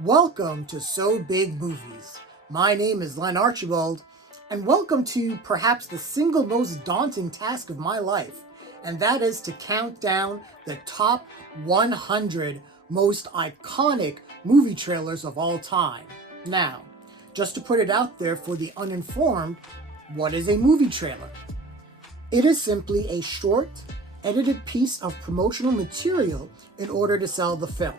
Welcome to So Big Movies. My name is Len Archibald, and welcome to perhaps the single most daunting task of my life, and that is to count down the top 100 most iconic movie trailers of all time. Now, just to put it out there for the uninformed, what is a movie trailer? It is simply a short, edited piece of promotional material in order to sell the film.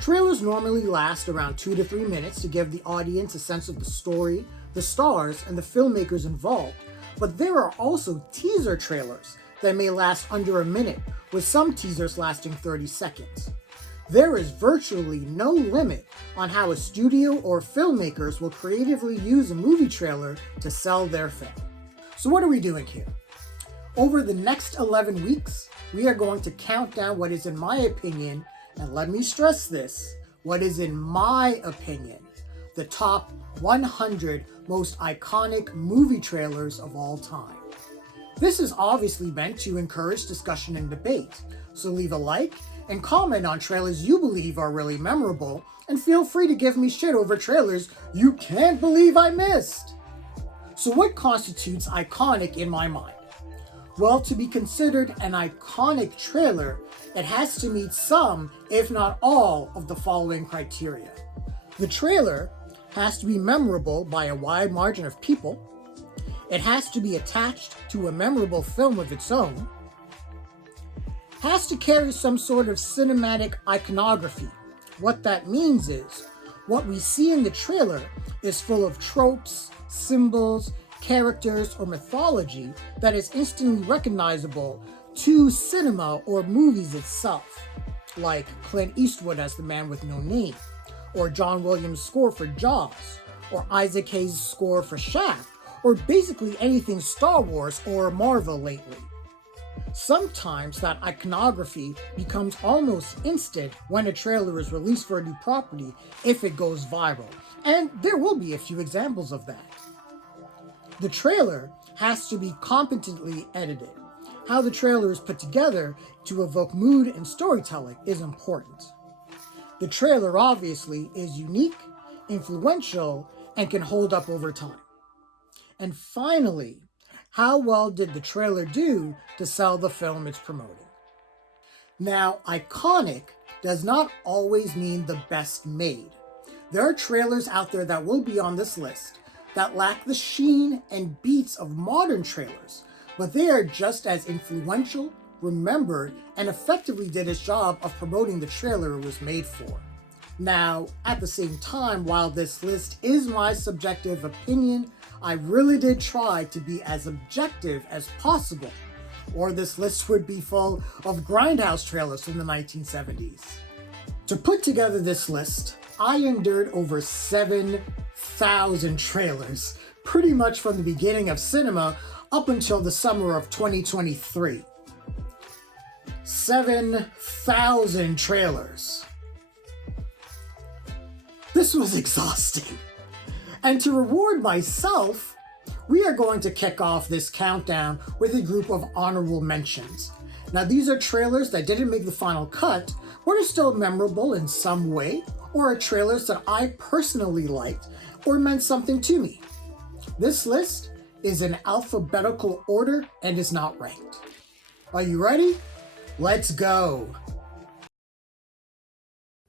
Trailers normally last around 2 to 3 minutes to give the audience a sense of the story, the stars, and the filmmakers involved, but there are also teaser trailers that may last under a minute, with some teasers lasting 30 seconds. There is virtually no limit on how a studio or filmmakers will creatively use a movie trailer to sell their film. So what are we doing here? Over the next 11 weeks, we are going to count down what is, in my opinion, and let me stress this, what is, in my opinion, the top 100 most iconic movie trailers of all time. This is obviously meant to encourage discussion and debate, so leave a like and comment on trailers you believe are really memorable, and feel free to give me shit over trailers you can't believe I missed. So what constitutes iconic in my mind? Well, to be considered an iconic trailer, it has to meet some, if not all, of the following criteria. The trailer has to be memorable by a wide margin of people. It has to be attached to a memorable film of its own. Has to carry some sort of cinematic iconography. What that means is, what we see in the trailer is full of tropes, symbols, characters, or mythology that is instantly recognizable to cinema or movies itself, like Clint Eastwood as the Man with No Name, or John Williams' score for Jaws, or Isaac Hayes' score for Shaft, or basically anything Star Wars or Marvel lately. Sometimes that iconography becomes almost instant when a trailer is released for a new property if it goes viral, and there will be a few examples of that. The trailer has to be competently edited. How the trailer is put together to evoke mood and storytelling is important. The trailer obviously is unique, influential, and can hold up over time. And finally, how well did the trailer do to sell the film it's promoting? Now, iconic does not always mean the best made. There are trailers out there that will be on this list that lack the sheen and beats of modern trailers, but they are just as influential, remembered, and effectively did its job of promoting the trailer it was made for. Now, at the same time, while this list is my subjective opinion, I really did try to be as objective as possible, or this list would be full of grindhouse trailers from the 1970s. To put together this list, I endured over 7,000 trailers, pretty much from the beginning of cinema up until the summer of 2023. 7,000 trailers. This was exhausting. And to reward myself, we are going to kick off this countdown with a group of honorable mentions. Now, these are trailers that didn't make the final cut, but are still memorable in some way, or are trailers that I personally liked or meant something to me. This list is in alphabetical order and is not ranked. Are you ready? Let's go!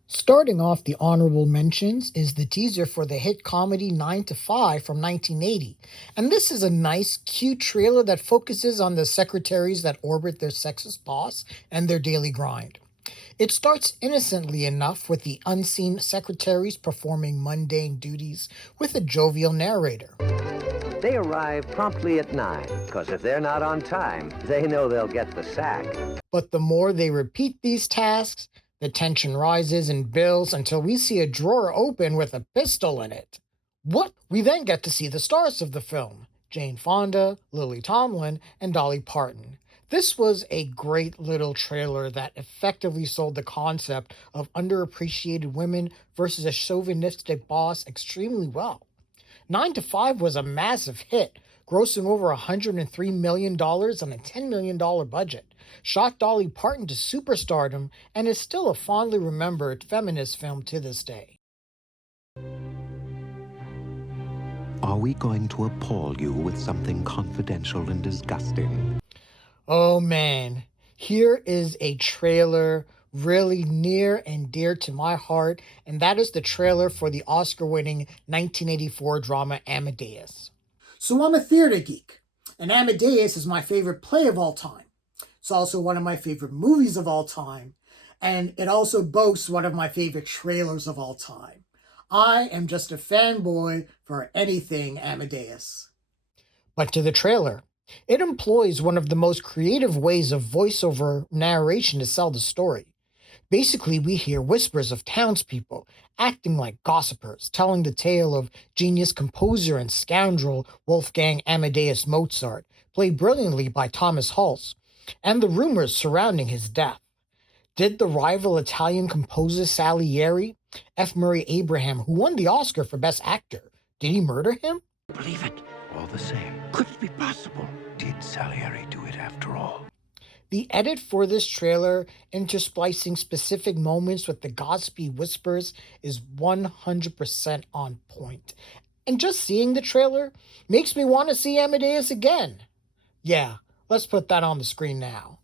Starting off the honorable mentions is the teaser for the hit comedy 9 to 5 from 1980. And this is a nice, cute trailer that focuses on the secretaries that orbit their sexist boss and their daily grind. It starts innocently enough with the unseen secretaries performing mundane duties with a jovial narrator. They arrive promptly at 9, because if they're not on time, they know they'll get the sack. But the more they repeat these tasks, the tension rises and builds until we see a drawer open with a pistol in it. What? We then get to see the stars of the film, Jane Fonda, Lily Tomlin, and Dolly Parton. This was a great little trailer that effectively sold the concept of underappreciated women versus a chauvinistic boss extremely well. 9 to 5 was a massive hit, grossing over $103 million on a $10 million budget, shot Dolly Parton to superstardom, and is still a fondly remembered feminist film to this day. are we going to appall you with something confidential and disgusting? Oh man, here is a trailer really near and dear to my heart, and that is the trailer for the Oscar winning 1984 drama Amadeus. So I'm a theater geek, and Amadeus is my favorite play of all time. It's also one of my favorite movies of all time, and it also boasts one of my favorite trailers of all time. I am just a fanboy for anything Amadeus. But to the trailer. It employs one of the most creative ways of voiceover narration to sell the story. Basically, we hear whispers of townspeople acting like gossipers, telling the tale of genius composer and scoundrel Wolfgang Amadeus Mozart, played brilliantly by Thomas Hulce, and the rumors surrounding his death. Did the rival Italian composer Salieri, F. Murray Abraham, who won the Oscar for Best Actor, did he murder him? Believe it. All the same. Could it be possible? Did Salieri do it after all? The edit for this trailer, intersplicing specific moments with the gossipy whispers, is 100% on point. And just seeing the trailer makes me want to see Amadeus again. Yeah, let's put that on the screen now.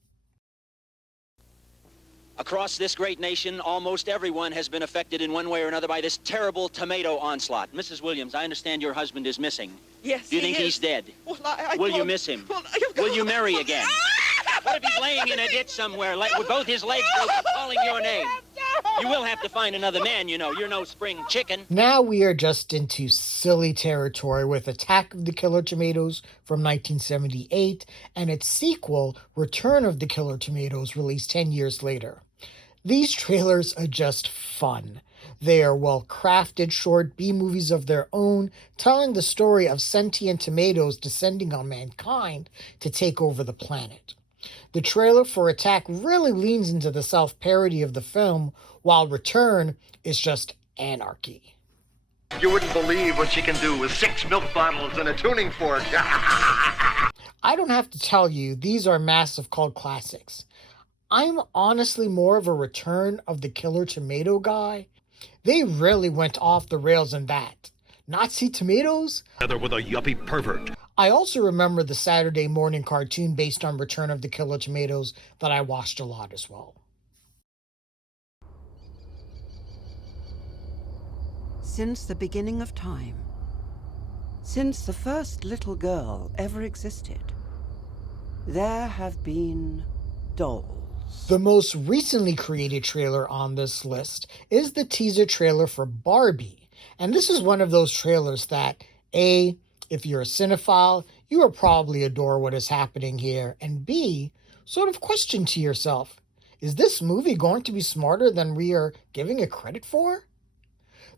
Across this great nation, almost everyone has been affected in one way or another by this terrible tomato onslaught. Mrs. Williams, I understand your husband is missing. Yes, Do you think he's dead? Well, Will you miss him? Will you marry again? What if he's laying in a ditch somewhere, with both his legs broken, calling your name? You will have to find another man, you know. You're no spring chicken. Now we are just into silly territory with Attack of the Killer Tomatoes from 1978 and its sequel, Return of the Killer Tomatoes, released 10 years later. These trailers are just fun. They are well-crafted short B-movies of their own, telling the story of sentient tomatoes descending on mankind to take over the planet. The trailer for Attack really leans into the self-parody of the film, while Return is just anarchy. You wouldn't believe what she can do with 6 milk bottles and a tuning fork. I don't have to tell you, these are massive cult classics. I'm honestly more of a Return of the Killer Tomato guy. They really went off the rails in that. Nazi tomatoes? Together with a yuppie pervert. I also remember the Saturday morning cartoon based on Return of the Killer Tomatoes that I watched a lot as well. Since the beginning of time, since the first little girl ever existed, there have been dolls. The most recently created trailer on this list is the teaser trailer for Barbie. And this is one of those trailers that, A, if you're a cinephile, you will probably adore what is happening here, and B, sort of question to yourself, is this movie going to be smarter than we are giving it credit for?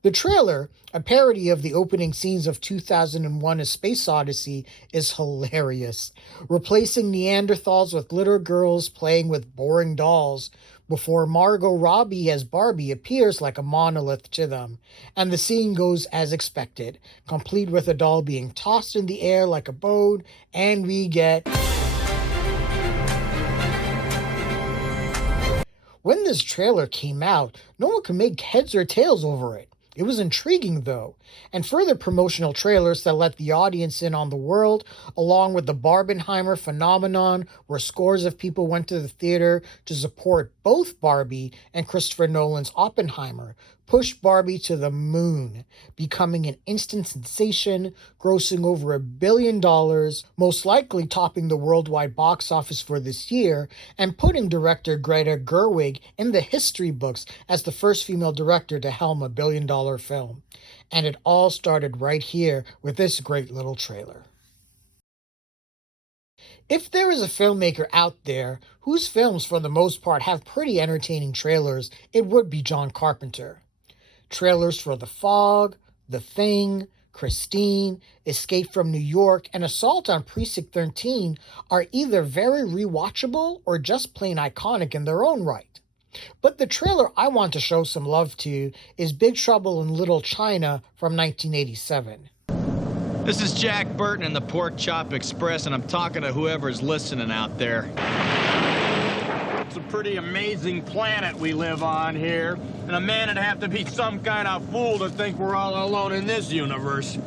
The trailer, a parody of the opening scenes of 2001: A Space Odyssey, is hilarious, replacing Neanderthals with little girls playing with boring dolls before Margot Robbie as Barbie appears like a monolith to them, and the scene goes as expected, complete with a doll being tossed in the air like a boat, and we get... When this trailer came out, no one could make heads or tails over it. It was intriguing, though, and further promotional trailers that let the audience in on the world, along with the Barbenheimer phenomenon, where scores of people went to the theater to support both Barbie and Christopher Nolan's Oppenheimer, pushed Barbie to the moon, becoming an instant sensation, grossing over $1 billion, most likely topping the worldwide box office for this year, and putting director Greta Gerwig in the history books as the first female director to helm a billion-dollar film. And it all started right here with this great little trailer. If there is a filmmaker out there whose films for the most part have pretty entertaining trailers, it would be John Carpenter. Trailers for The Fog, The Thing, Christine, Escape from New York, and Assault on Precinct 13 are either very rewatchable or just plain iconic in their own right. But the trailer I want to show some love to is Big Trouble in Little China from 1987. This is Jack Burton in the Pork Chop Express, and I'm talking to whoever's listening out there. It's a pretty amazing planet we live on here, and a man would have to be some kind of fool to think we're all alone in this universe.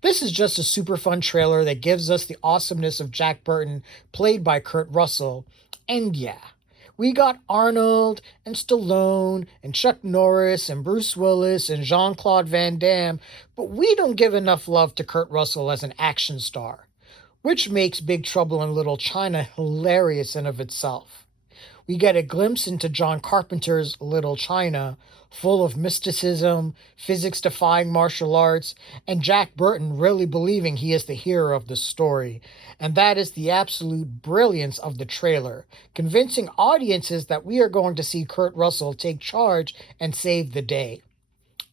This is just a super fun trailer that gives us the awesomeness of Jack Burton, played by Kurt Russell. And yeah, we got Arnold and Stallone and Chuck Norris and Bruce Willis and Jean-Claude Van Damme, but we don't give enough love to Kurt Russell as an action star, which makes Big Trouble in Little China hilarious in of itself. We get a glimpse into John Carpenter's Little China, full of mysticism, physics defying martial arts, and Jack Burton really believing he is the hero of the story. And that is the absolute brilliance of the trailer, convincing audiences that we are going to see Kurt Russell take charge and save the day.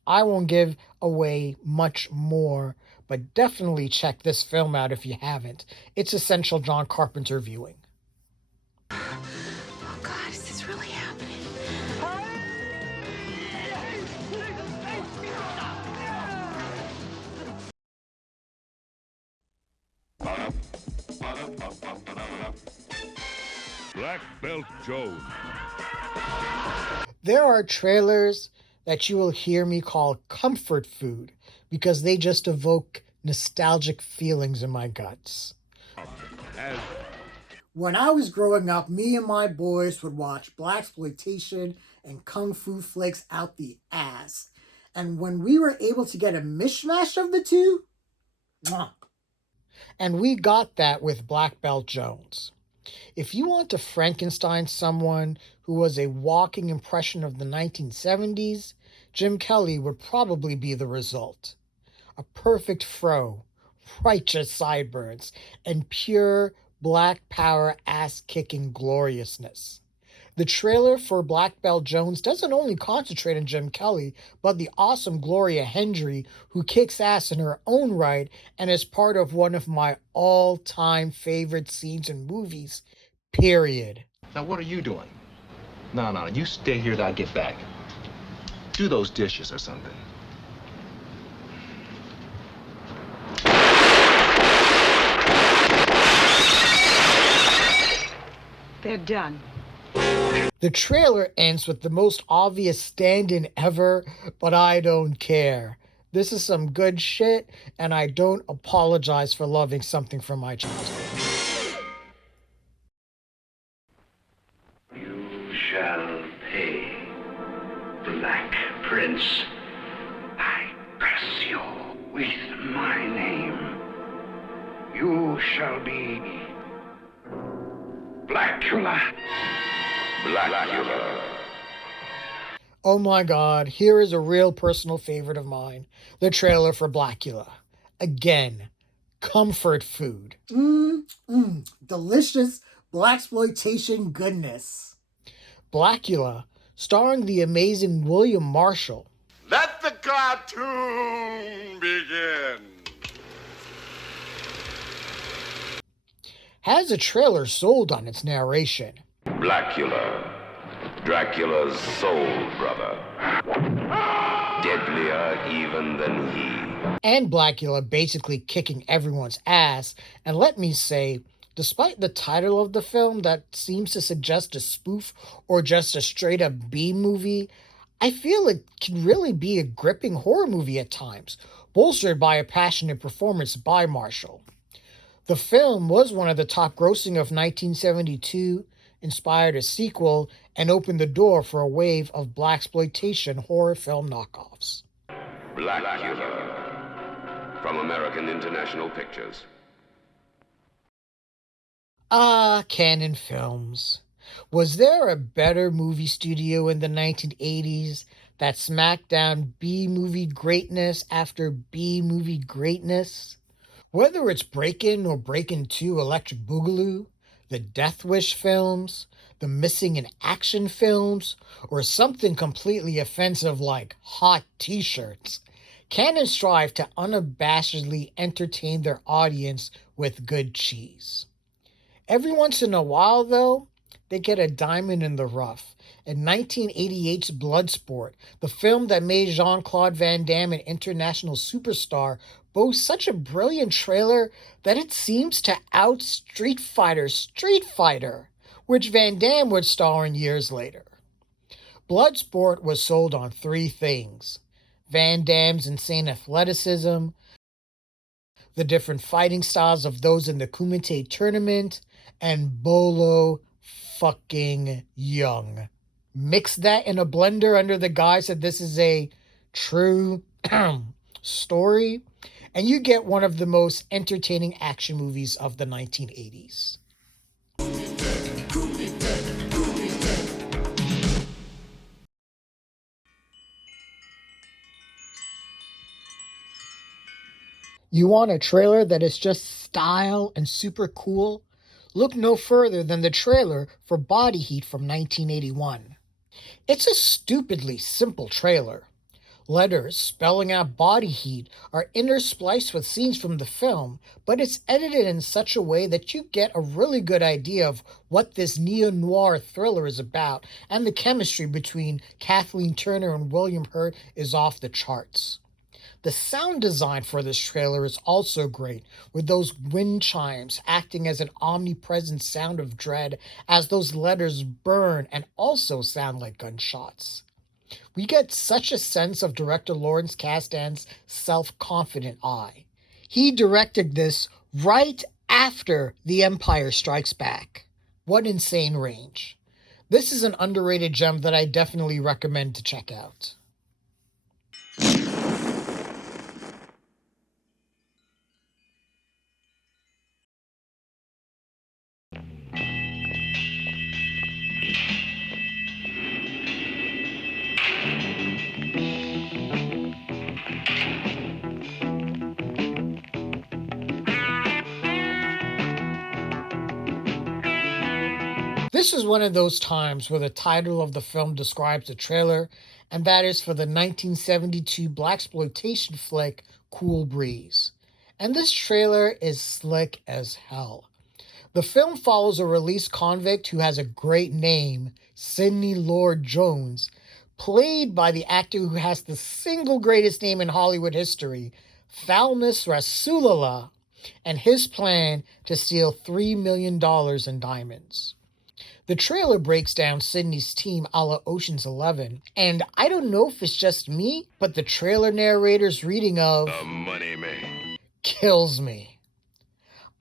I won't give away much more, but definitely check this film out if you haven't. It's essential John Carpenter viewing. Oh God, is this really happening? Black Belt Joe. There are trailers that you will hear me call comfort food because they just evoke nostalgic feelings in my guts. When I was growing up, me and my boys would watch blaxploitation and kung fu flicks out the ass. And when we were able to get a mishmash of the two, mwah. And we got that with Black Belt Jones. If you want to Frankenstein someone who was a walking impression of the 1970s, Jim Kelly would probably be the result. A perfect fro, righteous sideburns, and pure black power ass-kicking gloriousness. The trailer for Black Belt Jones doesn't only concentrate on Jim Kelly, but the awesome Gloria Hendry, who kicks ass in her own right and is part of one of my all-time favorite scenes in movies, period. Now, what are you doing? No, you stay here till I get back. Do those dishes or something. They're done. The trailer ends with the most obvious stand-in ever, but I don't care. This is some good shit, and I don't apologize for loving something from my childhood. You shall pay, Black Prince. I curse you with my name. You shall be Blackula. Blackula. Oh my god, here is a real personal favorite of mine. The trailer for Blackula. Again, comfort food. Delicious blaxploitation goodness. Blackula, starring the amazing William Marshall. Let the cartoon begin. Has a trailer sold on its narration. Blackula. Dracula's soul brother. Deadlier even than he. And Blackula basically kicking everyone's ass. And let me say, despite the title of the film that seems to suggest a spoof or just a straight up B movie, I feel it can really be a gripping horror movie at times, bolstered by a passionate performance by Marshall. The film was one of the top grossing of 1972, inspired a sequel, and opened the door for a wave of blaxploitation horror film knockoffs. Blackula. From American International Pictures. Canon Films. Was there a better movie studio in the 1980s that smacked down B-movie greatness after B-movie greatness? Whether it's Breakin' or Breakin' 2 Electric Boogaloo, the Death Wish films, the Missing in Action films, or something completely offensive like hot t-shirts, Canon strive to unabashedly entertain their audience with good cheese. Every once in a while, though, they get a diamond in the rough. In 1988's Bloodsport, the film that made Jean-Claude Van Damme an international superstar, boasts such a brilliant trailer that it seems to out Street Fighter, which Van Damme would star in years later. Bloodsport was sold on three things: Van Damme's insane athleticism, the different fighting styles of those in the Kumite tournament, and Bolo fucking Young. Mix that in a blender under the guise that this is a true story, and you get one of the most entertaining action movies of the 1980s. You want a trailer that is just style and super cool? Look no further than the trailer for Body Heat from 1981. It's a stupidly simple trailer. Letters spelling out body heat are interspliced with scenes from the film, but it's edited in such a way that you get a really good idea of what this neo-noir thriller is about, and the chemistry between Kathleen Turner and William Hurt is off the charts. The sound design for this trailer is also great, with those wind chimes acting as an omnipresent sound of dread as those letters burn and also sound like gunshots. We get such a sense of director Lawrence Kasdan's self-confident eye. He directed this right after The Empire Strikes Back. What insane range. This is an underrated gem that I definitely recommend to check out. This is one of those times where the title of the film describes the trailer, and that is for the 1972 blaxploitation flick Cool Breeze. And this trailer is slick as hell. The film follows a released convict who has a great name, Sidney Lord Jones, played by the actor who has the single greatest name in Hollywood history, Thalmus Rasulullah, and his plan to steal $3 million in diamonds. The trailer breaks down Sydney's team a la Ocean's 11, and I don't know if it's just me, but the trailer narrator's reading of The Money Man kills me.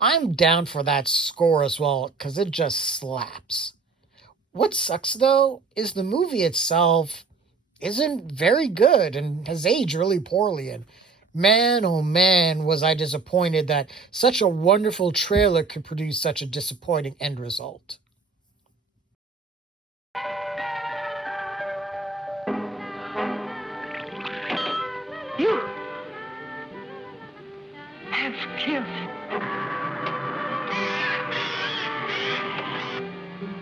I'm down for that score as well, because it just slaps. What sucks, though, is the movie itself isn't very good and has aged really poorly, and man, oh man, was I disappointed that such a wonderful trailer could produce such a disappointing end result. You have killed.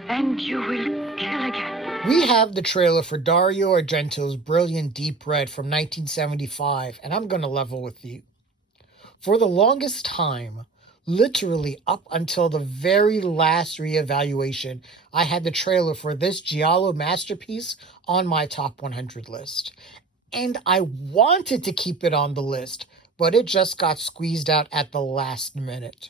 And you will kill again. We have the trailer for Dario Argento's brilliant Deep Red from 1975, and I'm going to level with you. For the longest time, literally up until the very last reevaluation, I had the trailer for this giallo masterpiece on my top 100 list. And I wanted to keep it on the list, but it just got squeezed out at the last minute.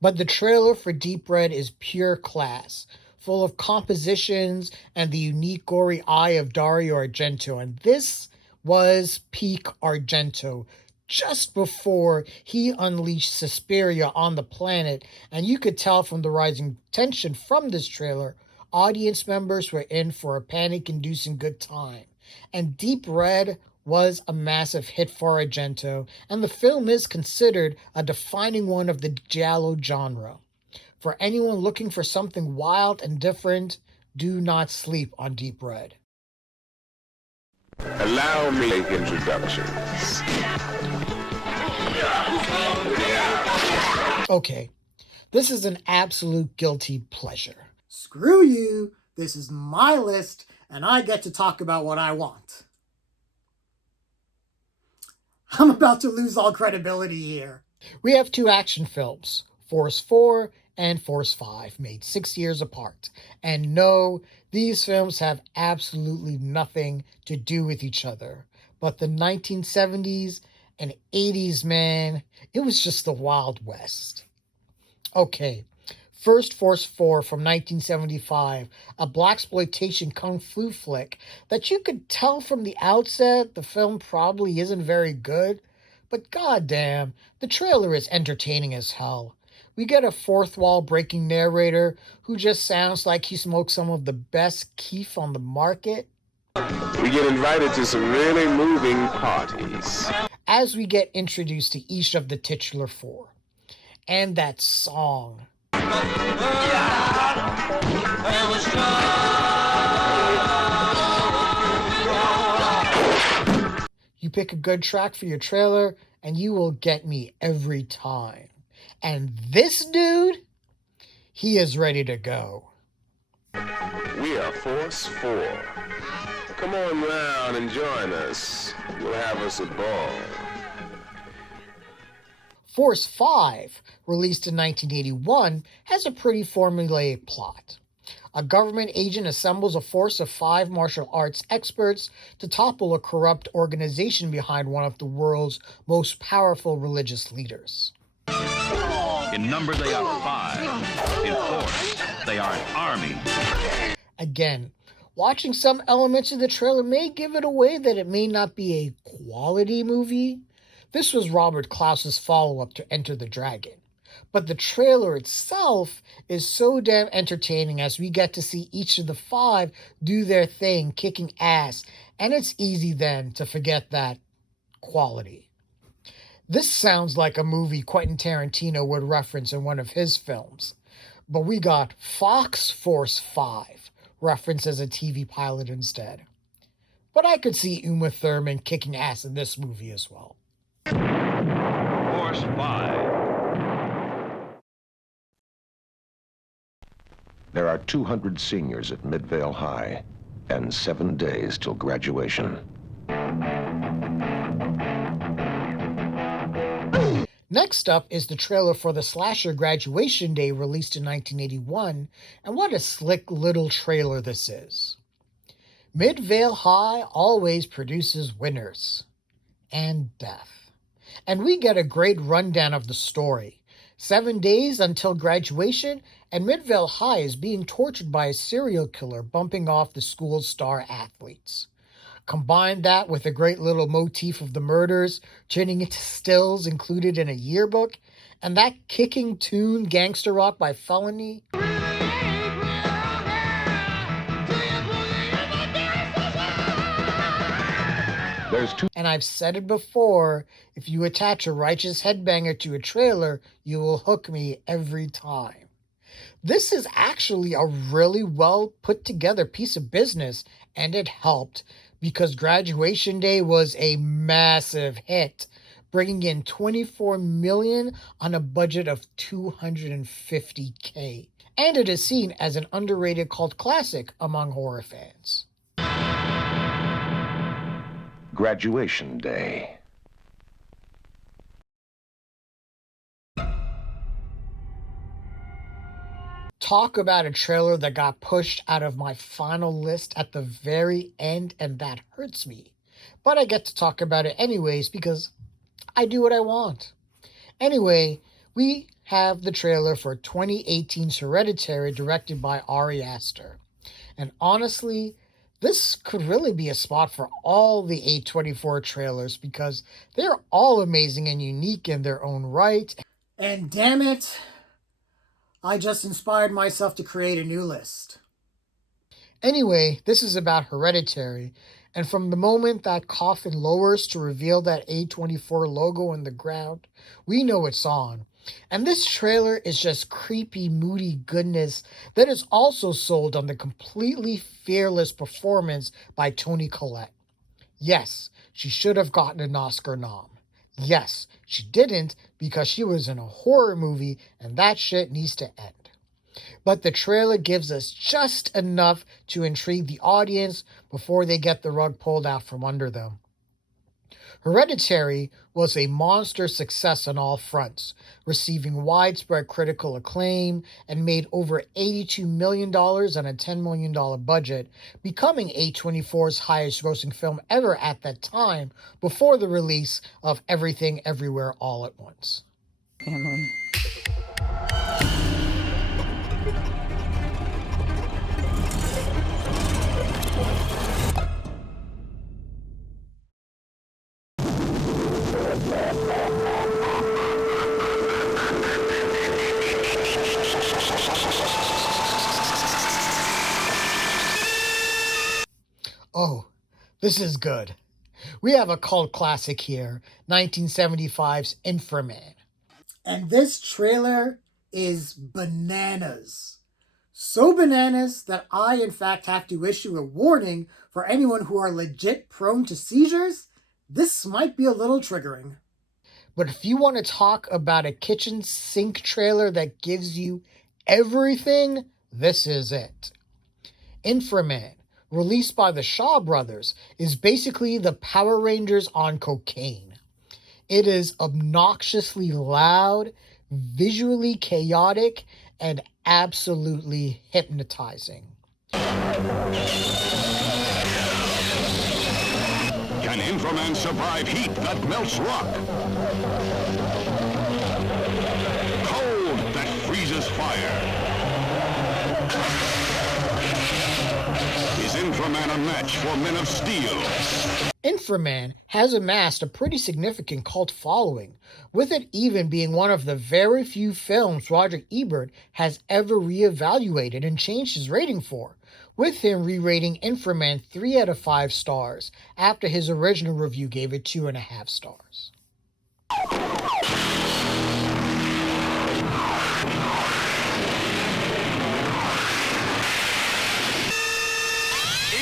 But the trailer for Deep Red is pure class, full of compositions and the unique gory eye of Dario Argento, and this was peak Argento, just before he unleashed Suspiria on the planet, and you could tell from the rising tension from this trailer, audience members were in for a panic-inducing good time. And Deep Red was a massive hit for Argento, and the film is considered a defining one of the giallo genre. For anyone looking for something wild and different, do not sleep on Deep Red. Allow me to make introductions. Okay, this is an absolute guilty pleasure. Screw you, this is my list, and I get to talk about what I want. I'm about to lose all credibility here. We have two action films, Force 4 and Force 5, made 6 years apart. And no, these films have absolutely nothing to do with each other. But the 1970s and 80s, man, it was just the Wild West. Okay, first Force 4 from 1975, a blaxploitation kung fu flick that you could tell from the outset the film probably isn't very good, but goddamn, the trailer is entertaining as hell. We get a fourth wall breaking narrator who just sounds like he smoked some of the best keef on the market. We get invited to some really moving parties. As we get introduced to each of the titular four. And that song. You pick a good track for your trailer, and you will get me every time. And this dude, he is ready to go. We are Force 4. Come on round and join us. We'll have us a ball. Force 5, released in 1981, has a pretty formulaic plot. A government agent assembles a force of 5 martial arts experts to topple a corrupt organization behind one of the world's most powerful religious leaders. In number, they are 5. In force, they are an army. Again, watching some elements of the trailer may give it away that it may not be a quality movie. This was Robert Klaus's follow-up to Enter the Dragon. But the trailer itself is so damn entertaining as we get to see each of the 5 do their thing, kicking ass, and it's easy then to forget that quality. This sounds like a movie Quentin Tarantino would reference in one of his films, but we got Fox Force 5 referenced as a TV pilot instead. But I could see Uma Thurman kicking ass in this movie as well. Force 5. There are 200 seniors at Midvale High and 7 days till graduation. Next up is the trailer for the slasher Graduation Day, released in 1981, and what a slick little trailer this is. Midvale High always produces winners and death. And we get a great rundown of the story. 7 days until graduation, and Midvale High is being tortured by a serial killer bumping off the school's star athletes. Combine that with a great little motif of the murders, turning into stills included in a yearbook, and that kicking tune Gangster Rock by Felony. And I've said it before, if you attach a righteous headbanger to a trailer, you will hook me every time. This is actually a really well put together piece of business, and it helped because Graduation Day was a massive hit, bringing in $24 million on a budget of $250K. And it is seen as an underrated cult classic among horror fans. Graduation Day. Talk about a trailer that got pushed out of my final list at the very end, and that hurts me. But I get to talk about it anyways because I do what I want. Anyway, we have the trailer for 2018's Hereditary, directed by Ari Aster. And honestly, this could really be a spot for all the A24 trailers because they're all amazing and unique in their own right. And damn it, I just inspired myself to create a new list. Anyway, this is about Hereditary, and from the moment that coffin lowers to reveal that A24 logo in the ground, we know it's on. And this trailer is just creepy, moody goodness that is also sold on the completely fearless performance by Toni Collette. Yes, she should have gotten an Oscar nom. Yes, she didn't because she was in a horror movie and that shit needs to end. But the trailer gives us just enough to intrigue the audience before they get the rug pulled out from under them. Hereditary was a monster success on all fronts, receiving widespread critical acclaim and made over $82 million on a $10 million budget, becoming A24's highest grossing film ever at that time before the release of Everything Everywhere All at Once. Family. This is good. We have a cult classic here, 1975's Inframan. And this trailer is bananas. So bananas that I, in fact, have to issue a warning for anyone who are legit prone to seizures. This might be a little triggering. But if you want to talk about a kitchen sink trailer that gives you everything, this is it. Inframan, released by the Shaw Brothers, is basically the Power Rangers on cocaine. It is obnoxiously loud, visually chaotic, and absolutely hypnotizing. Can Inframan survive heat that melts rock? Cold that freezes fire? Is Inframan a match for Men of Steel? Inframan has amassed a pretty significant cult following, with it even being one of the very few films Roger Ebert has ever reevaluated and changed his rating for, with him re-rating Inframan 3 out of 5 stars, after his original review gave it 2.5 stars.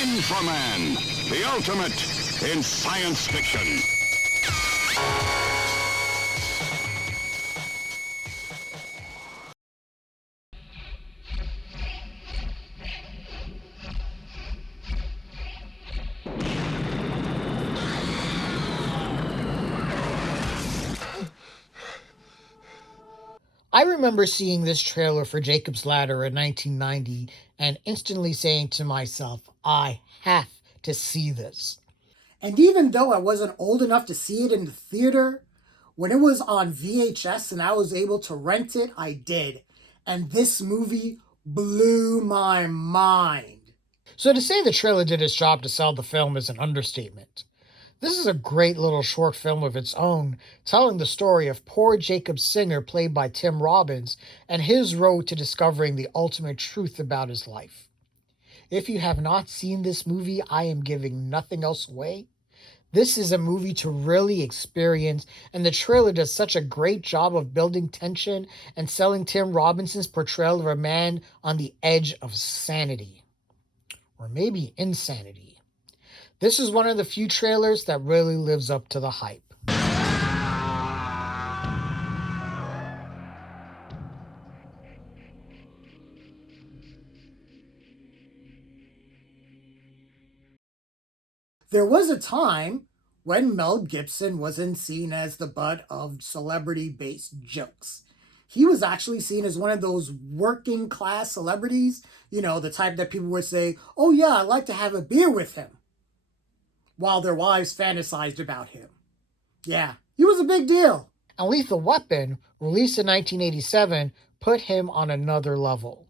Inframan, the ultimate in science fiction. I remember seeing this trailer for Jacob's Ladder in 1990 and instantly saying to myself, I have to see this. And even though I wasn't old enough to see it in the theater, when it was on VHS and I was able to rent it, I did. And this movie blew my mind. So to say the trailer did its job to sell the film is an understatement. This is a great little short film of its own, telling the story of poor Jacob Singer, played by Tim Robbins, and his road to discovering the ultimate truth about his life. If you have not seen this movie, I am giving nothing else away. This is a movie to really experience, and the trailer does such a great job of building tension and selling Tim Robinson's portrayal of a man on the edge of sanity. Or maybe insanity. This is one of the few trailers that really lives up to the hype. There was a time when Mel Gibson wasn't seen as the butt of celebrity-based jokes. He was actually seen as one of those working class celebrities, you know, the type that people would say, oh yeah, I'd like to have a beer with him, while their wives fantasized about him. Yeah, he was a big deal. And Lethal Weapon, released in 1987, put him on another level.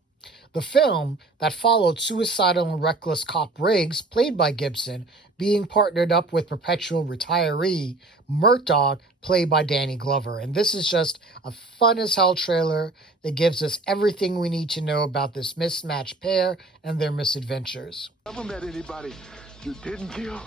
The film that followed suicidal and reckless cop Riggs, played by Gibson, being partnered up with perpetual retiree Murtaugh, played by Danny Glover. And this is just a fun-as-hell trailer that gives us everything we need to know about this mismatched pair and their misadventures. Ever met anybody you didn't kill?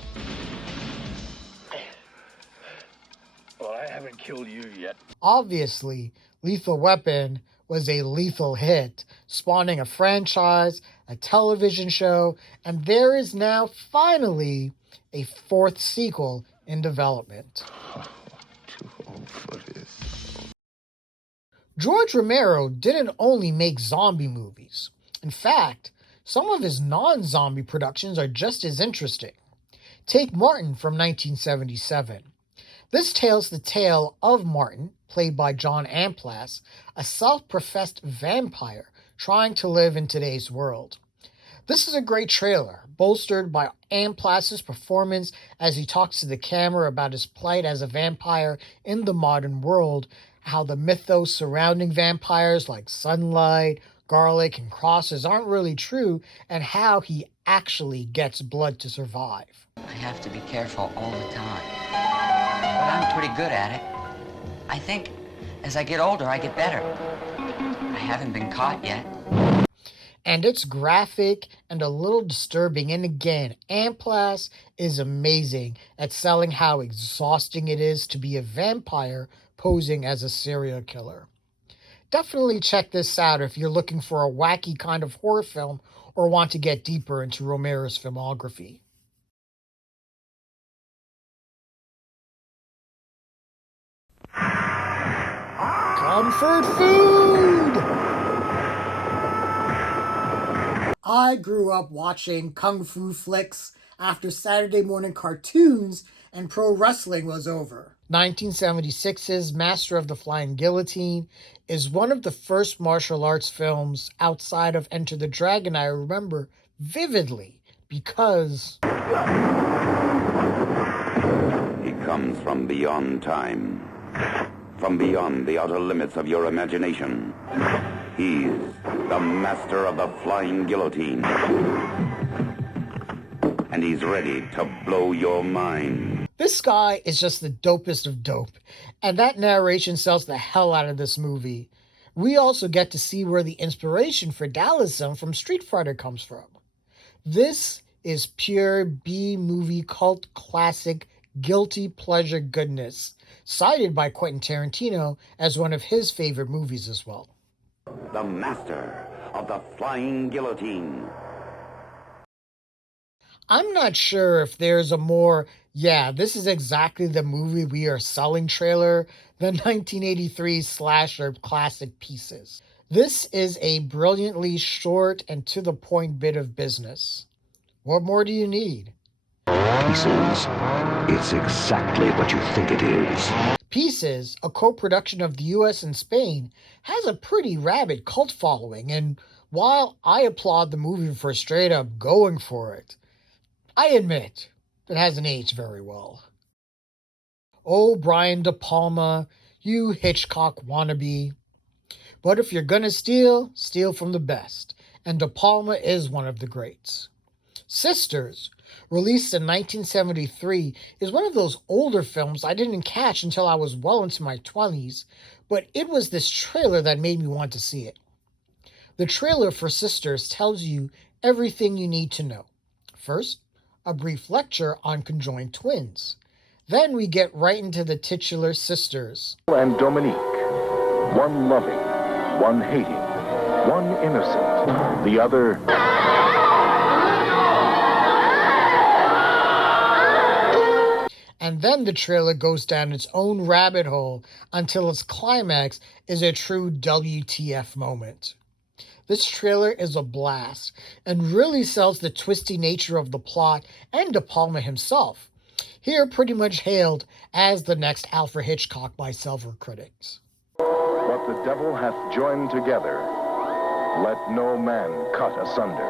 Well, I haven't killed you yet. Obviously, Lethal Weapon was a lethal hit, spawning a franchise, a television show, and there is now finally a 4th sequel in development. Oh, too old for this. George Romero didn't only make zombie movies. In fact, some of his non-zombie productions are just as interesting. Take Martin from 1977. This tells the tale of Martin, played by John Amplas, a self-professed vampire trying to live in today's world. This is a great trailer, bolstered by Amplas's performance as he talks to the camera about his plight as a vampire in the modern world, how the mythos surrounding vampires like sunlight, garlic, and crosses aren't really true, and how he actually gets blood to survive. I have to be careful all the time. But I'm pretty good at it. I think as I get older, I get better. I haven't been caught yet. And it's graphic and a little disturbing. And again, Amplas is amazing at selling how exhausting it is to be a vampire posing as a serial killer. Definitely check this out if you're looking for a wacky kind of horror film or want to get deeper into Romero's filmography. Comfort food! I grew up watching kung fu flicks after Saturday morning cartoons and pro wrestling was over. 1976's Master of the Flying Guillotine is one of the first martial arts films outside of Enter the Dragon I remember vividly because he comes from beyond time, from beyond the outer limits of your imagination. He's the master of the flying guillotine. And he's ready to blow your mind. This guy is just the dopest of dope, and that narration sells the hell out of this movie. We also get to see where the inspiration for Taoism from Street Fighter comes from. This is pure B-movie cult classic guilty pleasure goodness, cited by Quentin Tarantino as one of his favorite movies as well. The master of the flying guillotine. I'm not sure if there's a more, this is exactly the movie we are selling trailer than 1983's slasher classic Pieces. This is a brilliantly short and to the point bit of business. What more do you need? Pieces. It's exactly what you think it is. Pieces, a co-production of the US and Spain, has a pretty rabid cult following, and while I applaud the movie for straight up going for it, I admit it hasn't aged very well. Oh, Brian De Palma, you Hitchcock wannabe. But if you're gonna steal, steal from the best, and De Palma is one of the greats. Sisters, released in 1973, is one of those older films I didn't catch until I was well into my 20s, but it was this trailer that made me want to see it. The trailer for Sisters tells you everything you need to know. First, a brief lecture on conjoined twins. Then we get right into the titular sisters. And Dominique, one loving, one hating, one innocent, the other... And then the trailer goes down its own rabbit hole until its climax is a true WTF moment. This trailer is a blast and really sells the twisty nature of the plot and De Palma himself, here pretty much hailed as the next Alfred Hitchcock by several critics. What the devil hath joined together, let no man cut asunder.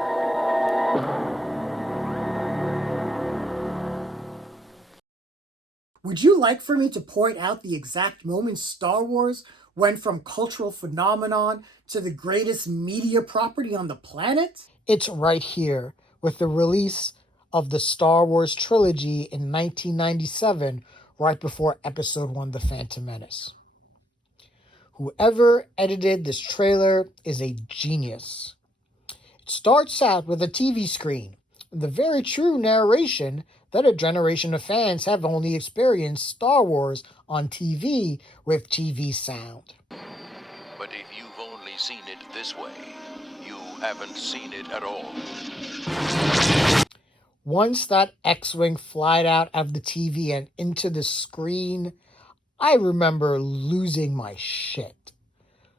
Would you like for me to point out the exact moment Star Wars went from cultural phenomenon to the greatest media property on the planet? It's right here, with the release of the Star Wars trilogy in 1997, right before Episode 1, The Phantom Menace. Whoever edited this trailer is a genius. It starts out with a TV screen, and the very true narration that a generation of fans have only experienced Star Wars on TV with TV sound. But if you've only seen it this way, you haven't seen it at all. Once that X-Wing flied out of the TV and into the screen, I remember losing my shit.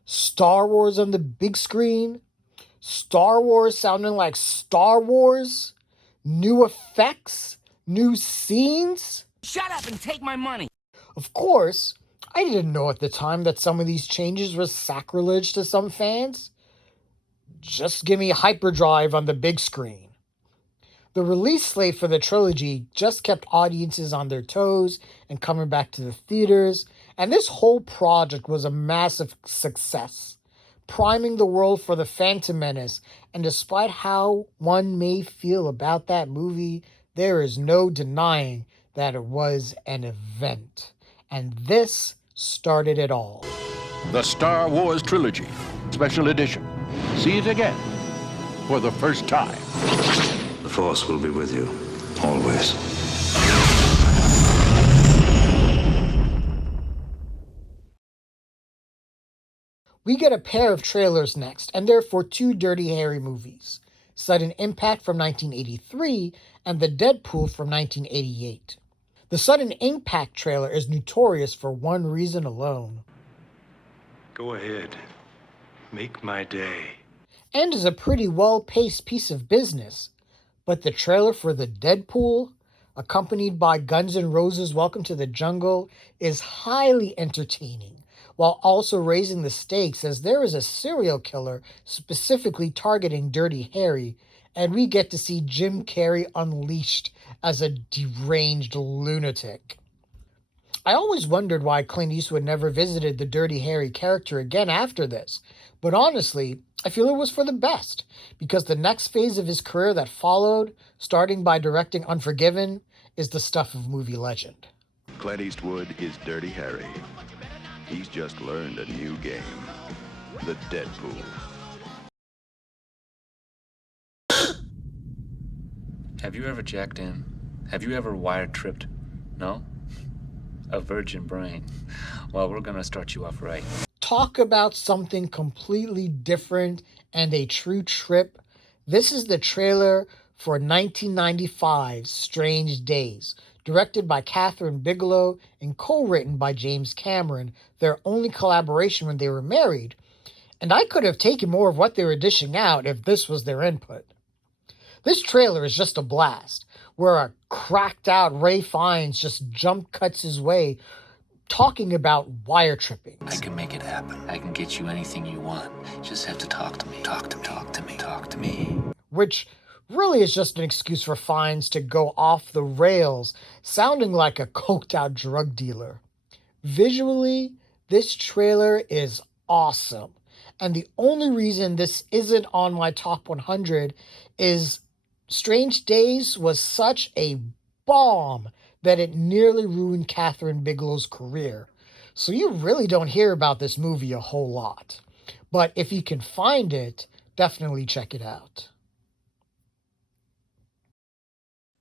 Star Wars on the big screen? Star Wars sounding like Star Wars? New effects? New scenes? Shut up and take my money! Of course, I didn't know at the time that some of these changes were sacrilege to some fans. Just give me hyperdrive on the big screen. The release slate for the trilogy just kept audiences on their toes and coming back to the theaters, and this whole project was a massive success, priming the world for The Phantom Menace, and despite how one may feel about that movie, there is no denying that it was an event. And this started it all. The Star Wars Trilogy, Special Edition. See it again. for the first time. The Force will be with you, always. We get a pair of trailers next, and they're for two Dirty Harry movies, Sudden Impact from 1983 and The Deadpool from 1988. The Sudden Impact trailer is notorious for one reason alone. Go ahead. Make my day. And is a pretty well-paced piece of business. But the trailer for The Deadpool, accompanied by Guns N' Roses' Welcome to the Jungle, is highly entertaining, while also raising the stakes as there is a serial killer specifically targeting Dirty Harry, and we get to see Jim Carrey unleashed as a deranged lunatic. I always wondered why Clint Eastwood never visited the Dirty Harry character again after this, but honestly, I feel it was for the best, because the next phase of his career that followed, starting by directing Unforgiven, is the stuff of movie legend. Clint Eastwood is Dirty Harry. He's just learned a new game, the Deadpool. Have you ever jacked in? Have you ever wire-tripped? No? A virgin brain. Well, we're gonna start you off right. Talk about something completely different and a true trip. This is the trailer for 1995's Strange Days, directed by Catherine Bigelow and co-written by James Cameron, their only collaboration when they were married. And I could have taken more of what they were dishing out if this was their input. This trailer is just a blast, where a cracked out Ray Fiennes just jump cuts his way talking about wire tripping. I can make it happen. I can get you anything you want. Just have to talk to me. Talk to me. Talk to me. Talk to me. Which really is just an excuse for Fiennes to go off the rails, sounding like a coked out drug dealer. Visually, this trailer is awesome. And the only reason this isn't on my top 100 is Strange Days was such a bomb that it nearly ruined Catherine Bigelow's career. So you really don't hear about this movie a whole lot. But if you can find it, definitely check it out.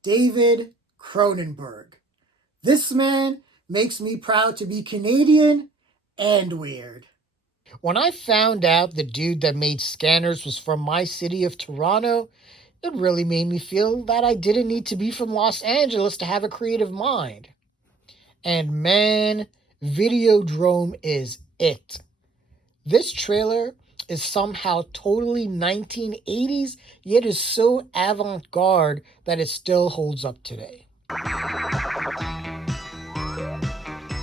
David Cronenberg. This man makes me proud to be Canadian and weird. When I found out the dude that made Scanners was from my city of Toronto, it really made me feel that I didn't need to be from Los Angeles to have a creative mind. And man, Videodrome is it. This trailer is somehow totally 1980s, yet is so avant-garde that it still holds up today.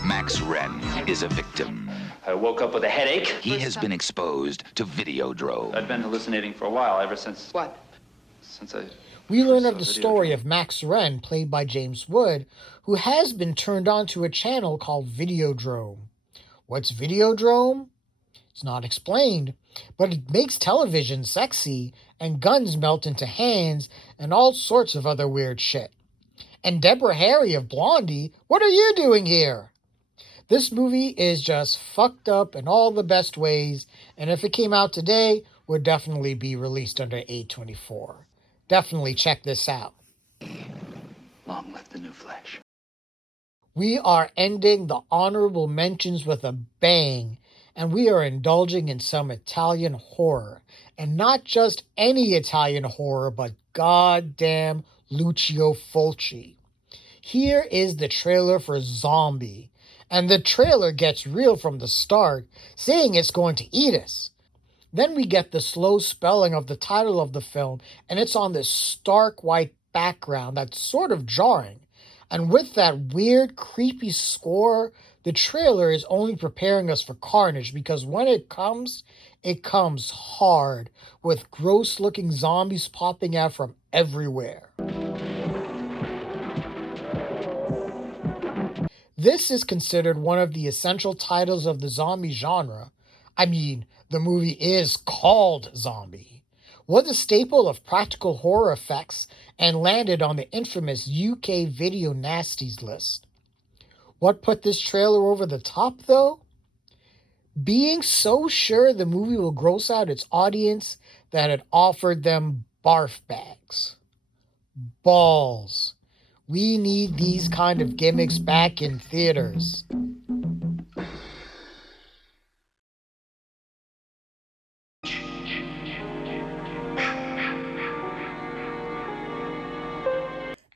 Max Wren is a victim. I woke up with a headache. He has been exposed to Videodrome. I've been hallucinating for a while, ever since... What? Since I... We learn of the story of Max Wren, played by James Wood, who has been turned on to a channel called Videodrome. What's Videodrome? It's not explained, but it makes television sexy, and guns melt into hands, and all sorts of other weird shit. And Deborah Harry of Blondie, what are you doing here? This movie is just fucked up in all the best ways, and if it came out today, would definitely be released under A24. Definitely check this out. Long live the new flesh. We are ending the honorable mentions with a bang, and we are indulging in some Italian horror. And not just any Italian horror, but goddamn Lucio Fulci. Here is the trailer for Zombie, and the trailer gets real from the start, saying it's going to eat us. Then we get the slow spelling of the title of the film, and it's on this stark white background that's sort of jarring. And with that weird, creepy score, the trailer is only preparing us for carnage, because when it comes hard, with gross-looking zombies popping out from everywhere. This is considered one of the essential titles of the zombie genre. I mean, the movie is called Zombie. Was a staple of practical horror effects and landed on the infamous UK Video Nasties list. What put this trailer over the top, though? Being so sure the movie will gross out its audience that it offered them barf bags. Balls. We need these kind of gimmicks back in theaters.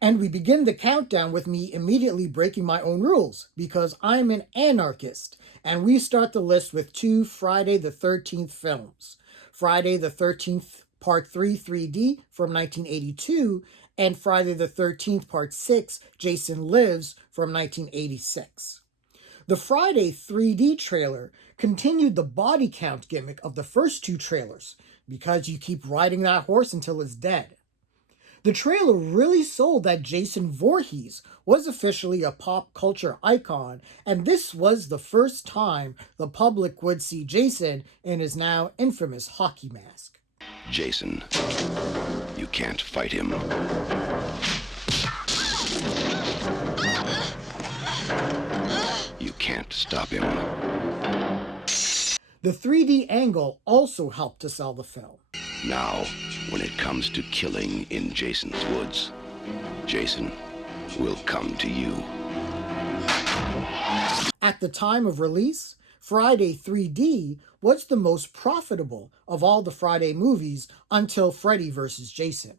And we begin the countdown with me immediately breaking my own rules, because I'm an anarchist, and we start the list with 2 Friday the 13th films. Friday the 13th Part 3 3D from 1982, and Friday the 13th Part 6 Jason Lives from 1986. The Friday 3D trailer continued the body count gimmick of the first 2 trailers, because you keep riding that horse until it's dead. The trailer really sold that Jason Voorhees was officially a pop culture icon, and this was the first time the public would see Jason in his now infamous hockey mask. Jason, you can't fight him. You can't stop him. The 3D angle also helped to sell the film. Now, when it comes to killing in Jason's woods, Jason will come to you. At the time of release, Friday 3D was the most profitable of all the Friday movies until Freddy vs. Jason.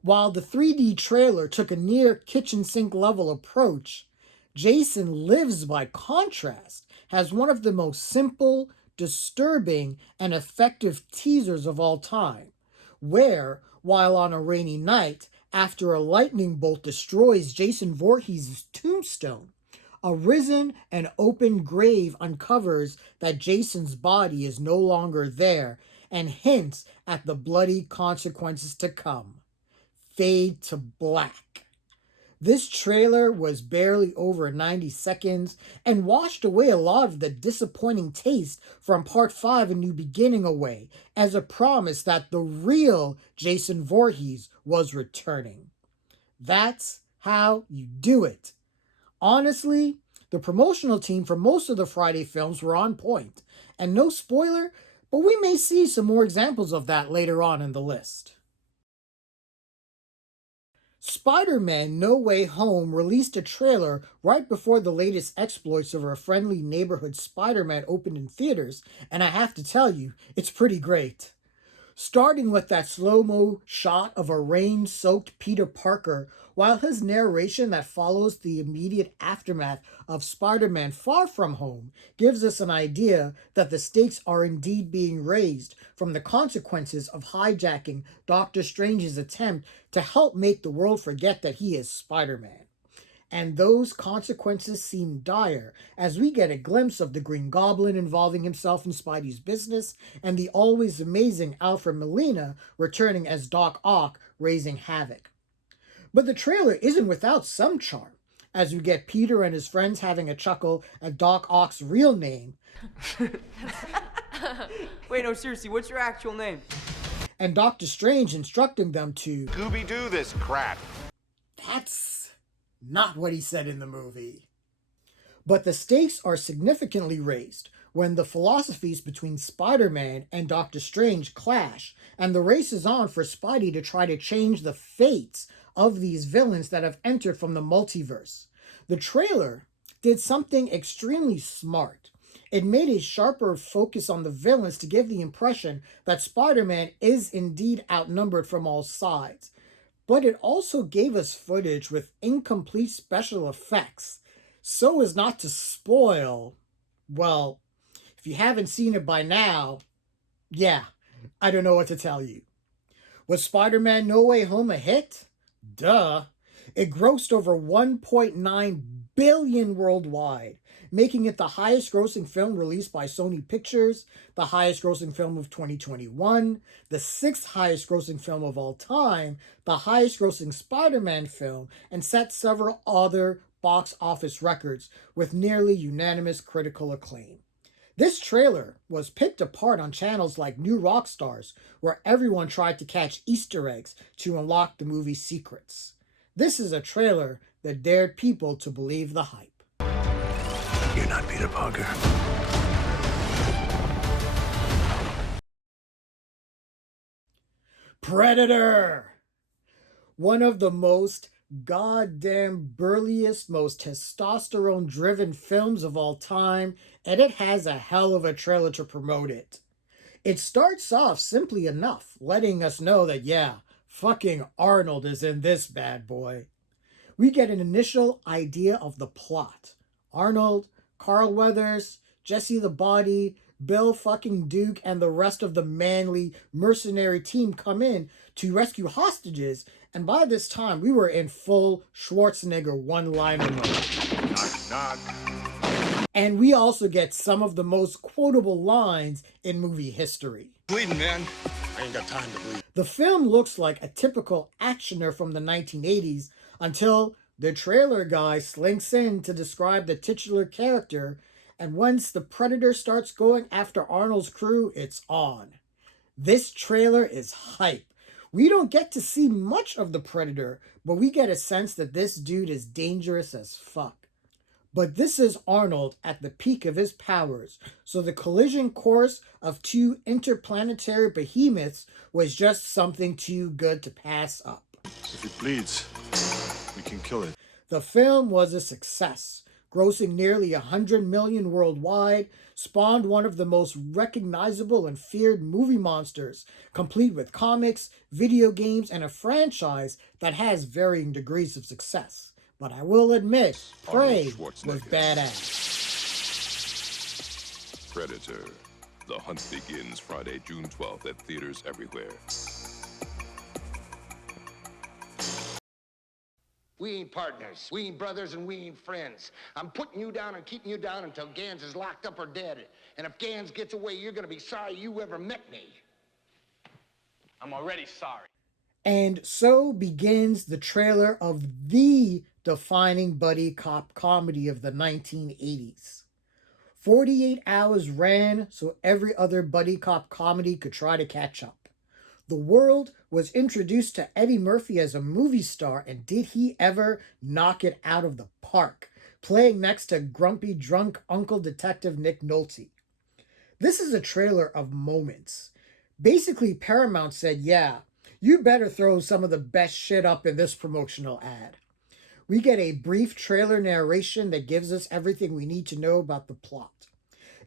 While the 3D trailer took a near kitchen sink level approach, Jason Lives, by contrast, has one of the most simple, disturbing, and effective teasers of all time, where, while on a rainy night, after a lightning bolt destroys Jason Voorhees' tombstone, a risen and open grave uncovers that Jason's body is no longer there and hints at the bloody consequences to come. Fade to black. This trailer was barely over 90 seconds and washed away a lot of the disappointing taste from Part 5 A New Beginning away as a promise that the real Jason Voorhees was returning. That's how you do it. Honestly, the promotional team for most of the Friday films were on point, and no spoiler, but we may see some more examples of that later on in the list. Spider-Man No Way Home released a trailer right before the latest exploits of our friendly neighborhood Spider-Man opened in theaters, and I have to tell you, it's pretty great. Starting with that slow-mo shot of a rain-soaked Peter Parker, while his narration that follows the immediate aftermath of Spider-Man Far From Home gives us an idea that the stakes are indeed being raised from the consequences of hijacking Doctor Strange's attempt to help make the world forget that he is Spider-Man. And those consequences seem dire as we get a glimpse of the Green Goblin involving himself in Spidey's business and the always amazing Alfred Molina returning as Doc Ock raising havoc. But the trailer isn't without some charm, as we get Peter and his friends having a chuckle at Doc Ock's real name. Wait, no, seriously, what's your actual name? And Doctor Strange instructing them to Scooby-Doo this crap. That's not what he said in the movie. But the stakes are significantly raised when the philosophies between Spider-Man and Doctor Strange clash, and the race is on for Spidey to try to change the fates of these villains that have entered from the multiverse. The trailer did something extremely smart. It made a sharper focus on the villains to give the impression that Spider-Man is indeed outnumbered from all sides. But it also gave us footage with incomplete special effects, so as not to spoil, well, if you haven't seen it by now, yeah, I don't know what to tell you. Was Spider-Man No Way Home a hit? Duh. It grossed over $1.9 billion worldwide, making it the highest grossing film released by Sony Pictures, the highest grossing film of 2021, the 6th highest grossing film of all time, the highest grossing Spider-Man film, and set several other box office records with nearly unanimous critical acclaim. This trailer was picked apart on channels like New Rockstars, where everyone tried to catch Easter eggs to unlock the movie's secrets. This is a trailer that dared people to believe the hype. You're not Peter Parker. Predator! One of the most goddamn burliest, most testosterone driven films of all time, and it has a hell of a trailer to promote it. It starts off simply enough, letting us know that, yeah, fucking Arnold is in this bad boy. We get an initial idea of the plot. Arnold, Carl Weathers, Jesse the Body, Bill fucking Duke, and the rest of the manly mercenary team come in to rescue hostages, and by this time we were in full Schwarzenegger one-liner mode. Knock, knock. And we also get some of the most quotable lines in movie history. Bleeding, man. I ain't got time to bleed. The film looks like a typical actioner from the 1980s until the trailer guy slinks in to describe the titular character, and once the Predator starts going after Arnold's crew, it's on. This trailer is hype. We don't get to see much of the Predator, but we get a sense that this dude is dangerous as fuck. But this is Arnold at the peak of his powers, so the collision course of two interplanetary behemoths was just something too good to pass up. If it bleeds, we can kill it. The film was a success, grossing nearly $100 million worldwide, spawned one of the most recognizable and feared movie monsters, complete with comics, video games, and a franchise that has varying degrees of success. But I will admit, Prey was badass. Predator. The hunt begins Friday, June 12th at theaters everywhere. We ain't partners, we ain't brothers, and we ain't friends. I'm putting you down and keeping you down until Gans is locked up or dead. And if Gans gets away, you're gonna be sorry you ever met me. I'm already sorry. And so begins the trailer of the defining buddy cop comedy of the 1980s. 48 hours ran so every other buddy cop comedy could try to catch up. The world was introduced to Eddie Murphy as a movie star, and did he ever knock it out of the park, playing next to grumpy drunk Uncle Detective Nick Nolte. This is a trailer of moments. Basically, Paramount said, yeah, you better throw some of the best shit up in this promotional ad. We get a brief trailer narration that gives us everything we need to know about the plot.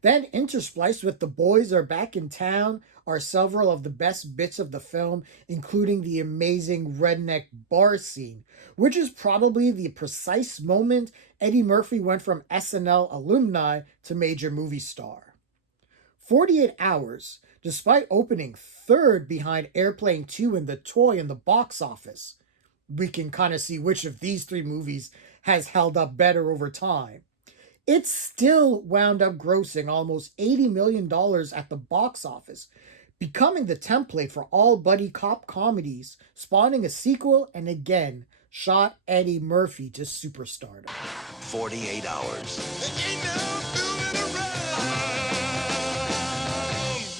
Then interspliced with the boys are back in town are several of the best bits of the film, including the amazing redneck bar scene, which is probably the precise moment Eddie Murphy went from SNL alumni to major movie star. 48 Hours, despite opening third behind Airplane 2 and The Toy in the box office, we can kind of see which of these three movies has held up better over time. It still wound up grossing almost $80 million at the box office, becoming the template for all buddy cop comedies, spawning a sequel, and again, shot Eddie Murphy to superstardom. 48 hours.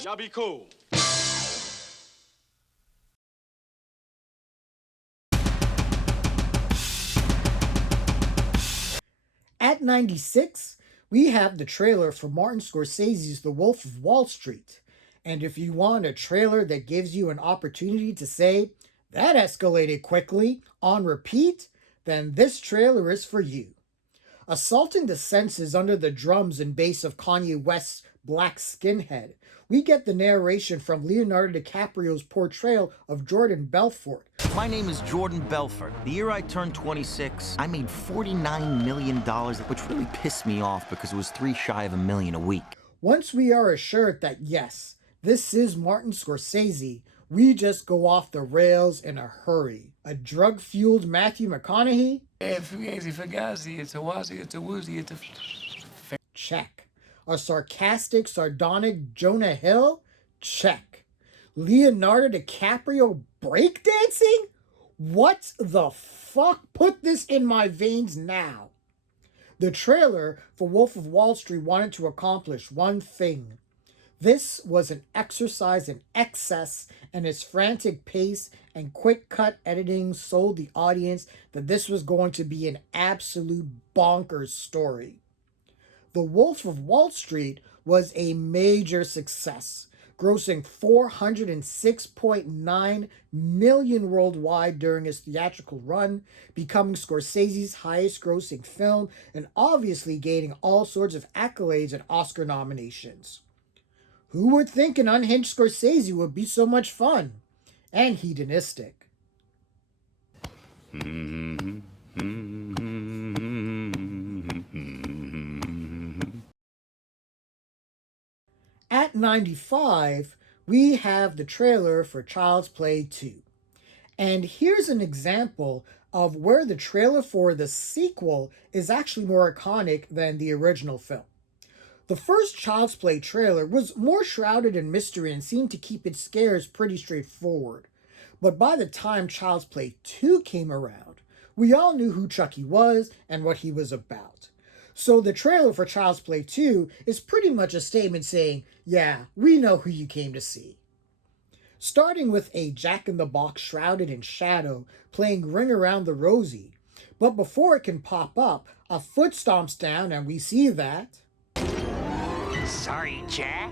Y'all be cool. At 96, we have the trailer for Martin Scorsese's The Wolf of Wall Street. And if you want a trailer that gives you an opportunity to say, that escalated quickly, on repeat, then this trailer is for you. Assaulting the senses under the drums and bass of Kanye West's Black Skinhead, we get the narration from Leonardo DiCaprio's portrayal of Jordan Belfort. My name is Jordan Belfort. The year I turned 26, I made $49 million, which really pissed me off because it was $3 shy of $1 million a week. Once we are assured that yes, this is Martin Scorsese, we just go off the rails in a hurry. A drug-fueled Matthew McConaughey? Check. A sarcastic, sardonic Jonah Hill? Check. Leonardo DiCaprio breakdancing? What the fuck? Put this in my veins now. The trailer for Wolf of Wall Street wanted to accomplish one thing. This was an exercise in excess, and its frantic pace and quick cut editing sold the audience that this was going to be an absolute bonkers story. The Wolf of Wall Street was a major success, grossing $406.9 million worldwide during its theatrical run, becoming Scorsese's highest grossing film, and obviously gaining all sorts of accolades and Oscar nominations. Who would think an unhinged Scorsese would be so much fun and hedonistic? At 95, we have the trailer for Child's Play 2. And here's an example of where the trailer for the sequel is actually more iconic than the original film. The first Child's Play trailer was more shrouded in mystery and seemed to keep its scares pretty straightforward. But by the time Child's Play 2 came around, we all knew who Chucky was and what he was about. So the trailer for Child's Play 2 is pretty much a statement saying, yeah, we know who you came to see. Starting with a Jack-in-the-Box shrouded in shadow playing Ring Around the Rosie. But before it can pop up, a foot stomps down and we see that... Sorry, Jack.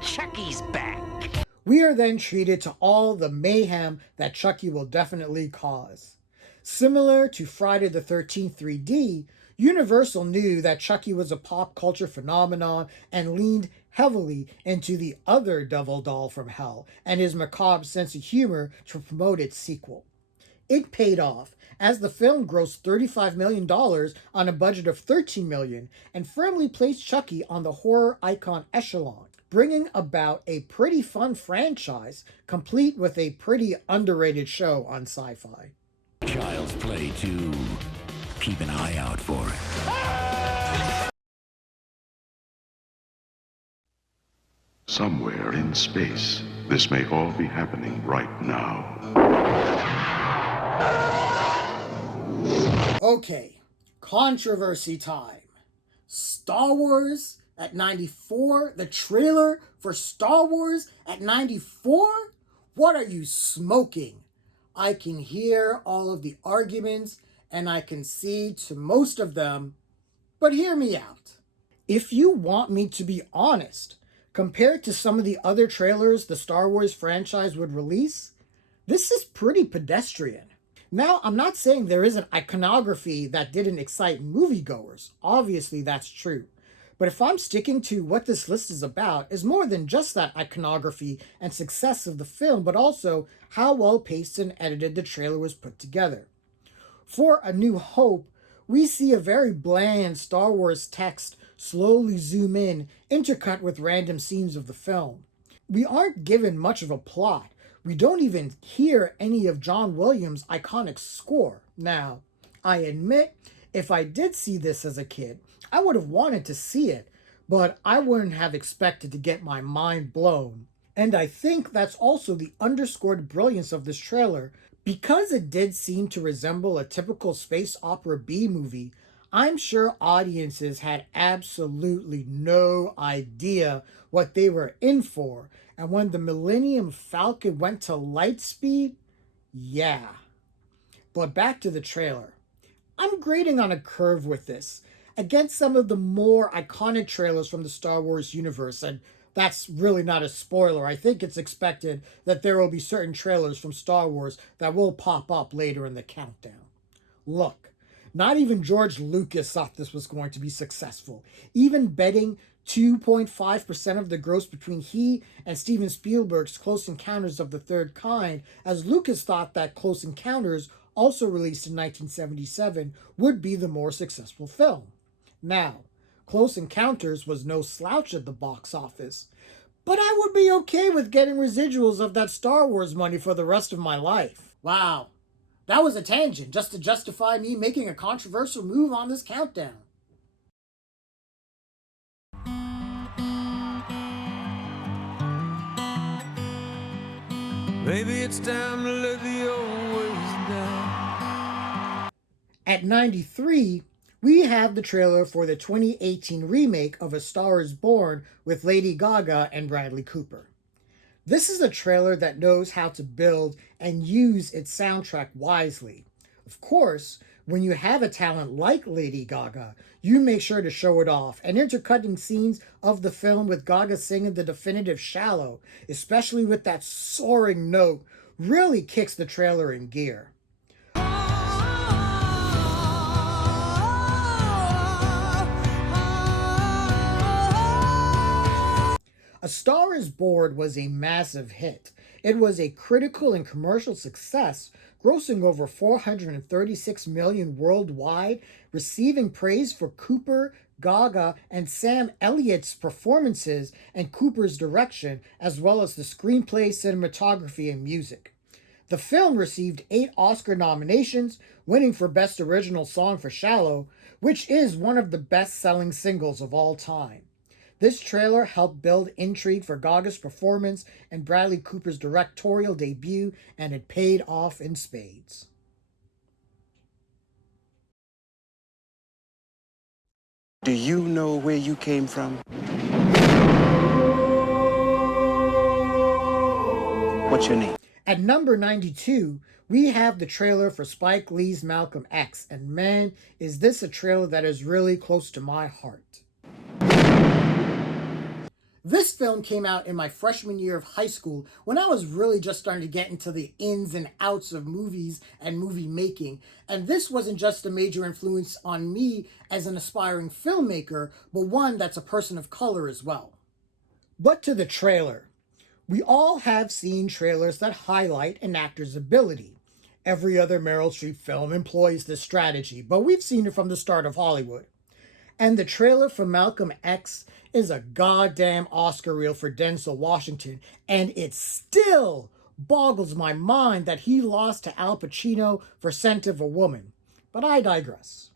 Chucky's back. We are then treated to all the mayhem that Chucky will definitely cause. Similar to Friday the 13th 3D, Universal knew that Chucky was a pop culture phenomenon and leaned heavily into the other Devil Doll from Hell and his macabre sense of humor to promote its sequel. It paid off, as the film grossed $35 million on a budget of $13 million and firmly placed Chucky on the horror icon echelon, bringing about a pretty fun franchise, complete with a pretty underrated show on Sci-Fi. Child's Play 2. Keep an eye out for it. Somewhere in space, this may all be happening right now. Okay, controversy time. Star Wars at 94? The trailer for Star Wars at 94? What are you smoking? I can hear all of the arguments and I concede to most of them, but hear me out. If you want me to be honest, compared to some of the other trailers the Star Wars franchise would release, this is pretty pedestrian. Now, I'm not saying there isn't iconography that didn't excite moviegoers. Obviously, that's true. But if I'm sticking to what this list is about, is more than just that iconography and success of the film, but also how well paced and edited the trailer was put together. For A New Hope, we see a very bland Star Wars text slowly zoom in, intercut with random scenes of the film. We aren't given much of a plot. We don't even hear any of John Williams' iconic score. Now, I admit, if I did see this as a kid, I would have wanted to see it, but I wouldn't have expected to get my mind blown. And I think that's also the underscored brilliance of this trailer. Because it did seem to resemble a typical space opera B movie, I'm sure audiences had absolutely no idea what they were in for. And when the Millennium Falcon went to light speed, yeah. But back to the trailer. I'm grading on a curve with this, against some of the more iconic trailers from the Star Wars universe, and that's really not a spoiler. I think it's expected that there will be certain trailers from Star Wars that will pop up later in the countdown. Look, not even George Lucas thought this was going to be successful, even betting 2.5% of the gross between he and Steven Spielberg's Close Encounters of the Third Kind, as Lucas thought that Close Encounters, also released in 1977, would be the more successful film. Now, Close Encounters was no slouch at the box office, but I would be okay with getting residuals of that Star Wars money for the rest of my life. Wow, that was a tangent just to justify me making a controversial move on this countdown. Maybe it's time to let the old ways die. At 93, we have the trailer for the 2018 remake of A Star is Born with Lady Gaga and Bradley Cooper. This is a trailer that knows how to build and use its soundtrack wisely. Of course, When you have a talent like Lady Gaga, you make sure to show it off, and intercutting scenes of the film with Gaga singing the definitive Shallow, especially with that soaring note, really kicks the trailer in gear. A Star is Born was a massive hit. It was a critical and commercial success, grossing over $436 million worldwide, receiving praise for Cooper, Gaga, and Sam Elliott's performances and Cooper's direction, as well as the screenplay, cinematography, and music. The film received 8 Oscar nominations, winning for Best Original Song for Shallow, which is one of the best-selling singles of all time. This trailer helped build intrigue for Gaga's performance and Bradley Cooper's directorial debut, and it paid off in spades. Do you know where you came from? What's your name? At number 92, we have the trailer for Spike Lee's Malcolm X, and man, is this a trailer that is really close to my heart. This film came out in my freshman year of high school when I was really just starting to get into the ins and outs of movies and movie making, and this wasn't just a major influence on me as an aspiring filmmaker, but one that's a person of color as well. But to the trailer. We all have seen trailers that highlight an actor's ability. Every other Meryl Streep film employs this strategy, but we've seen it from the start of Hollywood. And the trailer for Malcolm X is a goddamn Oscar reel for Denzel Washington, and it still boggles my mind that he lost to Al Pacino for Scent of a Woman. But I digress.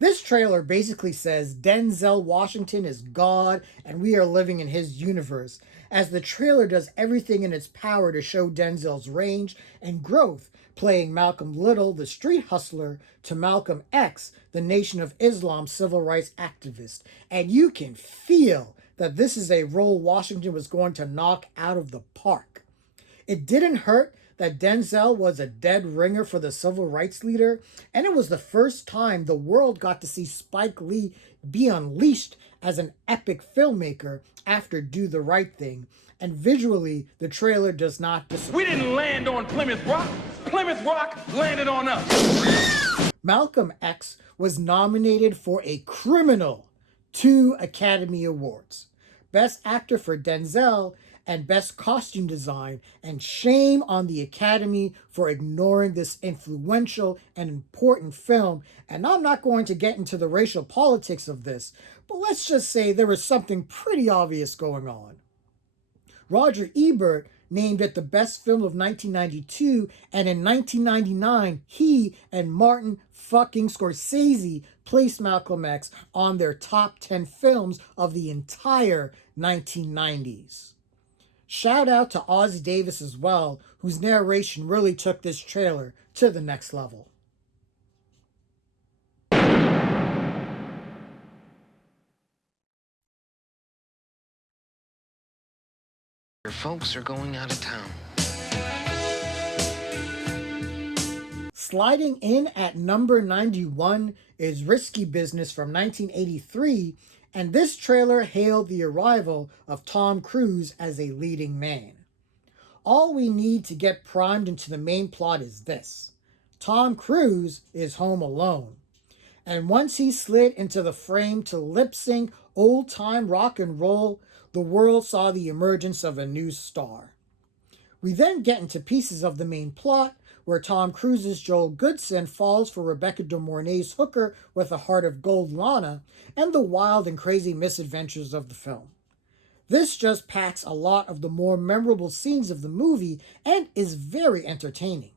This trailer basically says Denzel Washington is God and we are living in his universe, as the trailer does everything in its power to show Denzel's range and growth, playing Malcolm Little, the street hustler, to Malcolm X, the Nation of Islam civil rights activist. And you can feel that this is a role Washington was going to knock out of the park. It didn't hurt that Denzel was a dead ringer for the civil rights leader, and it was the first time the world got to see Spike Lee be unleashed as an epic filmmaker after Do the Right Thing, and visually, the trailer does not disappoint. We didn't land on Plymouth Rock. Plymouth Rock landed on us. Malcolm X was nominated for a criminal 2 Academy Awards. Best Actor for Denzel and Best Costume Design, and shame on the Academy for ignoring this influential and important film. And I'm not going to get into the racial politics of this, but let's just say there was something pretty obvious going on. Roger Ebert named it the best film of 1992, and in 1999, he and Martin fucking Scorsese placed Malcolm X on their top 10 films of the entire 1990s. Shout out to Ozzie Davis as well, whose narration really took this trailer to the next level. Your folks are going out of town. Sliding in at number 91 is Risky Business from 1983, and this trailer hailed the arrival of Tom Cruise as a leading man. All we need to get primed into the main plot is this. Tom Cruise is home alone. And once he slid into the frame to lip-sync old-time rock and roll, the world saw the emergence of a new star. We then get into pieces of the main plot, where Tom Cruise's Joel Goodson falls for Rebecca De Mornay's hooker with a heart of gold, Lana, and the wild and crazy misadventures of the film. This just packs a lot of the more memorable scenes of the movie and is very entertaining.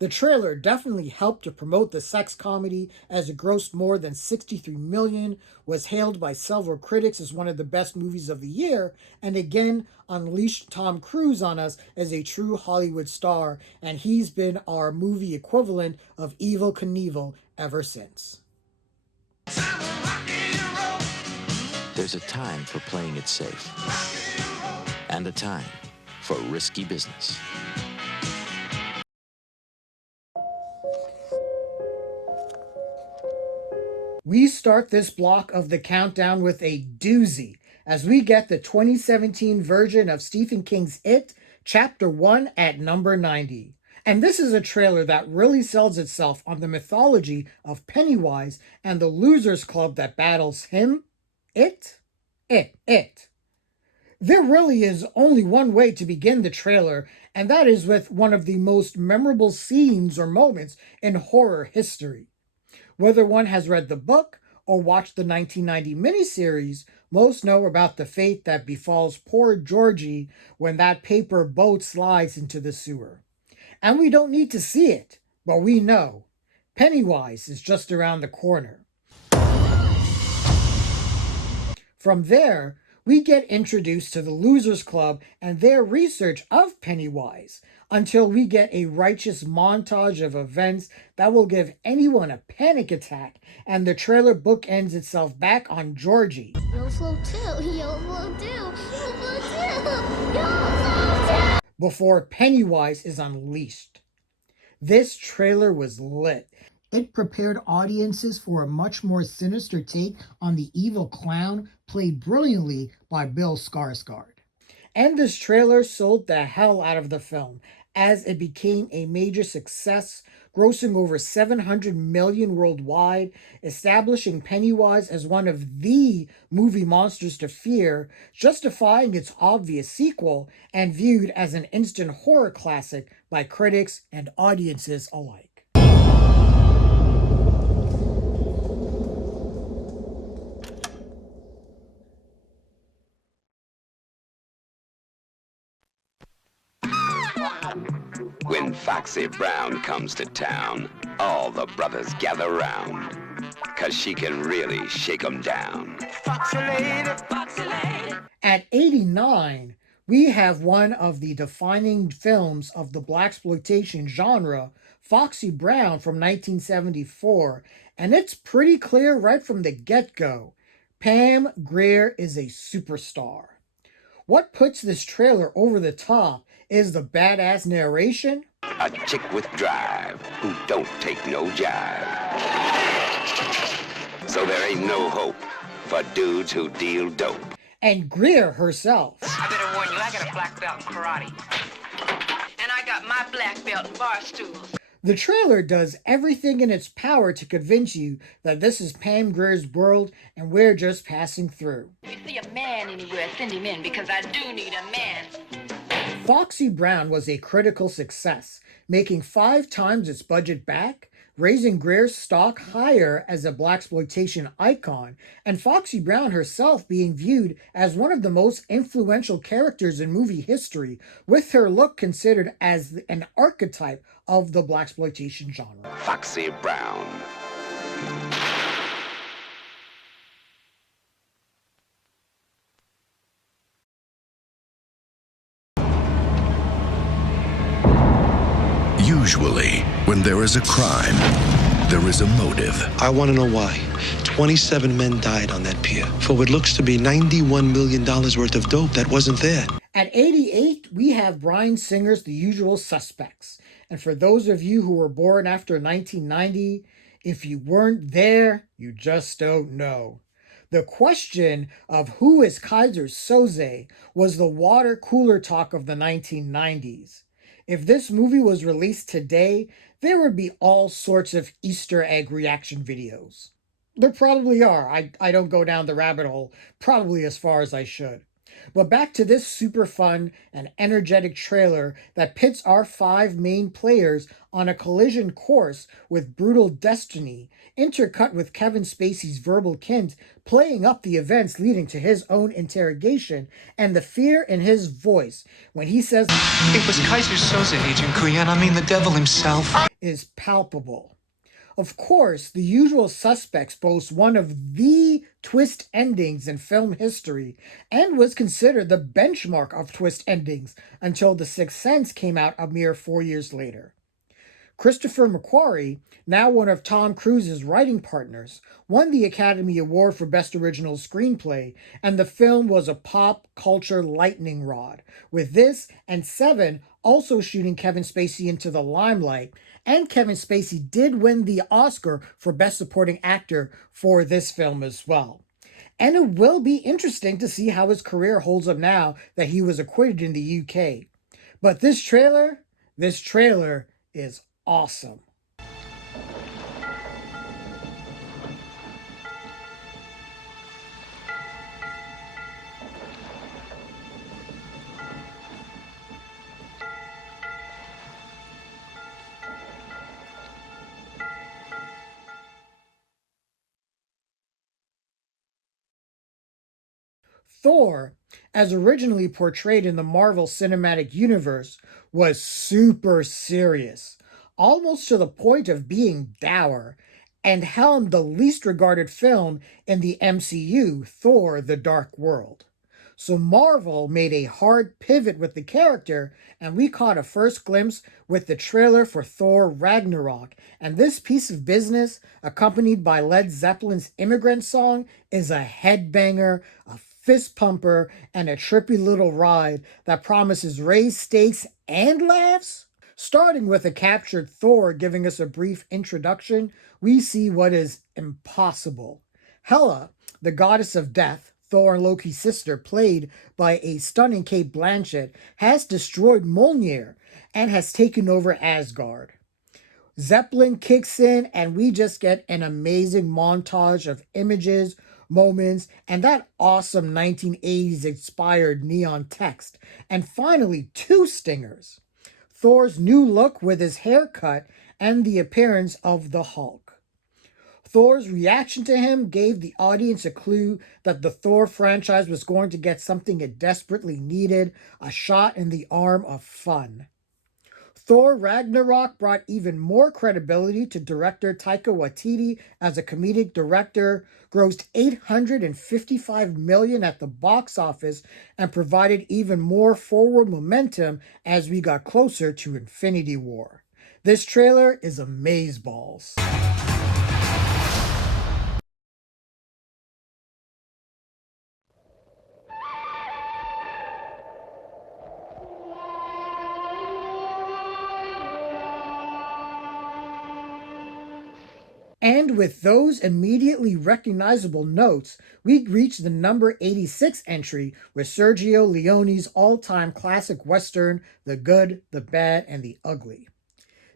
The trailer definitely helped to promote the sex comedy, as it grossed more than $63 million, was hailed by several critics as one of the best movies of the year, and again unleashed Tom Cruise on us as a true Hollywood star, and he's been our movie equivalent of Evel Knievel ever since. There's a time for playing it safe, and a time for risky business. We start this block of the countdown with a doozy as we get the 2017 version of Stephen King's It, Chapter 1 at number 90. And this is a trailer that really sells itself on the mythology of Pennywise and the losers club that battles him, it. There really is only one way to begin the trailer, and that is with one of the most memorable scenes or moments in horror history. Whether one has read the book or watched the 1990 miniseries, most know about the fate that befalls poor Georgie when that paper boat slides into the sewer. And we don't need to see it, but we know. Pennywise is just around the corner. From there, we get introduced to the Losers Club and their research of Pennywise, until we get a righteous montage of events that will give anyone a panic attack, and the trailer bookends itself back on Georgie. You'll flow too, you'll flow too, you'll flow too, you'll flow too. Before Pennywise is unleashed. This trailer was lit. It prepared audiences for a much more sinister take on the evil clown, played brilliantly by Bill Skarsgård. And this trailer sold the hell out of the film, as it became a major success, grossing over $700 million worldwide, establishing Pennywise as one of the movie monsters to fear, justifying its obvious sequel, and viewed as an instant horror classic by critics and audiences alike. When Foxy Brown comes to town, all the brothers gather round, 'cause she can really shake 'em down. Foxy lady, foxy lady. At 89, we have one of the defining films of the blaxploitation genre, Foxy Brown from 1974, and it's pretty clear right from the get-go. Pam Grier is a superstar. What puts this trailer over the top is the badass narration. A chick with drive who don't take no jive. So there ain't no hope for dudes who deal dope. And Grier herself. I better warn you, I got a black belt in karate. And I got my black belt in bar stools. The trailer does everything in its power to convince you that this is Pam Grier's world and we're just passing through. If you see a man anywhere, send him in, because I do need a man. Foxy Brown was a critical success, making 5 times its budget back, raising Grier's stock higher as a blaxploitation icon, and Foxy Brown herself being viewed as one of the most influential characters in movie history, with her look considered as an archetype of the blaxploitation genre. Foxy Brown. Usually, when there is a crime, there is a motive. I want to know why. 27 men died on that pier for what looks to be $91 million worth of dope that wasn't there. At 88, we have Bryan Singer's The Usual Suspects. And for those of you who were born after 1990, if you weren't there, you just don't know. The question of who is Kaiser Soze was the water cooler talk of the 1990s. If this movie was released today, there would be all sorts of Easter egg reaction videos. There probably are. I don't go down the rabbit hole probably as far as I should. But back to this super fun and energetic trailer that pits our 5 main players on a collision course with brutal destiny, intercut with Kevin Spacey's verbal hint playing up the events leading to his own interrogation, and the fear in his voice when he says, "It was Kaiser Soze, Agent Kuyan, I mean the devil himself," is palpable. Of course, The Usual Suspects boasts one of the twist endings in film history and was considered the benchmark of twist endings until The Sixth Sense came out a mere 4 years later. Christopher McQuarrie, now one of Tom Cruise's writing partners, won the Academy Award for Best Original Screenplay, and the film was a pop culture lightning rod, with this and Seven also shooting Kevin Spacey into the limelight, And Kevin Spacey did win the Oscar for Best Supporting Actor for this film as well. And it will be interesting to see how his career holds up now that he was acquitted in the UK. But this trailer is awesome. Thor, as originally portrayed in the Marvel Cinematic Universe, was super serious, almost to the point of being dour, and helmed the least regarded film in the MCU, Thor: The Dark World. So Marvel made a hard pivot with the character, and we caught a first glimpse with the trailer for Thor Ragnarok. And this piece of business, accompanied by Led Zeppelin's Immigrant Song, is a headbanger, a fist pumper, and a trippy little ride that promises raised stakes and laughs. Starting with a captured Thor giving us a brief introduction, we see what is impossible. Hela, the goddess of death, Thor and Loki's sister, played by a stunning Cate Blanchett, has destroyed Mjolnir and has taken over Asgard. Zeppelin kicks in, and we just get an amazing montage of images, moments, and that awesome 1980s inspired neon text. And finally, two stingers: Thor's new look with his haircut and the appearance of the Hulk. Thor's reaction to him gave the audience a clue that the Thor franchise was going to get something it desperately needed: a shot in the arm of fun. Thor Ragnarok brought even more credibility to director Taika Waititi as a comedic director, grossed $855 million at the box office, and provided even more forward momentum as we got closer to Infinity War. This trailer is amazeballs. And with those immediately recognizable notes, we reach the number 86 entry with Sergio Leone's all-time classic Western, The Good, the Bad, and the Ugly.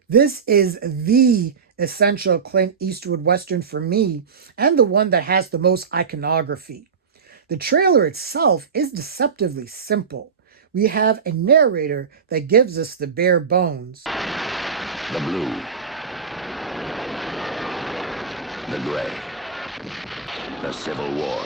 This is the essential Clint Eastwood Western for me, and the one that has the most iconography. The trailer itself is deceptively simple. We have a narrator that gives us the bare bones. The blue. The gray. The Civil War.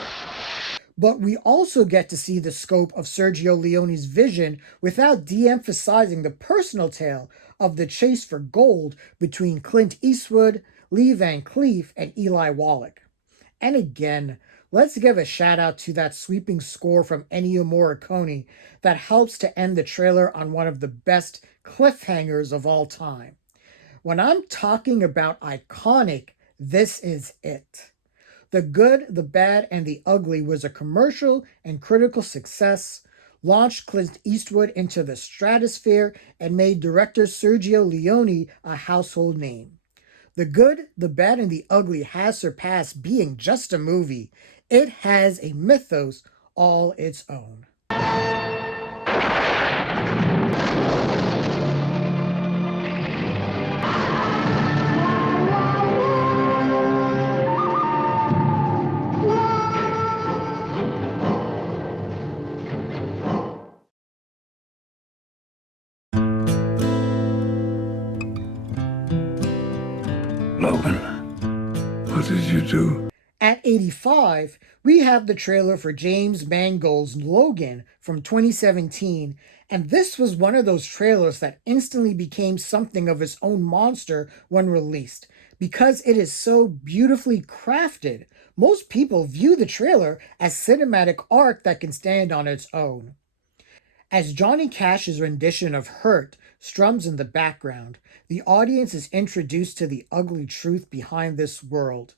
But we also get to see the scope of Sergio Leone's vision without de-emphasizing the personal tale of the chase for gold between Clint Eastwood, Lee Van Cleef, and Eli Wallach. And again, let's give a shout out to that sweeping score from Ennio Morricone that helps to end the trailer on one of the best cliffhangers of all time. When I'm talking about iconic, this is it. The Good, the Bad, and the Ugly was a commercial and critical success, launched Clint Eastwood into the stratosphere, and made director Sergio Leone a household name. The Good, the Bad, and the Ugly has surpassed being just a movie. It has a mythos all its own. Logan, what did you do? At 85, we have the trailer for James Mangold's Logan from 2017, and this was one of those trailers that instantly became something of its own monster when released. Because it is so beautifully crafted, most people view the trailer as cinematic art that can stand on its own. As Johnny Cash's rendition of Hurt strums in the background, the audience is introduced to the ugly truth behind this world.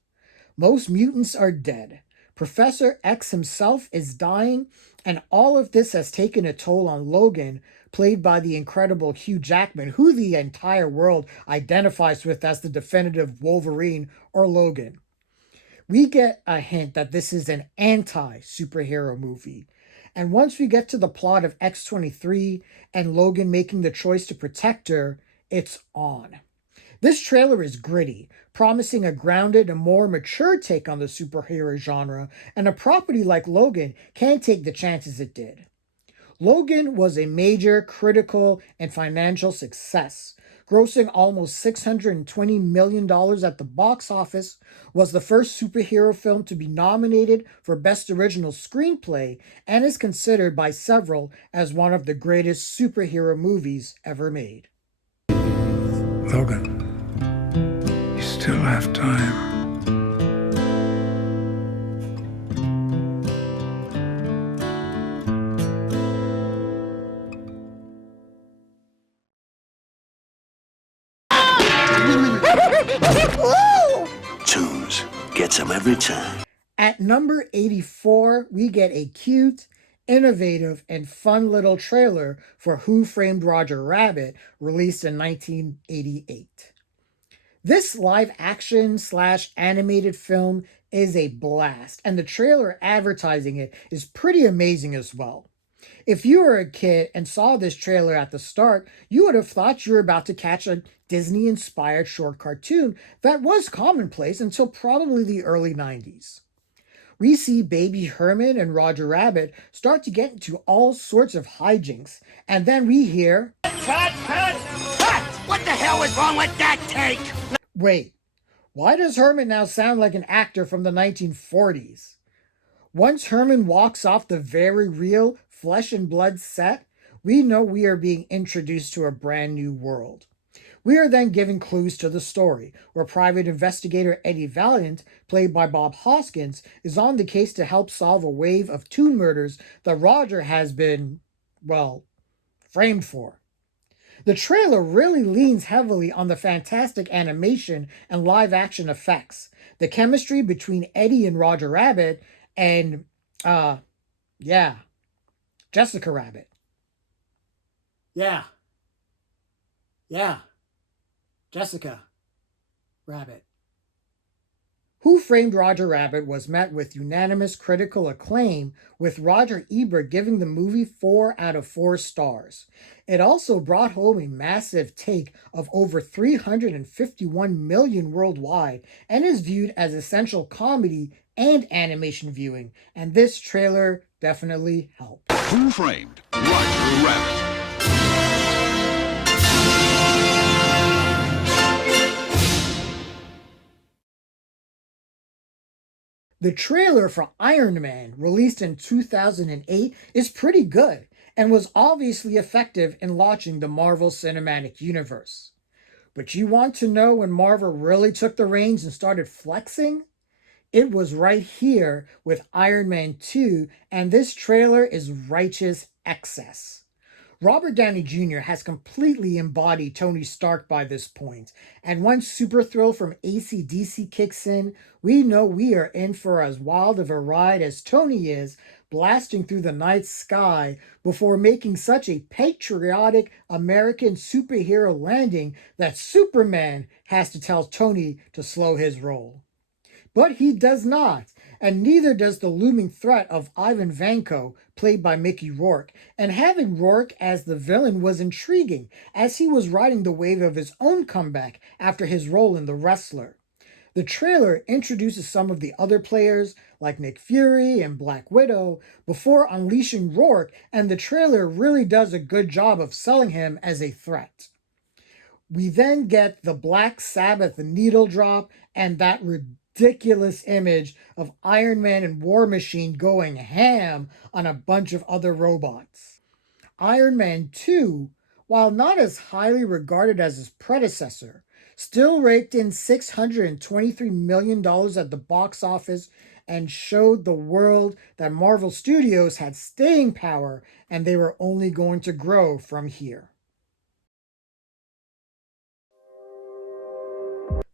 Most mutants are dead. Professor X himself is dying, and all of this has taken a toll on Logan, played by the incredible Hugh Jackman, who the entire world identifies with as the definitive Wolverine or Logan. We get a hint that this is an anti-superhero movie. And once we get to the plot of X-23 and Logan making the choice to protect her, it's on. This trailer is gritty, promising a grounded and more mature take on the superhero genre, and a property like Logan can't take the chances it did. Logan was a major critical and financial success, grossing almost $620 million at the box office, was the first superhero film to be nominated for Best Original Screenplay, and is considered by several as one of the greatest superhero movies ever made. Logan, you still have time. Tunes gets them every time. At number 84, we get a cute, innovative, and fun little trailer for Who Framed Roger Rabbit, released in 1988. This live action / animated film is a blast, and the trailer advertising it is pretty amazing as well. If you were a kid and saw this trailer at the start, you would have thought you were about to catch a Disney-inspired short cartoon that was commonplace until probably the early 90s. We see baby Herman and Roger Rabbit start to get into all sorts of hijinks, and then we hear, Cut! Cut! Cut! What the hell is wrong with that take? wait, why does Herman now sound like an actor from the 1940s? Once Herman walks off the very real flesh and blood set, we know we are being introduced to a brand new world. We are then given clues to the story, where private investigator Eddie Valiant, played by Bob Hoskins, is on the case to help solve a wave of two murders that Roger has been, well, framed for. The trailer really leans heavily on the fantastic animation and live action effects, the chemistry between Eddie and Roger Rabbit, and, Jessica Rabbit. Jessica Rabbit. Who Framed Roger Rabbit was met with unanimous critical acclaim, with Roger Ebert giving the movie 4 out of 4 stars. It also brought home a massive take of over $351 million worldwide, and is viewed as essential comedy and animation viewing, and this trailer definitely helped. Who Framed Roger Rabbit? The trailer for Iron Man, released in 2008, is pretty good, and was obviously effective in launching the Marvel Cinematic Universe. But you want to know when Marvel really took the reins and started flexing? It was right here with Iron Man 2, and this trailer is righteous excess. Robert Downey Jr. has completely embodied Tony Stark by this point, and once Super Thrill from AC/DC kicks in, we know we are in for as wild of a ride as Tony is, blasting through the night sky before making such a patriotic American superhero landing that Superman has to tell Tony to slow his roll. But he does not, and neither does the looming threat of Ivan Vanko, played by Mickey Rourke, and having Rourke as the villain was intriguing, as he was riding the wave of his own comeback after his role in The Wrestler. The trailer introduces some of the other players, like Nick Fury and Black Widow, before unleashing Rourke, and the trailer really does a good job of selling him as a threat. We then get the Black Sabbath needle drop and that ridiculous image of Iron Man and War Machine going ham on a bunch of other robots. Iron Man 2, while not as highly regarded as his predecessor, still raked in $623 million at the box office and showed the world that Marvel Studios had staying power and they were only going to grow from here.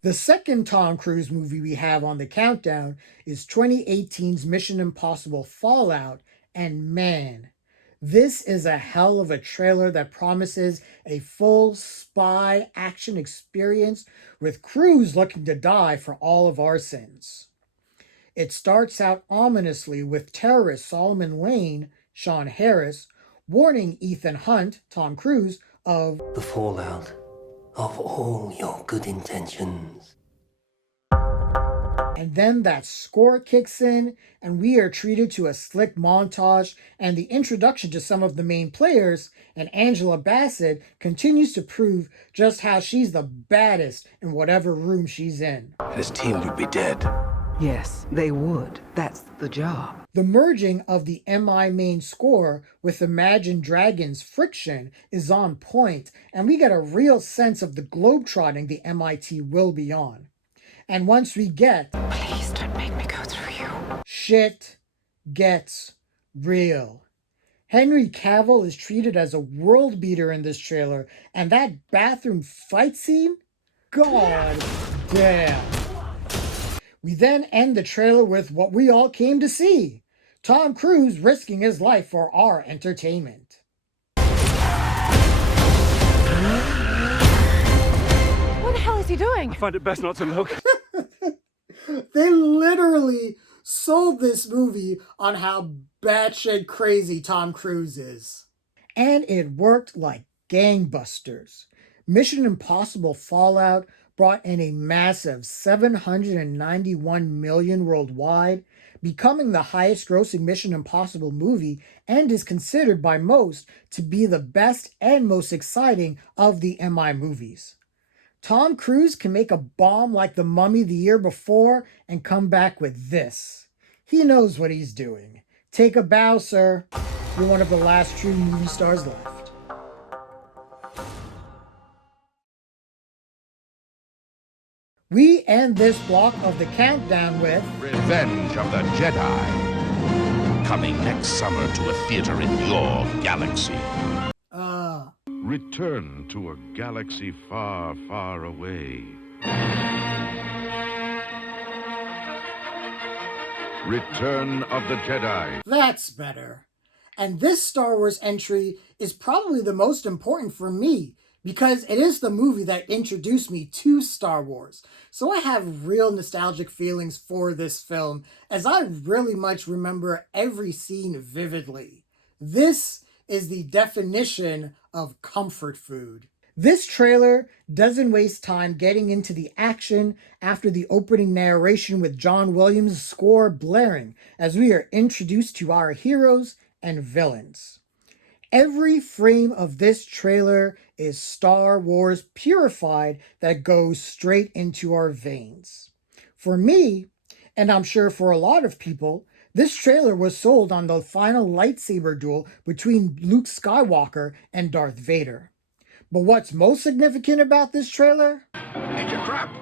The second Tom Cruise movie we have on the countdown is 2018's Mission Impossible Fallout, and man, This is a hell of a trailer that promises a full spy action experience with Cruise looking to die for all of our sins. It starts out ominously with terrorist Solomon Lane, Sean Harris, warning Ethan Hunt, Tom Cruise, of the fallout of all your good intentions. And then that score kicks in, and we are treated to a slick montage and the introduction to some of the main players, and Angela Bassett continues to prove just how she's the baddest in whatever room she's in. His team would be dead. Yes, they would. That's the job. The merging of the MI main score with Imagine Dragons' Friction is on point, and we get a real sense of the globetrotting the MIT will be on. And once we get... Please don't make me go through you. Shit gets real. Henry Cavill is treated as a world beater in this trailer, and that bathroom fight scene? God damn. We then end the trailer with what we all came to see. Tom Cruise risking his life for our entertainment. What the hell is he doing? I find it best not to look. They literally sold this movie on how batshit crazy Tom Cruise is. And it worked like gangbusters. Mission Impossible Fallout brought in a massive $791 million worldwide, becoming the highest grossing Mission Impossible movie, and is considered by most to be the best and most exciting of the MI movies. Tom Cruise can make a bomb like The Mummy the year before and come back with this. He knows what he's doing. Take a bow, sir. You're one of the last true movie stars left. We end this block of the countdown with Revenge of the Jedi. Coming next summer to a theater in your galaxy. Return to a galaxy far, far away. Return of the Jedi. That's better. And this Star Wars entry is probably the most important for me because it is the movie that introduced me to Star Wars. So I have real nostalgic feelings for this film, as I really much remember every scene vividly. This is the definition of comfort food. This trailer doesn't waste time getting into the action after the opening narration with John Williams' score blaring as we are introduced to our heroes and villains. Every frame of this trailer is Star Wars purified that goes straight into our veins. For me, and I'm sure for a lot of people, this trailer was sold on the final lightsaber duel between Luke Skywalker and Darth Vader. But what's most significant about this trailer?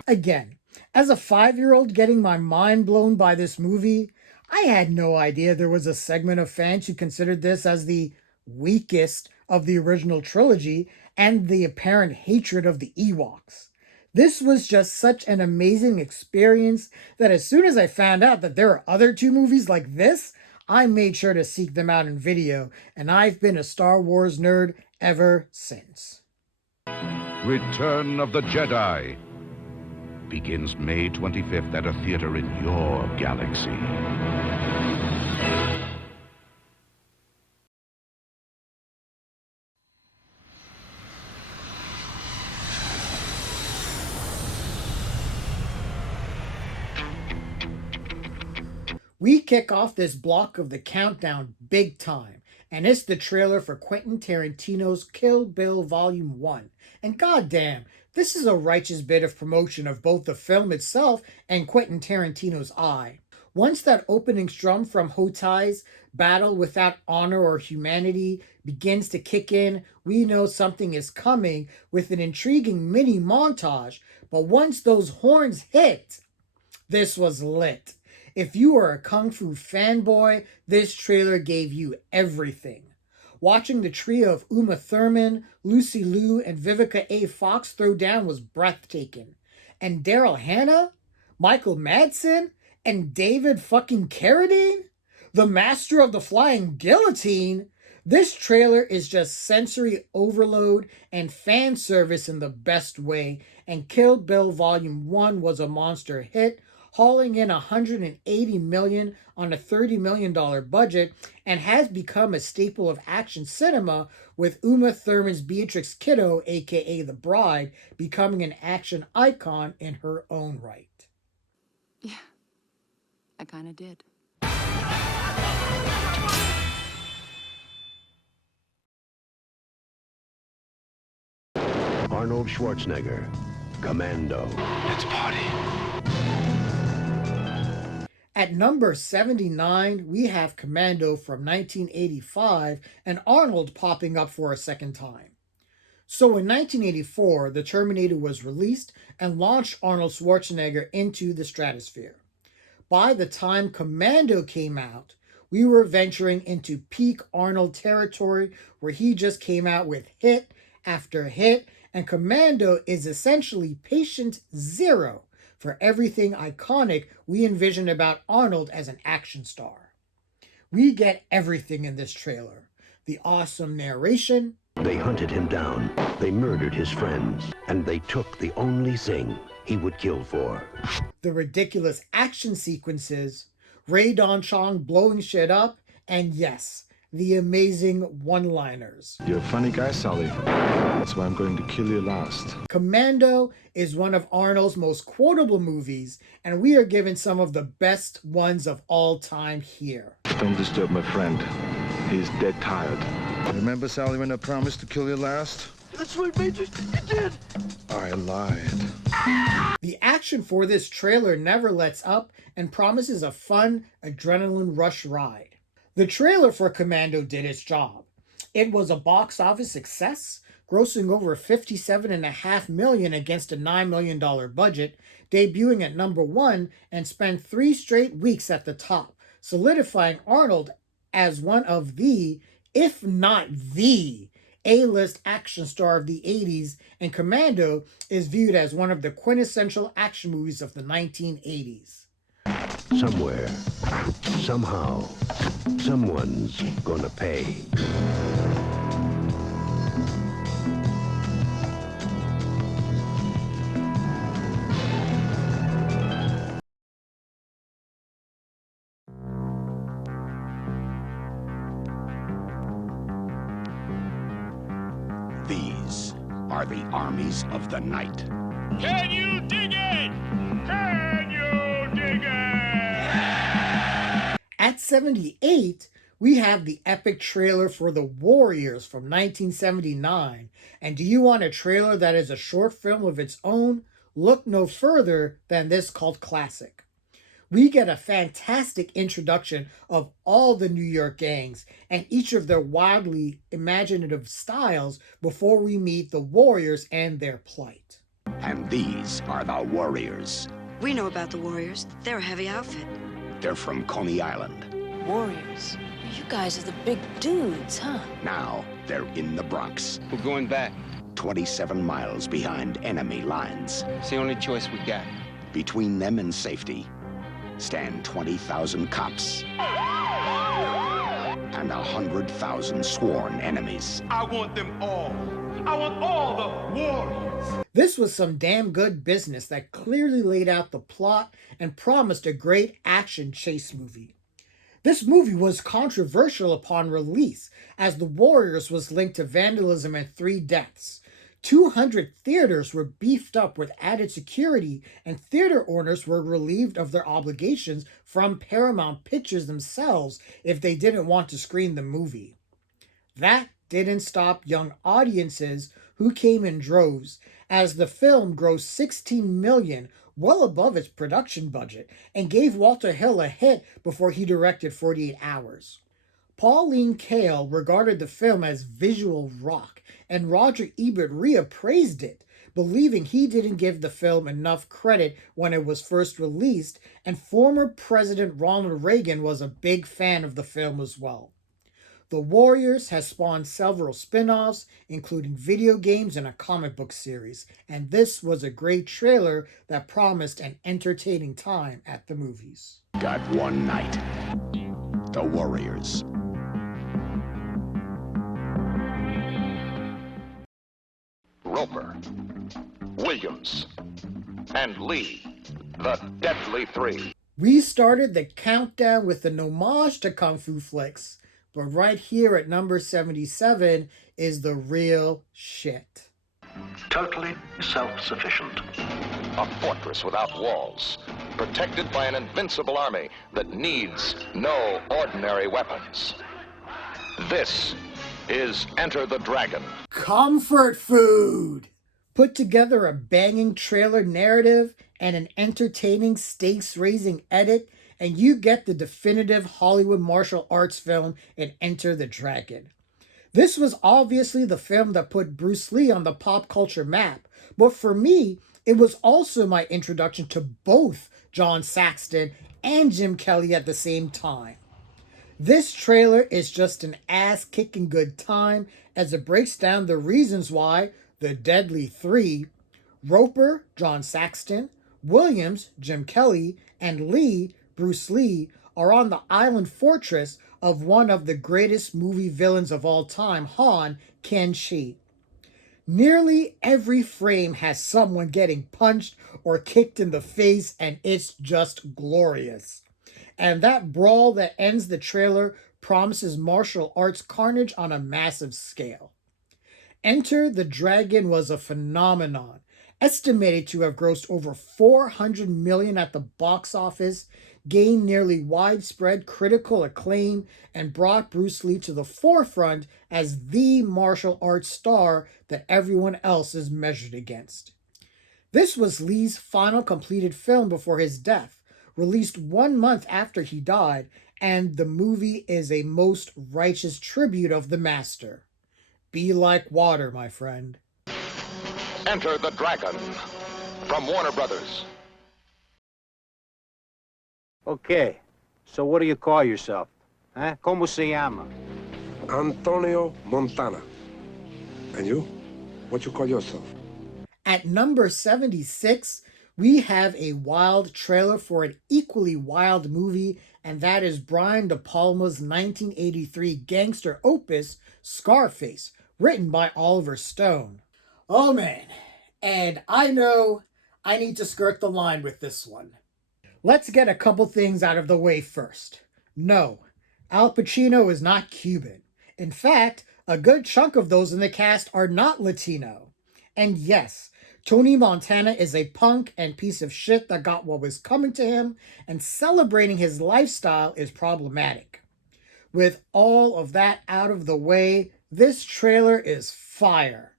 Again, as a 5-year-old getting my mind blown by this movie, I had no idea there was a segment of fans who considered this as the weakest of the original trilogy and the apparent hatred of the Ewoks. This was just such an amazing experience that as soon as I found out that there are other 2 movies like this, I made sure to seek them out in video, and I've been a Star Wars nerd ever since. Return of the Jedi begins May 25th at a theater in your galaxy. We kick off this block of the countdown big time, and it's the trailer for Quentin Tarantino's Kill Bill Volume 1. And goddamn, this is a righteous bit of promotion of both the film itself and Quentin Tarantino's eye. Once that opening strum from Hotai's Battle Without Honor or Humanity begins to kick in, we know something is coming with an intriguing mini montage, but once those horns hit, this was lit. If you are a Kung Fu fanboy, this trailer gave you everything. Watching the trio of Uma Thurman, Lucy Liu, and Vivica A. Fox throw down was breathtaking. And Daryl Hannah, Michael Madsen, and David fucking Carradine, the master of the flying guillotine, This trailer is just sensory overload and fan service in the best way, and Kill Bill Volume 1 was a monster hit, hauling in $180 million on a $30 million budget, and has become a staple of action cinema, with Uma Thurman's Beatrix Kiddo, aka The Bride, becoming an action icon in her own right. Yeah, I kind of did. Arnold Schwarzenegger, Commando. Let's party. At number 79, we have Commando from 1985, and Arnold popping up for a second time. So in 1984, The Terminator was released and launched Arnold Schwarzenegger into the stratosphere. By the time Commando came out, we were venturing into peak Arnold territory, where he just came out with hit after hit, and Commando is essentially patient zero for everything iconic we envision about Arnold as an action star. We get everything in this trailer. The awesome narration. They hunted him down, they murdered his friends, and they took the only thing he would kill for. The ridiculous action sequences, Ray Don Chong blowing shit up, and yes, the amazing one-liners. You're a funny guy, Sully. That's why I'm going to kill you last. Commando is one of Arnold's most quotable movies, and we are given some of the best ones of all time here. Don't disturb my friend. He's dead tired. Remember, Sally, when I promised to kill you last? That's right, Major. You did. I lied. The action for this trailer never lets up and promises a fun adrenaline rush ride. The trailer for Commando did its job. It was a box office success, grossing over $57.5 million against a $9 million budget, debuting at number 1 and spent 3 straight weeks at the top, solidifying Arnold as one of the, if not the, A-list action star of the 80s, and Commando is viewed as one of the quintessential action movies of the 1980s. Somewhere, somehow, someone's gonna pay. These are the armies of the night. Can you dig it? Can you dig it? At 78, we have the epic trailer for The Warriors from 1979. And do you want a trailer that is a short film of its own? Look no further than this cult classic. We get a fantastic introduction of all the New York gangs and each of their wildly imaginative styles before we meet the Warriors and their plight. And these are the Warriors. We know about the Warriors. They're a heavy outfit. They're from Coney Island. Warriors? You guys are the big dudes, huh? Now they're in the Bronx. We're going back. 27 miles behind enemy lines. It's the only choice we got. Between them and safety stand 20,000 cops and 100,000 sworn enemies. I want them all. I want all the Warriors. This was some damn good business that clearly laid out the plot and promised a great action chase movie. This movie was controversial upon release, as The Warriors was linked to vandalism and 3 deaths. 200 theaters were beefed up with added security, and theater owners were relieved of their obligations from Paramount Pictures themselves if they didn't want to screen the movie. That didn't stop young audiences who came in droves, as the film grossed $16 million, well above its production budget, and gave Walter Hill a hit before he directed 48 Hours. Pauline Kael regarded the film as visual rock, and Roger Ebert reappraised it, believing he didn't give the film enough credit when it was first released, and former President Ronald Reagan was a big fan of the film as well. The Warriors has spawned several spin-offs, including video games and a comic book series, and this was a great trailer that promised an entertaining time at the movies. Got one night. The Warriors. Roper, Williams, and Lee, the Deadly Three. We started the countdown with an homage to Kung Fu flicks, but right here at number 77 is the real shit. Totally self-sufficient. A fortress without walls, protected by an invincible army that needs no ordinary weapons. This is Enter the Dragon. Comfort food! Put together a banging trailer narrative and an entertaining stakes-raising edit, and you get the definitive Hollywood martial arts film in Enter the Dragon. This was obviously the film that put Bruce Lee on the pop culture map, but for me, it was also my introduction to both John Saxon and Jim Kelly at the same time. This trailer is just an ass-kicking good time as it breaks down the reasons why the Deadly Three, Roper, John Saxon, Williams, Jim Kelly, and Lee, Bruce Lee, are on the island fortress of one of the greatest movie villains of all time, Han Ken-Chi. Nearly every frame has someone getting punched or kicked in the face, and it's just glorious. And that brawl that ends the trailer promises martial arts carnage on a massive scale. Enter the Dragon was a phenomenon, estimated to have grossed over $400 million at the box office, gained nearly widespread critical acclaim, and brought Bruce Lee to the forefront as the martial arts star that everyone else is measured against. This was Lee's final completed film before his death, released 1 month after he died, and the movie is a most righteous tribute of the master. Be like water, my friend. Enter the Dragon from Warner Brothers. Okay, so what do you call yourself? Huh? ¿Cómo se llama? Antonio Montana. And you? What you call yourself? At number 76, we have a wild trailer for an equally wild movie, and that is Brian De Palma's 1983 gangster opus, Scarface, written by Oliver Stone. Oh man, and I know I need to skirt the line with this one. Let's get a couple things out of the way first. No, Al Pacino is not Cuban. In fact, a good chunk of those in the cast are not Latino. And yes, Tony Montana is a punk and piece of shit that got what was coming to him, and celebrating his lifestyle is problematic. With all of that out of the way, this trailer is fire.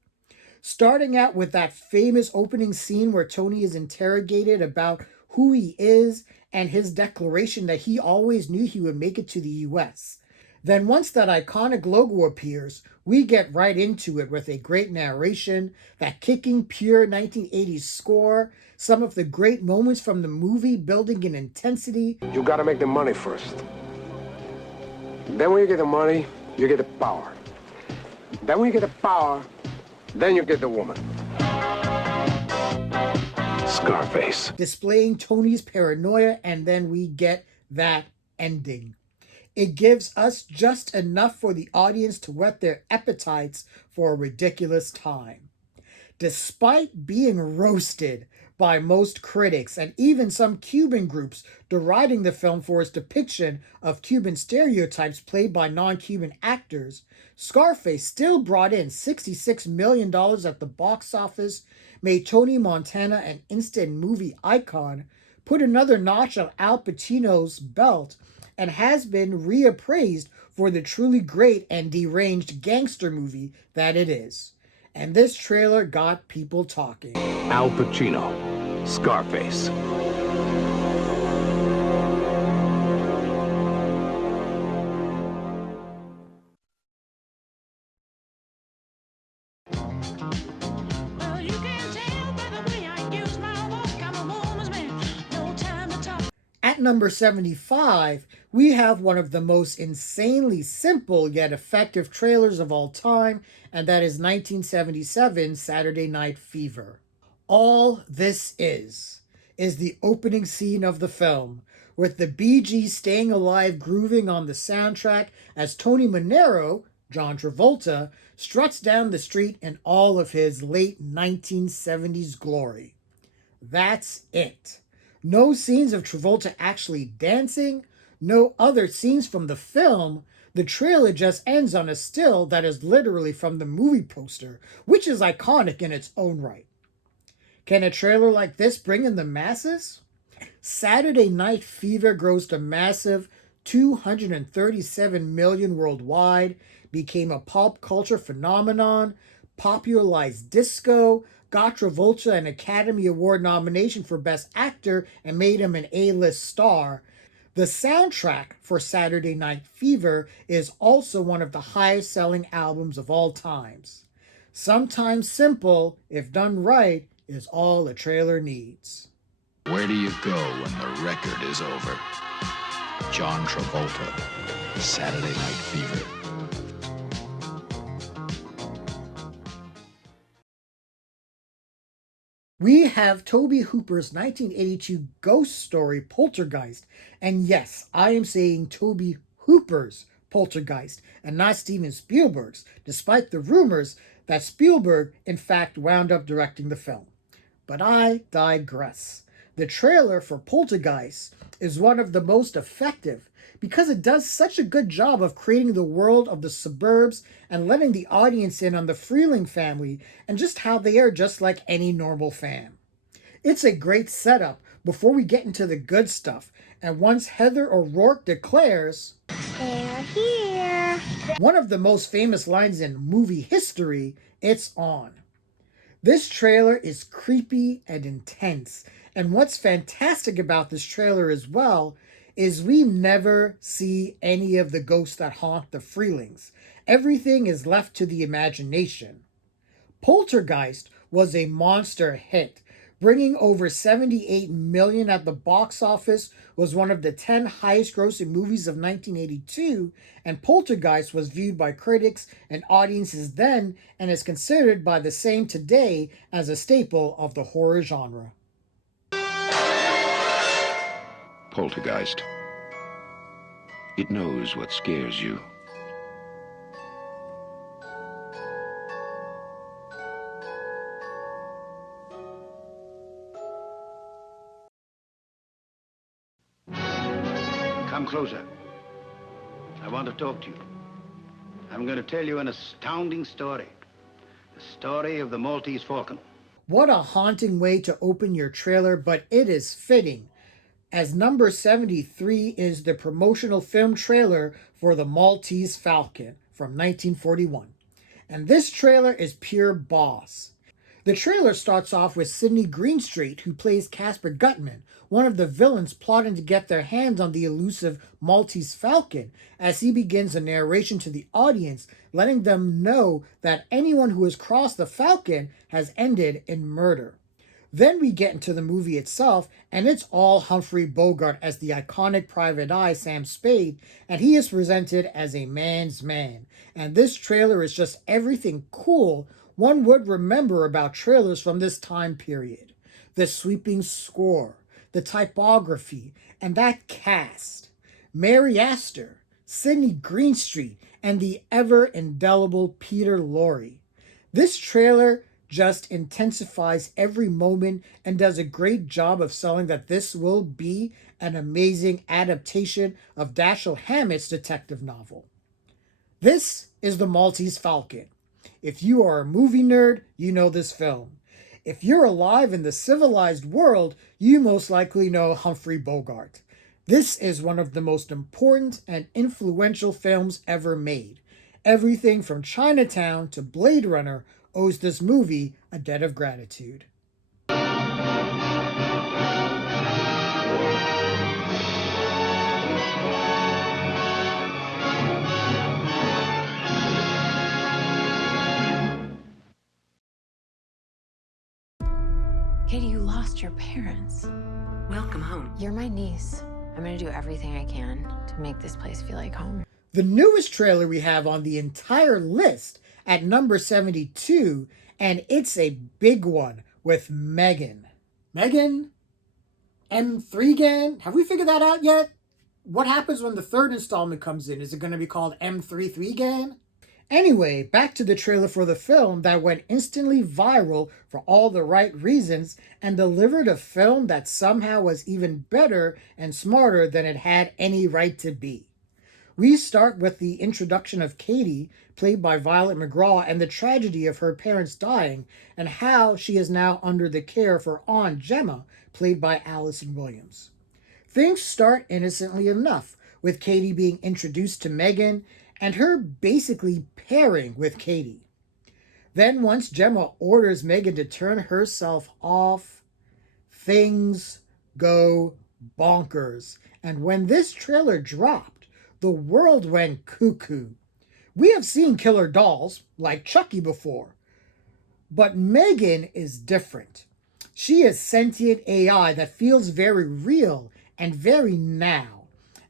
Starting out with that famous opening scene where Tony is interrogated about who he is and his declaration that he always knew he would make it to the US. Then once that iconic logo appears, we get right into it with a great narration, that kicking pure 1980s score, some of the great moments from the movie building in intensity. You gotta make the money first. Then when you get the money, you get the power. Then when you get the power, then you get the woman. Scarface. Displaying Tony's paranoia, and then we get that ending. It gives us just enough for the audience to whet their appetites for a ridiculous time. Despite being roasted by most critics and even some Cuban groups deriding the film for its depiction of Cuban stereotypes played by non-Cuban actors, Scarface still brought in $66 million at the box office, made Tony Montana an instant movie icon, put another notch on Al Pacino's belt, and has been reappraised for the truly great and deranged gangster movie that it is. And this trailer got people talking. Al Pacino, Scarface. At number 75, we have one of the most insanely simple yet effective trailers of all time, and that is 1977's Saturday Night Fever. All this is the opening scene of the film, with the B.I.G. Staying Alive grooving on the soundtrack as Tony Manero, John Travolta, struts down the street in all of his late 1970s glory. That's it. No scenes of Travolta actually dancing, no other scenes from the film. The trailer just ends on a still that is literally from the movie poster, which is iconic in its own right. Can a trailer like this bring in the masses? Saturday Night Fever grossed a massive $237 million worldwide, became a pop culture phenomenon, popularized disco, got Travolta an Academy Award nomination for Best Actor, and made him an A-list star. The soundtrack for Saturday Night Fever is also one of the highest selling albums of all times. Sometimes simple, if done right, is all a trailer needs. Where do you go when the record is over? John Travolta, Saturday Night Fever. We have Tobe Hooper's 1982 ghost story Poltergeist, and yes, I am saying Tobe Hooper's Poltergeist and not Steven Spielberg's, despite the rumors that Spielberg in fact wound up directing the film. But I digress. The trailer for Poltergeist is one of the most effective because it does such a good job of creating the world of the suburbs and letting the audience in on the Freeling family and just how they are just like any normal fan. It's a great setup before we get into the good stuff, and once Heather O'Rourke declares, "They're here," one of the most famous lines in movie history, it's on. This trailer is creepy and intense, and what's fantastic about this trailer as well is we never see any of the ghosts that haunt the Freelings. Everything is left to the imagination. Poltergeist was a monster hit, bringing over $78 million at the box office, was one of the 10 highest grossing movies of 1982, and Poltergeist was viewed by critics and audiences then and is considered by the same today as a staple of the horror genre. Poltergeist. It knows what scares you. Come closer. I want to talk to you. I'm going to tell you an astounding story. The story of the Maltese Falcon. What a haunting way to open your trailer, but it is fitting, as number 73 is the promotional film trailer for The Maltese Falcon from 1941. And this trailer is pure boss. The trailer starts off with Sidney Greenstreet, who plays Casper Gutman, one of the villains plotting to get their hands on the elusive Maltese Falcon, as he begins a narration to the audience, letting them know that anyone who has crossed the Falcon has ended in murder. Then we get into the movie itself, and it's all Humphrey Bogart as the iconic private eye Sam Spade, and he is presented as a man's man. And this trailer is just everything cool one would remember about trailers from this time period. The sweeping score, the typography, and that cast. Mary Astor, Sidney Greenstreet, and the ever indelible Peter Lorre. This trailer just intensifies every moment and does a great job of selling that this will be an amazing adaptation of Dashiell Hammett's detective novel. This is The Maltese Falcon. If you are a movie nerd, you know this film. If you're alive in the civilized world, you most likely know Humphrey Bogart. This is one of the most important and influential films ever made. Everything from Chinatown to Blade Runner owes this movie a debt of gratitude. Katie, you lost your parents. Welcome home. You're my niece. I'm gonna do everything I can to make this place feel like home. The newest trailer we have on the entire list at number 72, and it's a big one with Megan. Megan? M3gan? Have we figured that out yet? What happens when the third installment comes in? Is it going to be called M33gan? Anyway, back to the trailer for the film that went instantly viral for all the right reasons and delivered a film that somehow was even better and smarter than it had any right to be. We start with the introduction of Katie, played by Violet McGraw, and the tragedy of her parents dying, and how she is now under the care of her aunt Gemma, played by Allison Williams. Things start innocently enough, with Katie being introduced to Megan, and her basically pairing with Katie. Then once Gemma orders Megan to turn herself off, things go bonkers. And when this trailer dropped, the world went cuckoo. We have seen killer dolls, like Chucky, before, but Megan is different. She is sentient AI that feels very real and very now,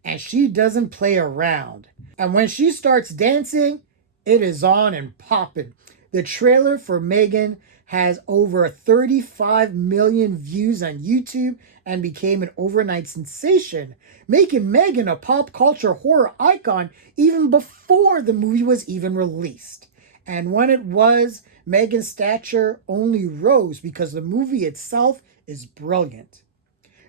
and she doesn't play around. And when she starts dancing, it is on and popping. The trailer for Megan has over 35 million views on YouTube and became an overnight sensation, making Megan a pop culture horror icon even before the movie was even released. And when it was, Megan's stature only rose because the movie itself is brilliant.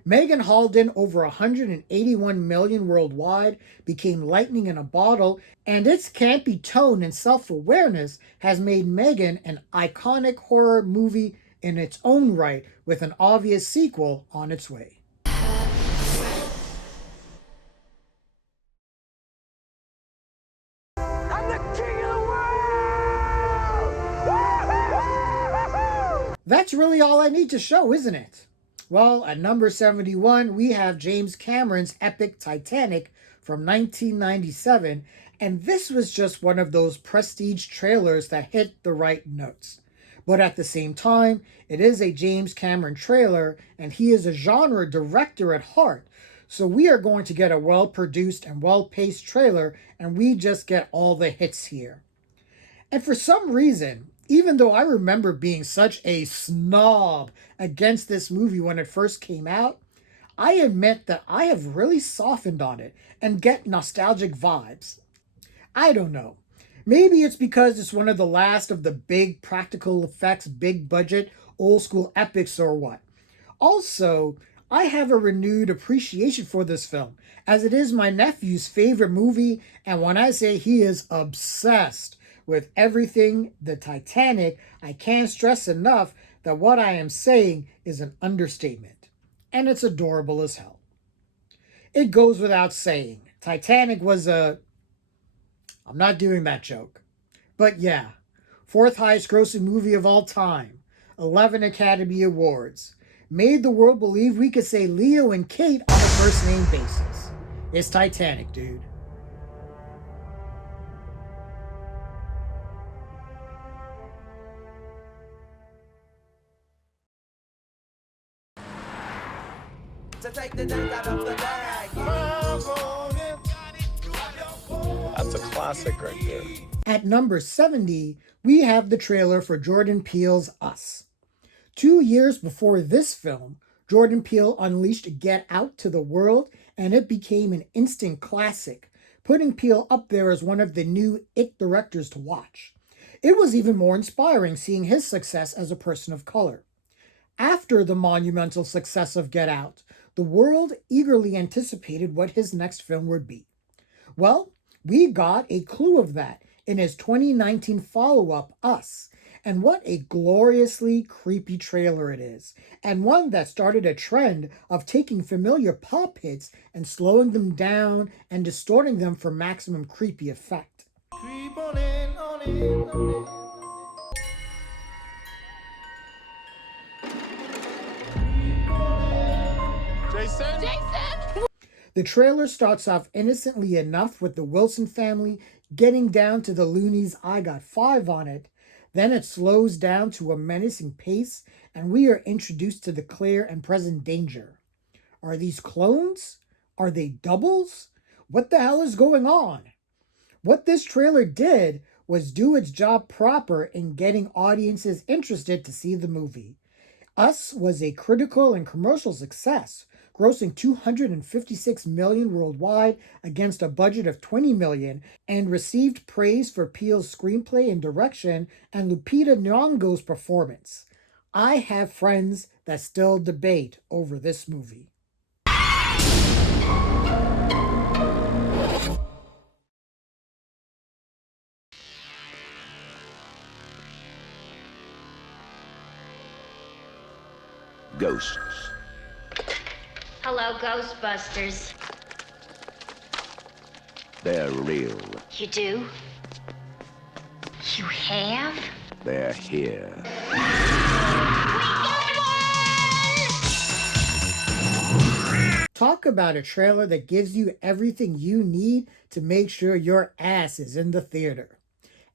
Megan hauled in over 181 million worldwide, became lightning in a bottle, and its campy tone and self-awareness has made Megan an iconic horror movie in its own right, with an obvious sequel on its way. I'm the king of the world! That's really all I need to show, isn't it? Well, at number 71, we have James Cameron's epic Titanic from 1997, and this was just one of those prestige trailers that hit the right notes. But at the same time, it is a James Cameron trailer, and he is a genre director at heart. So we are going to get a well-produced and well-paced trailer, and we just get all the hits here. And for some reason, even though I remember being such a snob against this movie when it first came out, I admit that I have really softened on it and get nostalgic vibes. I don't know. Maybe it's because it's one of the last of the big practical effects, big budget, old school epics or what. Also, I have a renewed appreciation for this film, as it is my nephew's favorite movie, and when I say he is obsessed with everything the Titanic, I can't stress enough that what I am saying is an understatement. And it's adorable as hell. It goes without saying, Titanic was I'm not doing that joke. But yeah, fourth highest grossing movie of all time, 11 Academy Awards, made the world believe we could say Leo and Kate on a first name basis. It's Titanic, dude. To take the dunk out of the bag. That's a classic right there. At number 70, we have the trailer for Jordan Peele's Us. 2 years before this film, Jordan Peele unleashed Get Out to the world, and it became an instant classic, putting Peele up there as one of the new It directors to watch. It was even more inspiring seeing his success as a person of color. After the monumental success of Get Out, the world eagerly anticipated what his next film would be. Well, we got a clue of that in his 2019 follow-up, Us, and what a gloriously creepy trailer it is, and one that started a trend of taking familiar pop hits and slowing them down and distorting them for maximum creepy effect. Creep on in, on in, on in. Jason? The trailer starts off innocently enough with the Wilson family getting down to the loonies I Got 5 on it. Then it slows down to a menacing pace, and we are introduced to the clear and present danger. Are these clones? Are they doubles? What the hell is going on? What this trailer did was do its job proper in getting audiences interested to see the movie. Us was a critical and commercial success, grossing $256 million worldwide against a budget of $20 million, and received praise for Peele's screenplay and direction and Lupita Nyong'o's performance. I have friends that still debate over this movie. Ghosts. Hello, Ghostbusters. They're real. You do? You have? They're here. Talk about a trailer that gives you everything you need to make sure your ass is in the theater.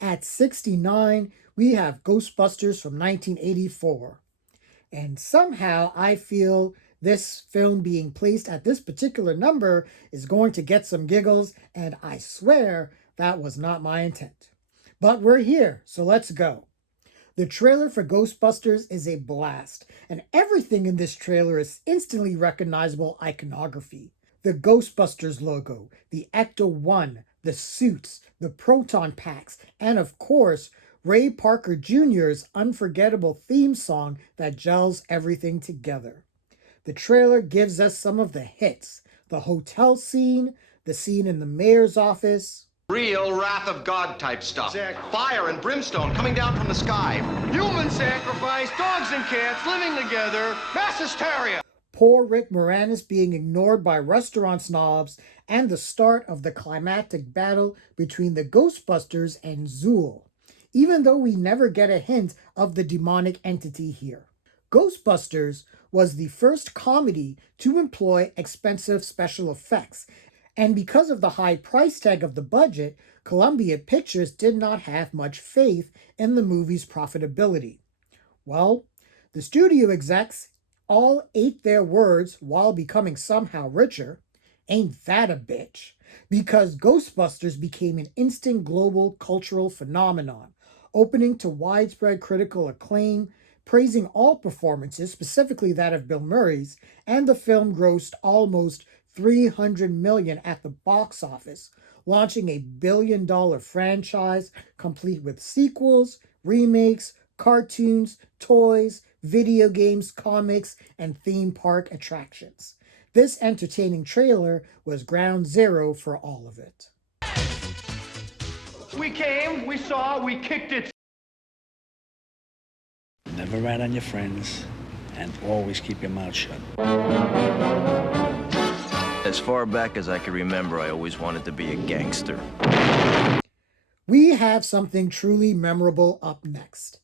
At 69, we have Ghostbusters from 1984. And somehow I feel this film being placed at this particular number is going to get some giggles, and I swear that was not my intent. But we're here, so let's go. The trailer for Ghostbusters is a blast, and everything in this trailer is instantly recognizable iconography. The Ghostbusters logo, the Ecto-1, the suits, the proton packs, and of course, Ray Parker Jr.'s unforgettable theme song that gels everything together. The trailer gives us some of the hits: the hotel scene, the scene in the mayor's office. Real wrath of God type stuff. Fire and brimstone coming down from the sky. Human sacrifice, dogs and cats living together, mass hysteria. Poor Rick Moranis being ignored by restaurant snobs, and the start of the climactic battle between the Ghostbusters and Zool, even though we never get a hint of the demonic entity here. Ghostbusters was the first comedy to employ expensive special effects, and because of the high price tag of the budget, Columbia Pictures did not have much faith in the movie's profitability. Well, the studio execs all ate their words while becoming somehow richer. Ain't that a bitch? Because Ghostbusters became an instant global cultural phenomenon, opening to widespread critical acclaim, praising all performances, specifically that of Bill Murray's, and the film grossed almost $300 million at the box office, launching a billion-dollar franchise complete with sequels, remakes, cartoons, toys, video games, comics, and theme park attractions. This entertaining trailer was ground zero for all of it. We came, we saw, we kicked it. Never rat on your friends, and always keep your mouth shut. As far back as I can remember, I always wanted to be a gangster. We have something truly memorable up next.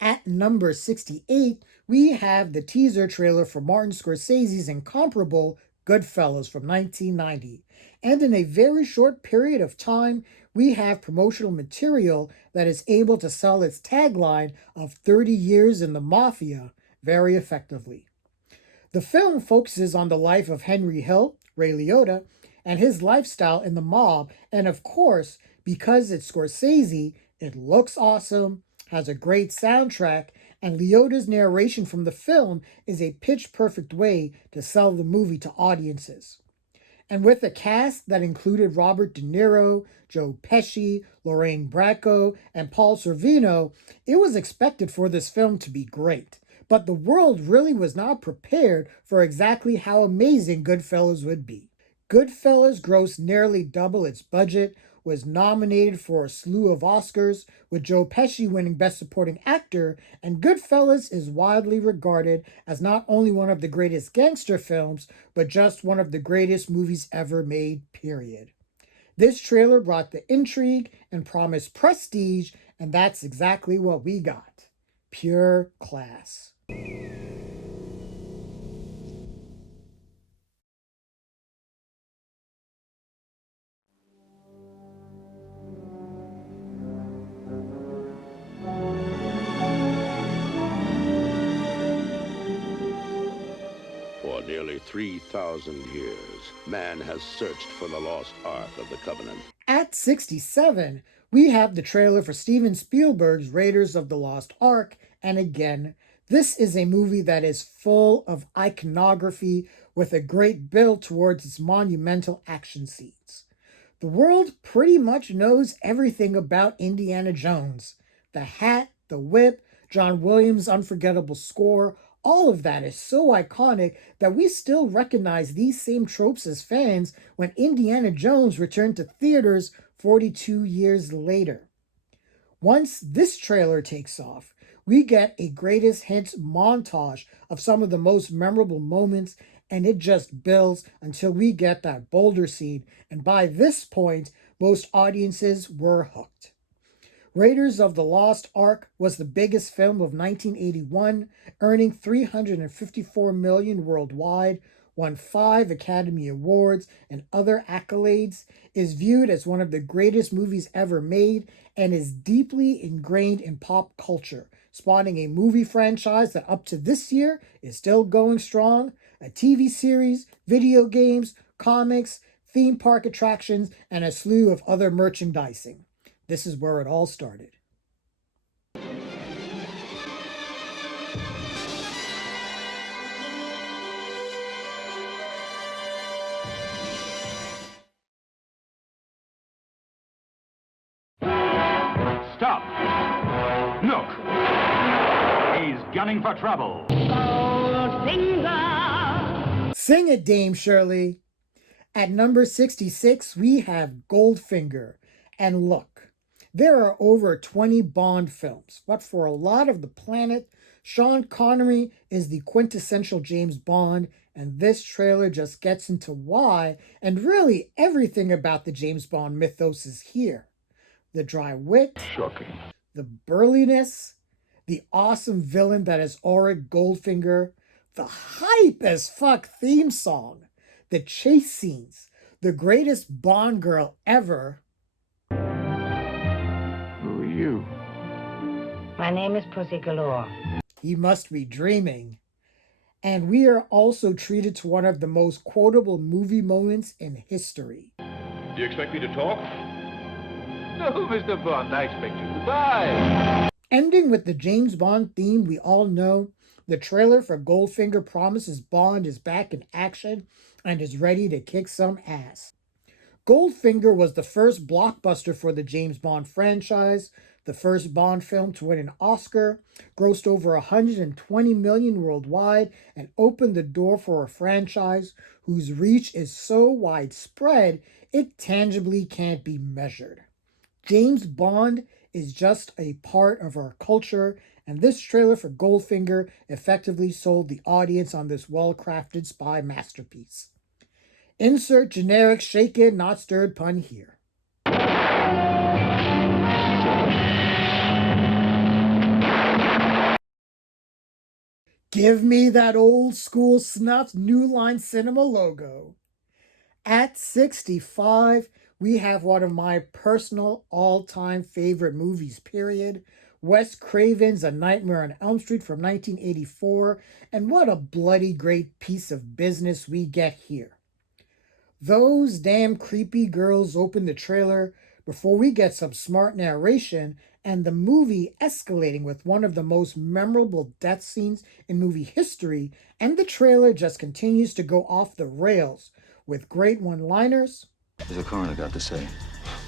At number 68, we have the teaser trailer for Martin Scorsese's incomparable Goodfellas from 1990. And in a very short period of time, we have promotional material that is able to sell its tagline of 30 years in the Mafia very effectively. The film focuses on the life of Henry Hill, Ray Liotta, and his lifestyle in the mob, and of course, because it's Scorsese, it looks awesome, has a great soundtrack, and Liotta's narration from the film is a pitch-perfect way to sell the movie to audiences. And with a cast that included Robert De Niro, Joe Pesci, Lorraine Bracco, and Paul Sorvino, it was expected for this film to be great. But the world really was not prepared for exactly how amazing Goodfellas would be. Goodfellas grossed nearly double its budget, was nominated for a slew of Oscars, with Joe Pesci winning Best Supporting Actor, and Goodfellas is widely regarded as not only one of the greatest gangster films, but just one of the greatest movies ever made, period. This trailer brought the intrigue and promised prestige, and that's exactly what we got. Pure class. For nearly 3,000 years, man has searched for the lost Ark of the Covenant. At 67, we have the trailer for Steven Spielberg's Raiders of the Lost Ark, and again, This is a movie that is full of iconography with a great build towards its monumental action scenes. The world pretty much knows everything about Indiana Jones. The hat, the whip, John Williams' unforgettable score, all of that is so iconic that we still recognize these same tropes as fans when Indiana Jones returned to theaters 42 years later. Once this trailer takes off, we get a greatest hits montage of some of the most memorable moments, and it just builds until we get that boulder scene, and by this point, most audiences were hooked. Raiders of the Lost Ark was the biggest film of 1981, earning $354 million worldwide, won 5 Academy Awards and other accolades, is viewed as one of the greatest movies ever made, and is deeply ingrained in pop culture, spawning a movie franchise that up to this year is still going strong, a TV series, video games, comics, theme park attractions, and a slew of other merchandising. This is where it all started. Stop! Look! He's gunning for trouble. Sing it, Dame Shirley. At number 66, we have Goldfinger. And look, there are over 20 Bond films, but for a lot of the planet, Sean Connery is the quintessential James Bond, and this trailer just gets into why, and really everything about the James Bond mythos is here. The dry wit, Shocking. the burliness, the awesome villain that is Auric Goldfinger, the hype as fuck theme song, the chase scenes, the greatest Bond girl ever. Who are you? My name is Pussy Galore. You must be dreaming. And we are also treated to one of the most quotable movie moments in history. Do you expect me to talk? No, Mr. Bond, I expect you to die. Ending with the James Bond theme we all know, the trailer for Goldfinger promises Bond is back in action and is ready to kick some ass. Goldfinger was the first blockbuster for the James Bond franchise, the first Bond film to win an Oscar, grossed over $120 million worldwide, and opened the door for a franchise whose reach is so widespread it tangibly can't be measured. James Bond is just a part of our culture, and this trailer for Goldfinger effectively sold the audience on this well-crafted spy masterpiece. Insert generic shaken, not stirred pun here. Give me that old school snuffed New Line Cinema logo. At 65, we have one of my personal all-time favorite movies, period. Wes Craven's A Nightmare on Elm Street from 1984, and what a bloody great piece of business we get here. Those damn creepy girls open the trailer before we get some smart narration and the movie escalating with one of the most memorable death scenes in movie history, and the trailer just continues to go off the rails with great one-liners. What's the coroner got to say?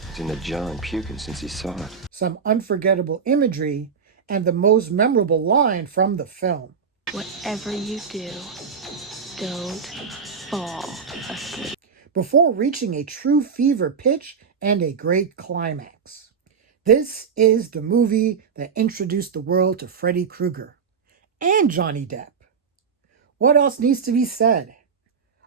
He's in the jar and puking since he saw it. Some unforgettable imagery, and the most memorable line from the film. Whatever you do, don't fall asleep. Before reaching a true fever pitch and a great climax. This is the movie that introduced the world to Freddy Krueger and Johnny Depp. What else needs to be said?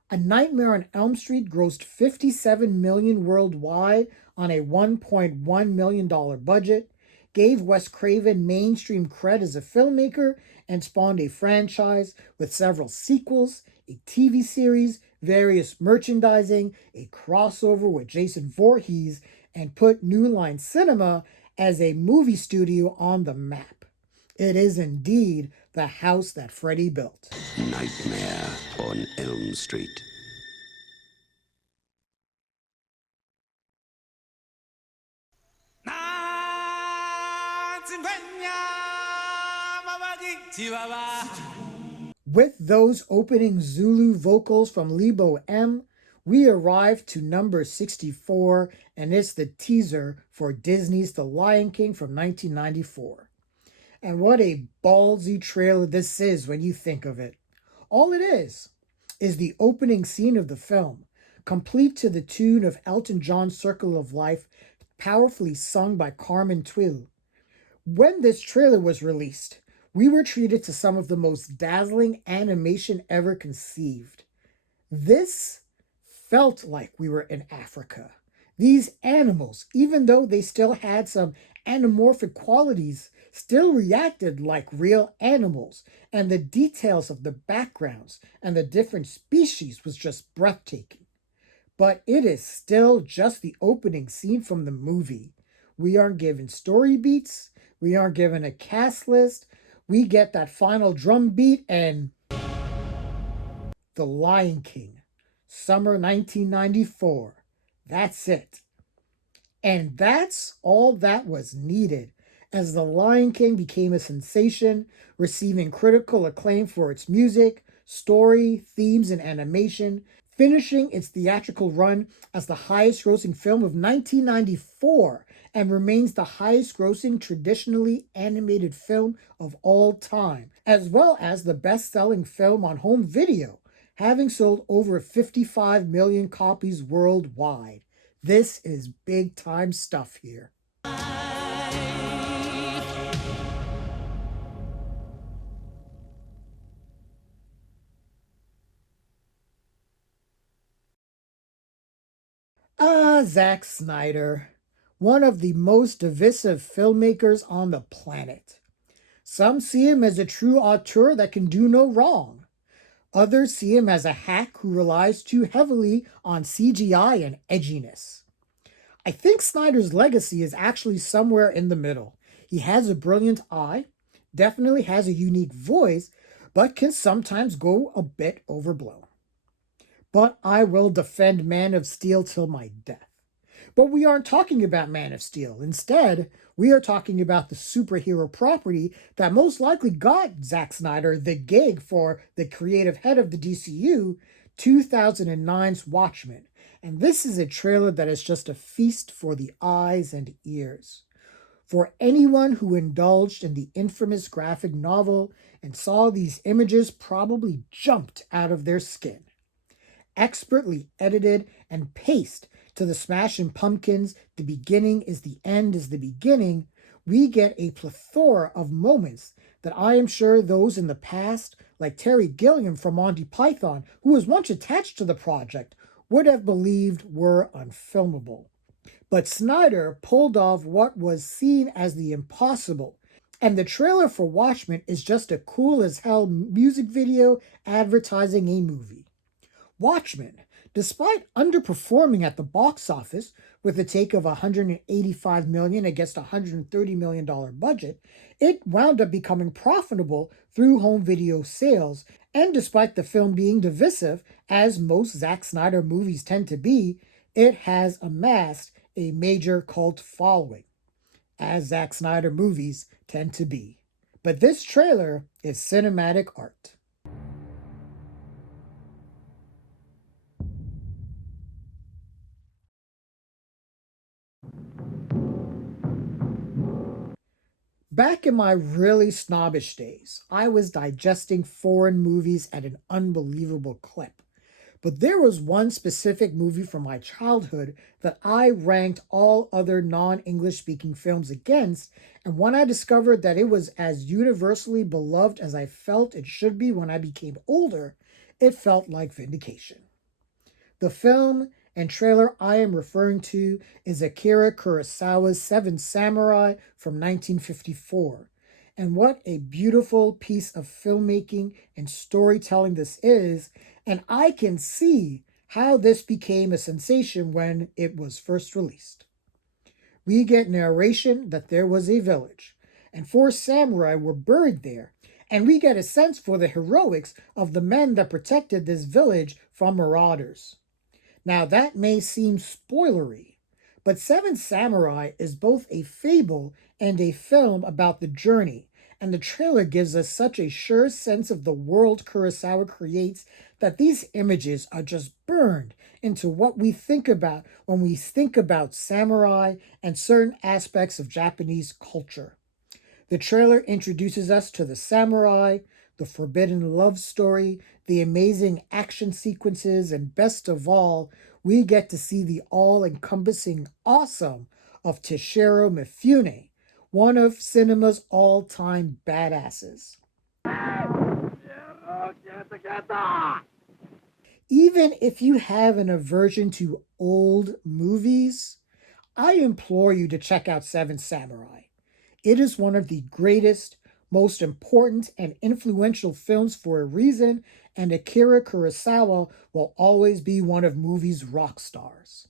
A Nightmare on Elm Street grossed $57 million worldwide on a $1.1 million budget, gave Wes Craven mainstream cred as a filmmaker, and spawned a franchise with several sequels, a TV series, various merchandising, a crossover with Jason Voorhees, and put New Line Cinema as a movie studio on the map. It is indeed the house that Freddy built. Nightmare on Elm Street. With those opening Zulu vocals from Lebo M, we arrive to number 64, and it's the teaser for Disney's The Lion King from 1994. And what a ballsy trailer this is when you think of it. All it is the opening scene of the film, complete to the tune of Elton John's Circle of Life, powerfully sung by Carmen Twill. When this trailer was released, we were treated to some of the most dazzling animation ever conceived. This felt like we were in Africa. These animals, even though they still had some anamorphic qualities, still reacted like real animals, and the details of the backgrounds and the different species was just breathtaking. But it is still just the opening scene from the movie. We aren't given story beats, we aren't given a cast list, we get that final drum beat and The Lion King, summer 1994. That's it. And that's all that was needed, as The Lion King became a sensation, receiving critical acclaim for its music, story, themes, and animation, finishing its theatrical run as the highest grossing film of 1994 and remains the highest grossing traditionally animated film of all time, as well as the best-selling film on home video, having sold over 55 million copies worldwide. This is big time stuff here. Zack Snyder, one of the most divisive filmmakers on the planet. Some see him as a true auteur that can do no wrong. Others see him as a hack who relies too heavily on CGI and edginess. I think Snyder's legacy is actually somewhere in the middle. He has a brilliant eye, definitely has a unique voice, but can sometimes go a bit overblown. But I will defend Man of Steel till my death. But we aren't talking about Man of Steel. Instead, we are talking about the superhero property that most likely got Zack Snyder the gig for the creative head of the DCU, 2009's Watchmen. And this is a trailer that is just a feast for the eyes and ears. For anyone who indulged in the infamous graphic novel and saw these images probably jumped out of their skin. Expertly edited and paced to the Smashing Pumpkins, the beginning is the end is the beginning, we get a plethora of moments that I am sure those in the past, like Terry Gilliam from Monty Python, who was once attached to the project, would have believed were unfilmable. But Snyder pulled off what was seen as the impossible, and the trailer for Watchmen is just a cool as hell music video advertising a movie. Watchmen, despite underperforming at the box office with a take of $185 million against a $130 million budget, it wound up becoming profitable through home video sales, and despite the film being divisive, as most Zack Snyder movies tend to be, it has amassed a major cult following, as Zack Snyder movies tend to be. But this trailer is cinematic art. Back in my really snobbish days, I was digesting foreign movies at an unbelievable clip. But there was one specific movie from my childhood that I ranked all other non-English speaking films against, and when I discovered that it was as universally beloved as I felt it should be when I became older, it felt like vindication. The film and trailer I am referring to is Akira Kurosawa's Seven Samurai from 1954. And what a beautiful piece of filmmaking and storytelling this is, and I can see how this became a sensation when it was first released. We get narration that there was a village, and 4 samurai were buried there, and we get a sense for the heroics of the men that protected this village from marauders. Now that may seem spoilery, but Seven Samurai is both a fable and a film about the journey, and the trailer gives us such a sure sense of the world Kurosawa creates that these images are just burned into what we think about when we think about samurai and certain aspects of Japanese culture. The trailer introduces us to the samurai, the forbidden love story, the amazing action sequences, and best of all, we get to see the all-encompassing awesome of Toshiro Mifune, one of cinema's all-time badasses. Even if you have an aversion to old movies, I implore you to check out Seven Samurai. It is one of the greatest, most important, and influential films for a reason, and Akira Kurosawa will always be one of movies' rock stars.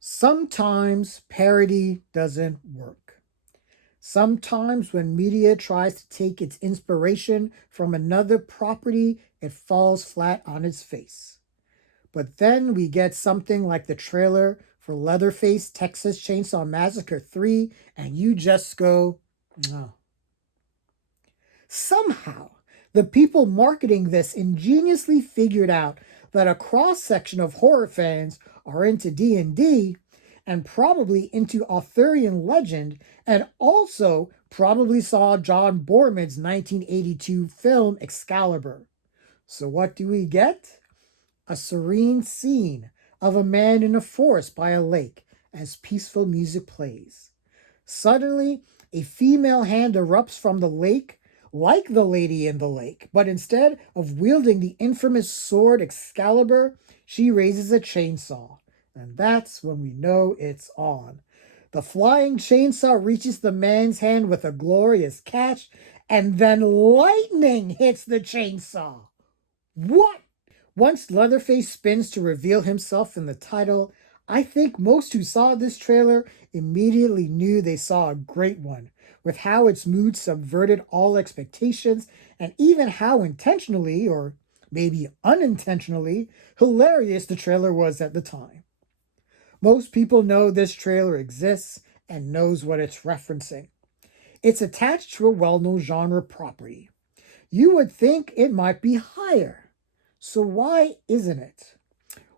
Sometimes parody doesn't work. Sometimes when media tries to take its inspiration from another property, it falls flat on its face. But then we get something like the trailer for Leatherface Texas Chainsaw Massacre 3, and you just go, no. Somehow, the people marketing this ingeniously figured out that a cross-section of horror fans are into D&D and probably into Arthurian legend, and also probably saw John Boorman's 1982 film Excalibur. So what do we get? A serene scene of a man in a forest by a lake as peaceful music plays. Suddenly, a female hand erupts from the lake, like the lady in the lake, but instead of wielding the infamous sword Excalibur, she raises a chainsaw. And that's when we know it's on. The flying chainsaw reaches the man's hand with a glorious catch, and then lightning hits the chainsaw. What? Once Leatherface spins to reveal himself in the title, I think most who saw this trailer immediately knew they saw a great one, with how its mood subverted all expectations and even how intentionally, or maybe unintentionally, hilarious the trailer was at the time. Most people know this trailer exists and knows what it's referencing. It's attached to a well-known genre property. You would think it might be higher. So why isn't it?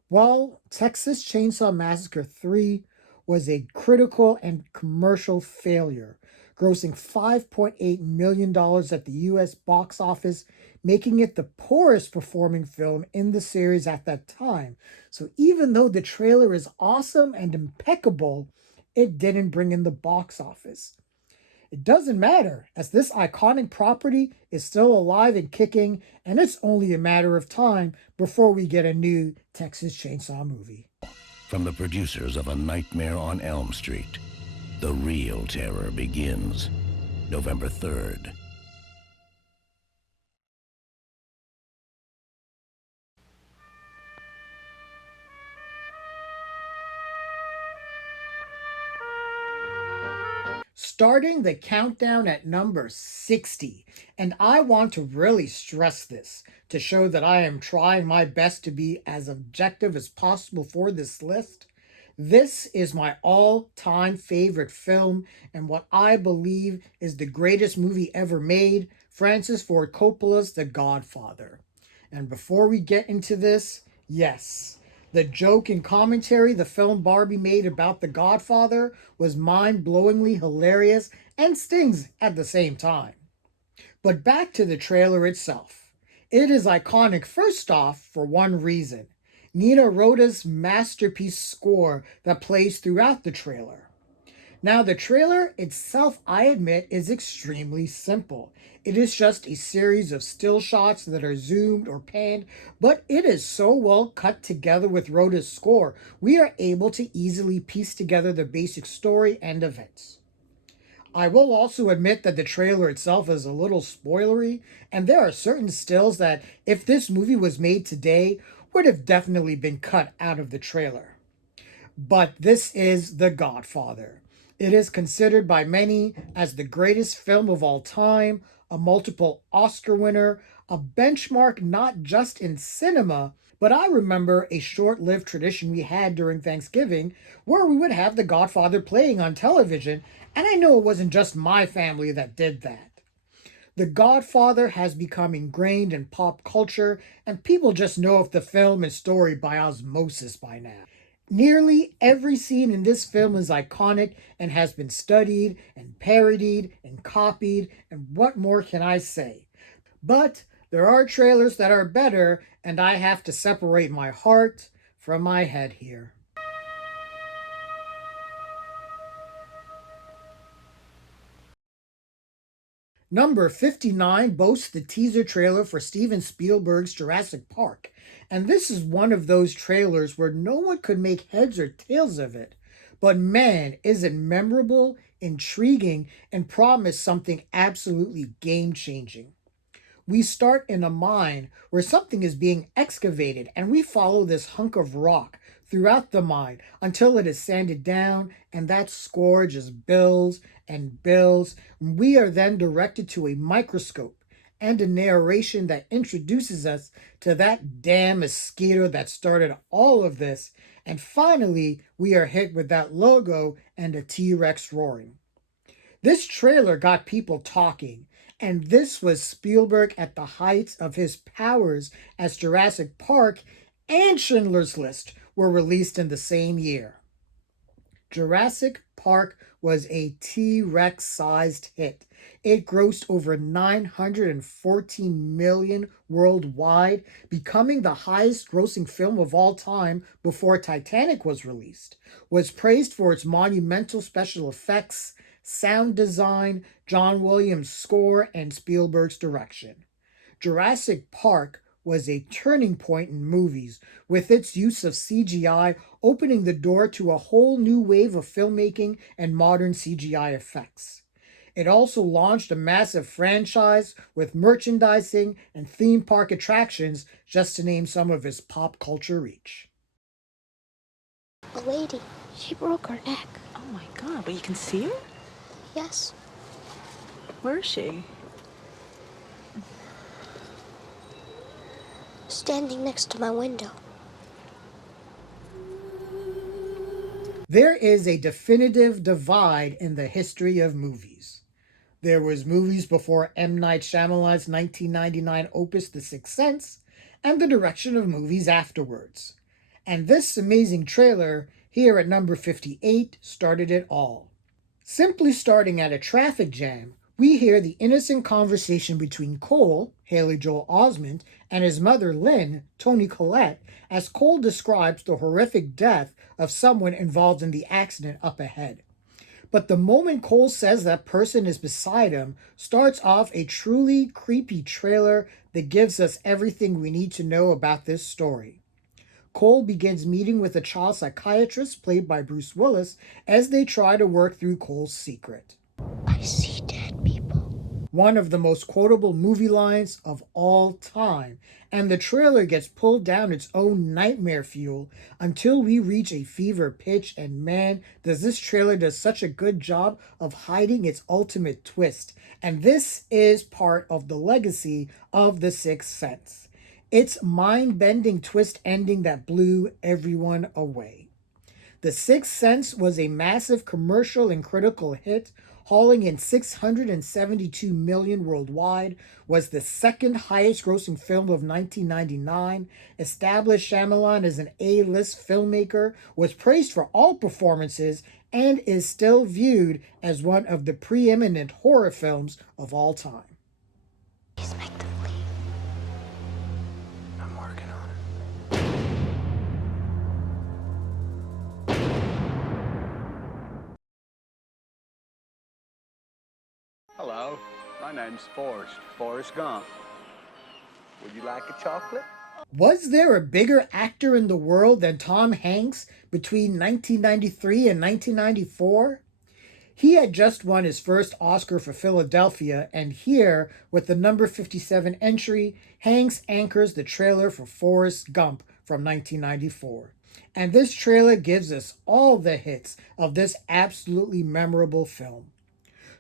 Well, Texas Chainsaw Massacre 3 was a critical and commercial failure, grossing $5.8 million at the US box office, making it the poorest performing film in the series at that time. So even though the trailer is awesome and impeccable, it didn't bring in the box office. It doesn't matter, as this iconic property is still alive and kicking, and it's only a matter of time before we get a new Texas Chainsaw movie. From the producers of A Nightmare on Elm Street, the real terror begins November 3rd. Starting the countdown at number 60. And I want to really stress this to show that I am trying my best to be as objective as possible for this list. This is my all-time favorite film and what I believe is the greatest movie ever made, Francis Ford Coppola's The Godfather. And before we get into this, yes, the joke and commentary the film Barbie made about The Godfather was mind-blowingly hilarious and stings at the same time. But back to the trailer itself. It is iconic first off for one reason: Nino Rota's masterpiece score that plays throughout the trailer. Now, the trailer itself, I admit, is extremely simple. It is just a series of still shots that are zoomed or panned, but it is so well cut together with Rota's score, we are able to easily piece together the basic story and events. I will also admit that the trailer itself is a little spoilery, and there are certain stills that, if this movie was made today, would have definitely been cut out of the trailer. But this is The Godfather. It is considered by many as the greatest film of all time, a multiple Oscar winner, a benchmark not just in cinema, But I remember a short-lived tradition we had during Thanksgiving where we would have The Godfather playing on television, and I know it wasn't just my family that did that. The Godfather has become ingrained in pop culture, and people just know of the film and story by osmosis by now. Nearly every scene in this film is iconic and has been studied and parodied and copied, and what more can I say? But there are trailers that are better, and I have to separate my heart from my head here. Number 59 boasts the teaser trailer for Steven Spielberg's Jurassic Park, and this is one of those trailers where no one could make heads or tails of it. But man, is it memorable, intriguing, and promised something absolutely game-changing. We start in a mine where something is being excavated, and we follow this hunk of rock throughout the mine until it is sanded down, and that score just builds and builds. We are then directed to a microscope and a narration that introduces us to that damn mosquito that started all of this, and finally we are hit with that logo and a T-Rex roaring. This trailer got people talking, and this was Spielberg at the height of his powers as Jurassic Park and Schindler's List were released in the same year. Jurassic Park was a T-Rex sized hit. It grossed over $914 million worldwide, becoming the highest grossing film of all time before Titanic was released. Was praised for its monumental special effects, sound design, John Williams' score, and Spielberg's direction. Jurassic Park was a turning point in movies, with its use of CGI opening the door to a whole new wave of filmmaking and modern CGI effects. It also launched a massive franchise with merchandising and theme park attractions, just to name some of its pop culture reach. A lady. She broke her neck. Oh my god, but you can see her? Yes. Where is she? Standing next to my window. There is a definitive divide in the history of movies. There was movies before M. Night Shyamalan's 1999 opus The Sixth Sense, and the direction of movies afterwards. And this amazing trailer, here at number 58, started it all. Simply starting at a traffic jam, we hear the innocent conversation between Cole, Haley Joel Osment, and his mother Lynn, Toni Collette, as Cole describes the horrific death of someone involved in the accident up ahead. But the moment Cole says that person is beside him, starts off a truly creepy trailer that gives us everything we need to know about this story. Cole begins meeting with a child psychiatrist played by Bruce Willis as they try to work through Cole's secret. I see dead people. One of the most quotable movie lines of all time, and the trailer gets pulled down its own nightmare fuel until we reach a fever pitch, and man, does this trailer do such a good job of hiding its ultimate twist, and this is part of the legacy of The Sixth Sense. Its mind-bending twist ending that blew everyone away. The Sixth Sense was a massive commercial and critical hit, hauling in $672 million worldwide, was the second highest grossing film of 1999, established Shyamalan as an A-list filmmaker, was praised for all performances, and is still viewed as one of the preeminent horror films of all time. Please make them leave. I'm working on it. Hello, my name's Forrest Gump. Would you like a chocolate? Was there a bigger actor in the world than Tom Hanks between 1993 and 1994? He had just won his first Oscar for Philadelphia, and here, with the number 57 entry, Hanks anchors the trailer for Forrest Gump from 1994. And this trailer gives us all the hits of this absolutely memorable film.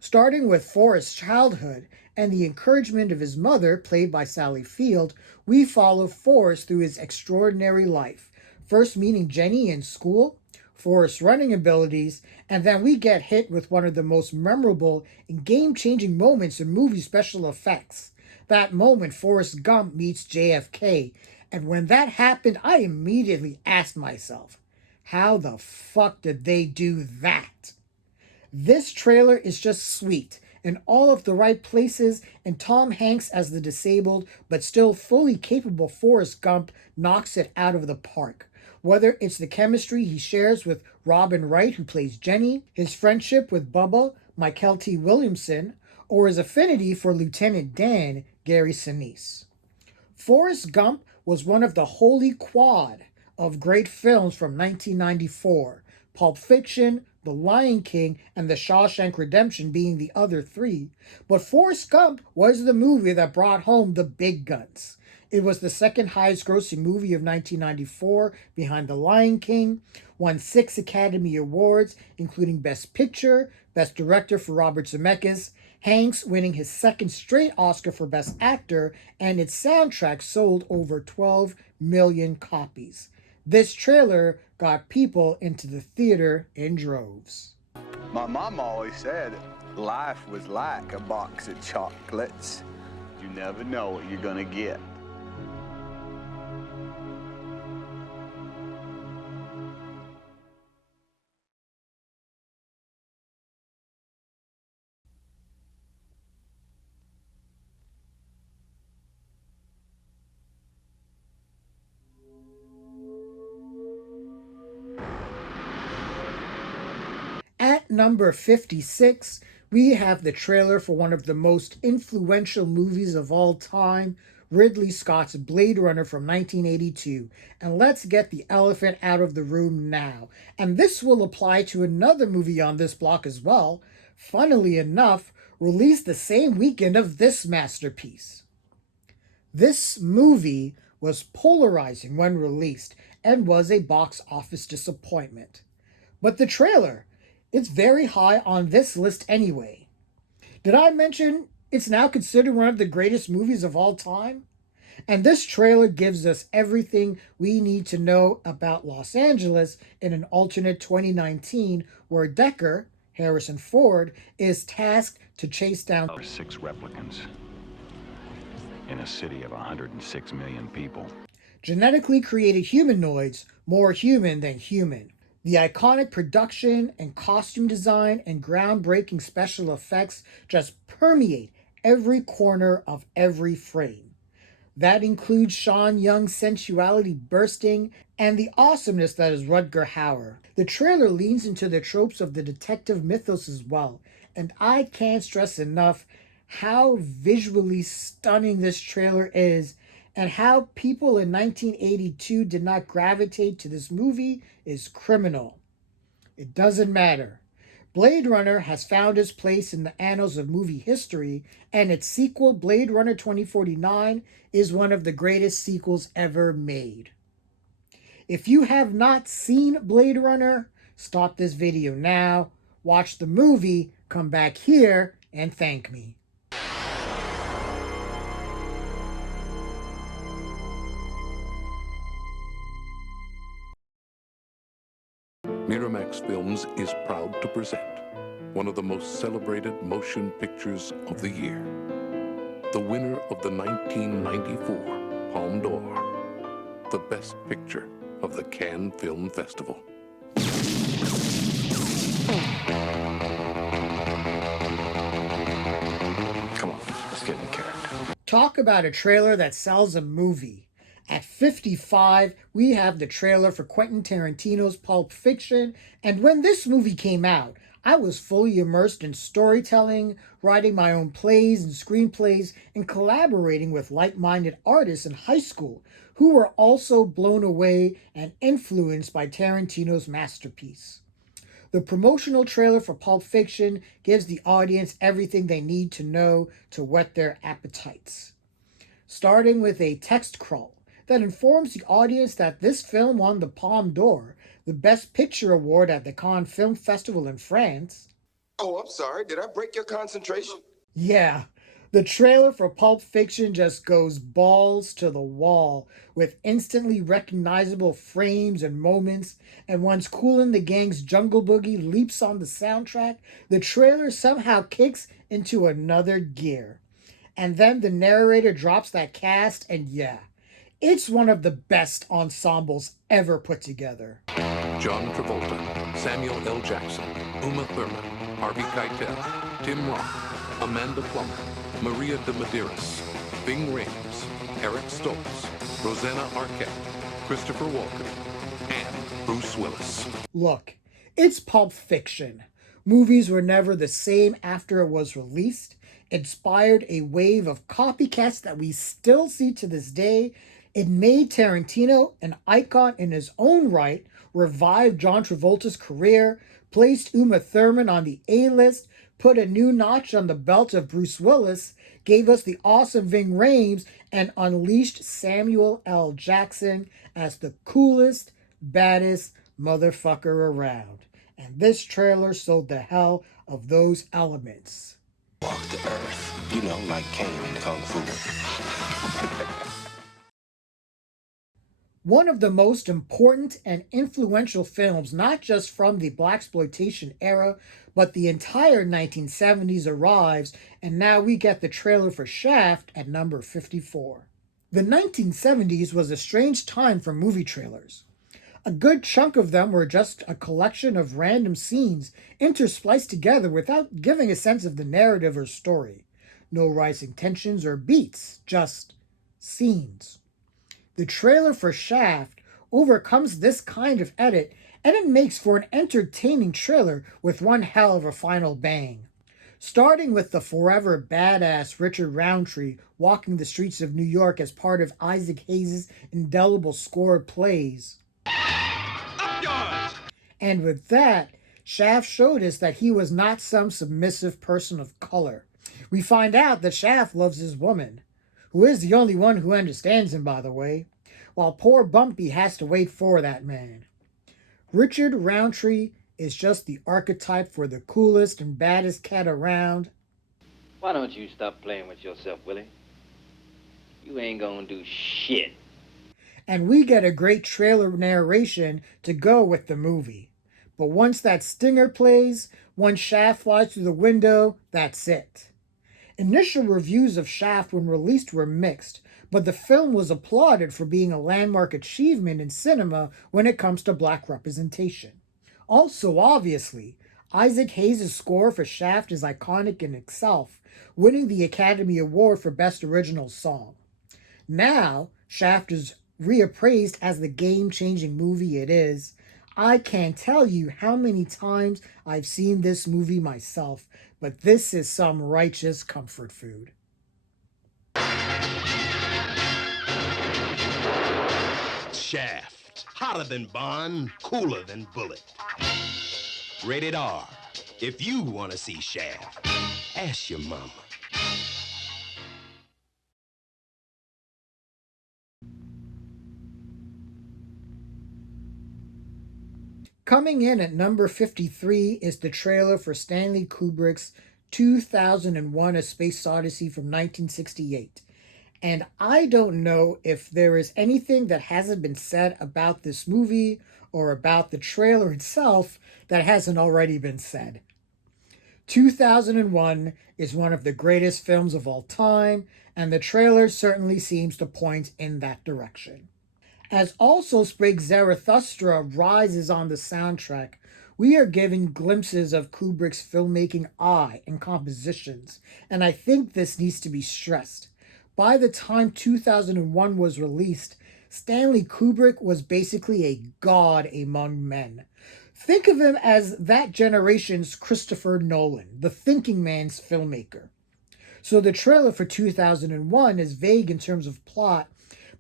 Starting with Forrest's childhood, and the encouragement of his mother, played by Sally Field, we follow Forrest through his extraordinary life, first meeting Jenny in school, Forrest's running abilities, and then we get hit with one of the most memorable and game-changing moments in movie special effects. That moment Forrest Gump meets JFK, and when that happened, I immediately asked myself, how the fuck did they do that? This trailer is just sweet, in all of the right places, and Tom Hanks as the disabled but still fully capable Forrest Gump knocks it out of the park. Whether it's the chemistry he shares with Robin Wright, who plays Jenny, his friendship with Bubba, Michael T. Williamson, or his affinity for Lieutenant Dan, Gary Sinise. Forrest Gump was one of the holy quad of great films from 1994, Pulp Fiction, The Lion King, and The Shawshank Redemption being the other three, but Forrest Gump was the movie that brought home the big guns. It was the second highest grossing movie of 1994 behind The Lion King, won 6 Academy Awards, including Best Picture, Best Director for Robert Zemeckis, Hanks winning his second straight Oscar for Best Actor, and its soundtrack sold over 12 million copies. This trailer got people into the theater in droves. My mom always said life was like a box of chocolates. You never know what you're gonna get. At number 56, we have the trailer for one of the most influential movies of all time, Ridley Scott's Blade Runner from 1982. And let's get the elephant out of the room now. And this will apply to another movie on this block as well, funnily enough, released the same weekend of this masterpiece. This movie was polarizing when released and was a box office disappointment. But the trailer, it's very high on this list anyway. Did I mention it's now considered one of the greatest movies of all time? And this trailer gives us everything we need to know about Los Angeles in an alternate 2019 where Decker, Harrison Ford, is tasked to chase down 6 replicants in a city of 106 million people. Genetically created humanoids, more human than human. The iconic production and costume design and groundbreaking special effects just permeate every corner of every frame. That includes Sean Young's sensuality bursting and the awesomeness that is Rutger Hauer. The trailer leans into the tropes of the detective mythos as well, and I can't stress enough how visually stunning this trailer is, and how people in 1982 did not gravitate to this movie is criminal. It doesn't matter. Blade Runner has found its place in the annals of movie history, and its sequel, Blade Runner 2049, is one of the greatest sequels ever made. If you have not seen Blade Runner, stop this video now, watch the movie, come back here, and thank me. Miramax Films is proud to present one of the most celebrated motion pictures of the year. The winner of the 1994 Palme d'Or, the best picture of the Cannes Film Festival. Come on, let's get in character. Talk about a trailer that sells a movie. At 55, we have the trailer for Quentin Tarantino's Pulp Fiction, and when this movie came out, I was fully immersed in storytelling, writing my own plays and screenplays, and collaborating with like-minded artists in high school who were also blown away and influenced by Tarantino's masterpiece. The promotional trailer for Pulp Fiction gives the audience everything they need to know to whet their appetites. Starting with a text crawl that informs the audience that this film won the Palme d'Or, the Best Picture award at the Cannes Film Festival in France. Oh, I'm sorry. Did I break your concentration? Yeah, The trailer for Pulp Fiction just goes balls to the wall with instantly recognizable frames and moments, and once Kool and the Gang's Jungle Boogie leaps on the soundtrack, the trailer somehow kicks into another gear. And then the narrator drops that cast, and yeah, it's one of the best ensembles ever put together. John Travolta, Samuel L. Jackson, Uma Thurman, Harvey Keitel, Tim Roth, Amanda Plummer, Maria de Medeiros, Ving Rhames, Eric Stoltz, Rosanna Arquette, Christopher Walken, and Bruce Willis. Look, it's Pulp Fiction. Movies were never the same after it was released, inspired a wave of copycats that we still see to this day. It made Tarantino an icon in his own right, revived John Travolta's career, placed Uma Thurman on the A-list, put a new notch on the belt of Bruce Willis, gave us the awesome Ving Rhames, and unleashed Samuel L. Jackson as the coolest, baddest motherfucker around. And this trailer sold the hell of those elements. Walk the earth, you know, like Kane in Kung Fu. One of the most important and influential films, not just from the blaxploitation era, but the entire 1970s arrives, and now we get the trailer for Shaft at number 54. The 1970s was a strange time for movie trailers. A good chunk of them were just a collection of random scenes interspliced together without giving a sense of the narrative or story. No rising tensions or beats, just scenes. The trailer for Shaft overcomes this kind of edit, and it makes for an entertaining trailer with one hell of a final bang. Starting with the forever badass Richard Roundtree walking the streets of New York as part of Isaac Hayes' indelible score plays. And with that, Shaft showed us that he was not some submissive person of color. We find out that Shaft loves his woman, who is the only one who understands him, by the way, while poor Bumpy has to wait for that man. Richard Roundtree is just the archetype for the coolest and baddest cat around. Why don't you stop playing with yourself, Willie? You ain't gonna do shit. And we get a great trailer narration to go with the movie. But once that stinger plays, once Shaft flies through the window, that's it. Initial reviews of Shaft when released were mixed, but the film was applauded for being a landmark achievement in cinema when it comes to black representation. Also, obviously, Isaac Hayes' score for Shaft is iconic in itself, winning the Academy Award for Best Original Song. Now, Shaft is reappraised as the game-changing movie it is. I can't tell you how many times I've seen this movie myself, but this is some righteous comfort food. Shaft. Hotter than Bond, cooler than Bullet. Rated R. If you want to see Shaft, ask your mama. Coming in at number 53 is the trailer for Stanley Kubrick's 2001: A Space Odyssey from 1968. And I don't know if there is anything that hasn't been said about this movie or about the trailer itself that hasn't already been said. 2001 is one of the greatest films of all time, and the trailer certainly seems to point in that direction. As Also Spake Zarathustra rises on the soundtrack, we are given glimpses of Kubrick's filmmaking eye and compositions, and I think this needs to be stressed. By the time 2001 was released, Stanley Kubrick was basically a god among men. Think of him as that generation's Christopher Nolan, the thinking man's filmmaker. So the trailer for 2001 is vague in terms of plot,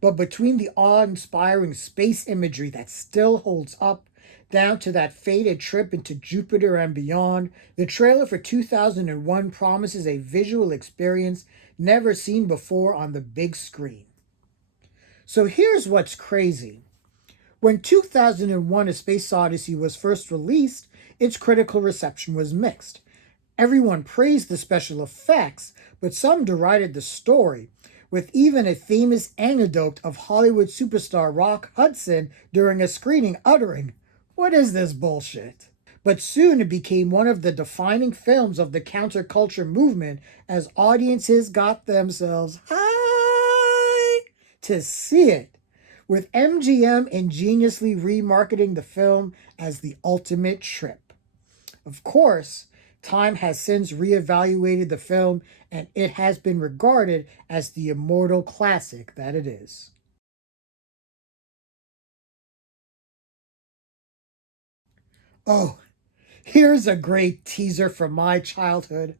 but between the awe-inspiring space imagery that still holds up, down to that fated trip into Jupiter and beyond, the trailer for 2001 promises a visual experience never seen before on the big screen. So here's what's crazy. When 2001: A Space Odyssey was first released, its critical reception was mixed. Everyone praised the special effects, but some derided the story, with even a famous anecdote of Hollywood superstar Rock Hudson during a screening uttering, "What is this bullshit?" But soon it became one of the defining films of the counterculture movement as audiences got themselves high to see it, with MGM ingeniously remarketing the film as the ultimate trip. Of course, time has since reevaluated the film and it has been regarded as the immortal classic that it is. Oh, here's a great teaser from my childhood.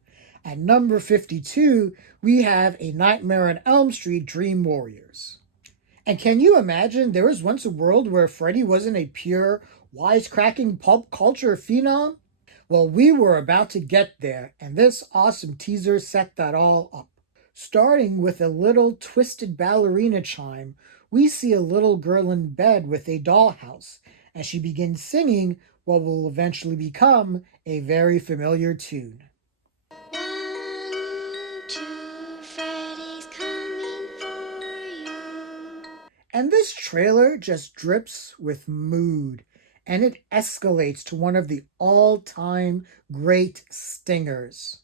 At number 52, we have A Nightmare on Elm Street Dream Warriors. And can you imagine there was once a world where Freddy wasn't a pure, wisecracking pulp culture phenom? Well, we were about to get there, and this awesome teaser set that all up. Starting with a little twisted ballerina chime, we see a little girl in bed with a dollhouse as she begins singing what will eventually become a very familiar tune. And this trailer just drips with mood, and it escalates to one of the all-time great stingers.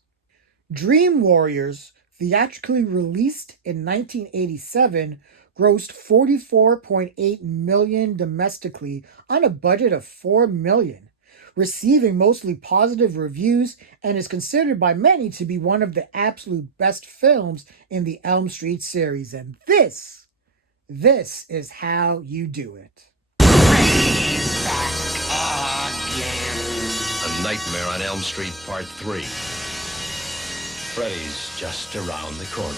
Dream Warriors, theatrically released in 1987, grossed $44.8 million domestically on a budget of $4 million, receiving mostly positive reviews and is considered by many to be one of the absolute best films in the Elm Street series. And this is how you do it. A Nightmare on Elm Street Part 3. Freddy's just around the corner.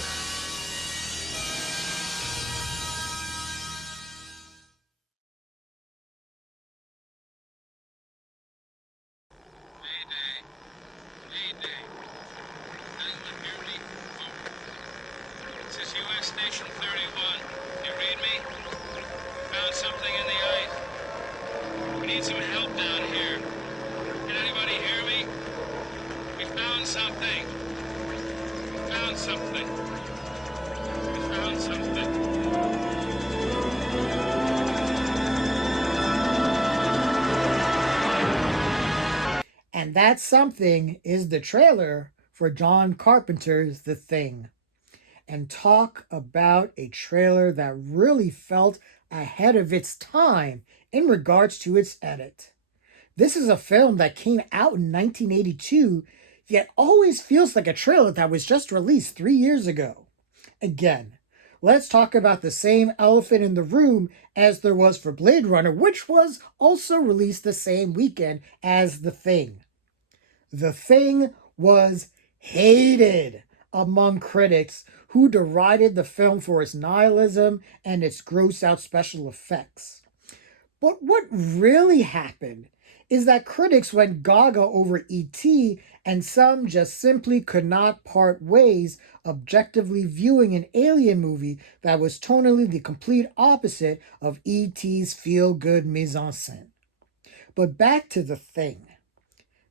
This is U.S. Station 31. You read me? Found something in the ice. We need some help down here. Can anybody hear me? We found something. We found something. We found something. And that something is the trailer for John Carpenter's The Thing. And talk about a trailer that really felt ahead of its time in regards to its edit. This is a film that came out in 1982, yet always feels like a trailer that was just released 3 years ago. Again, let's talk about the same elephant in the room as there was for Blade Runner, which was also released the same weekend as The Thing. The Thing was hated among critics who derided the film for its nihilism and its gross-out special effects. But what really happened is that critics went gaga over E.T. and some just simply could not part ways objectively viewing an alien movie that was tonally the complete opposite of E.T.'s feel-good mise-en-scène. But back to The Thing.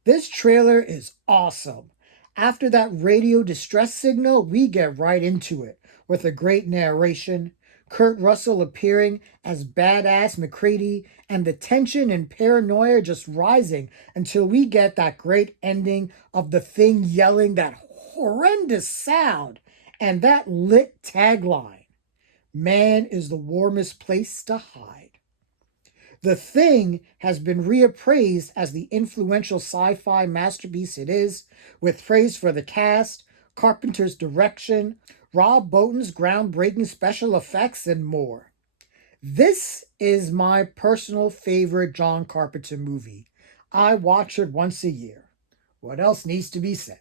This trailer is awesome. After that radio distress signal, we get right into it with a great narration, Kurt Russell appearing as badass McCready, and the tension and paranoia just rising until we get that great ending of the Thing yelling that horrendous sound and that lit tagline, "Man is the warmest place to hide." The Thing has been reappraised as the influential sci-fi masterpiece it is, with praise for the cast, Carpenter's direction, Rob Bottin's groundbreaking special effects, and more. This is my personal favorite John Carpenter movie. I watch it once a year. What else needs to be said?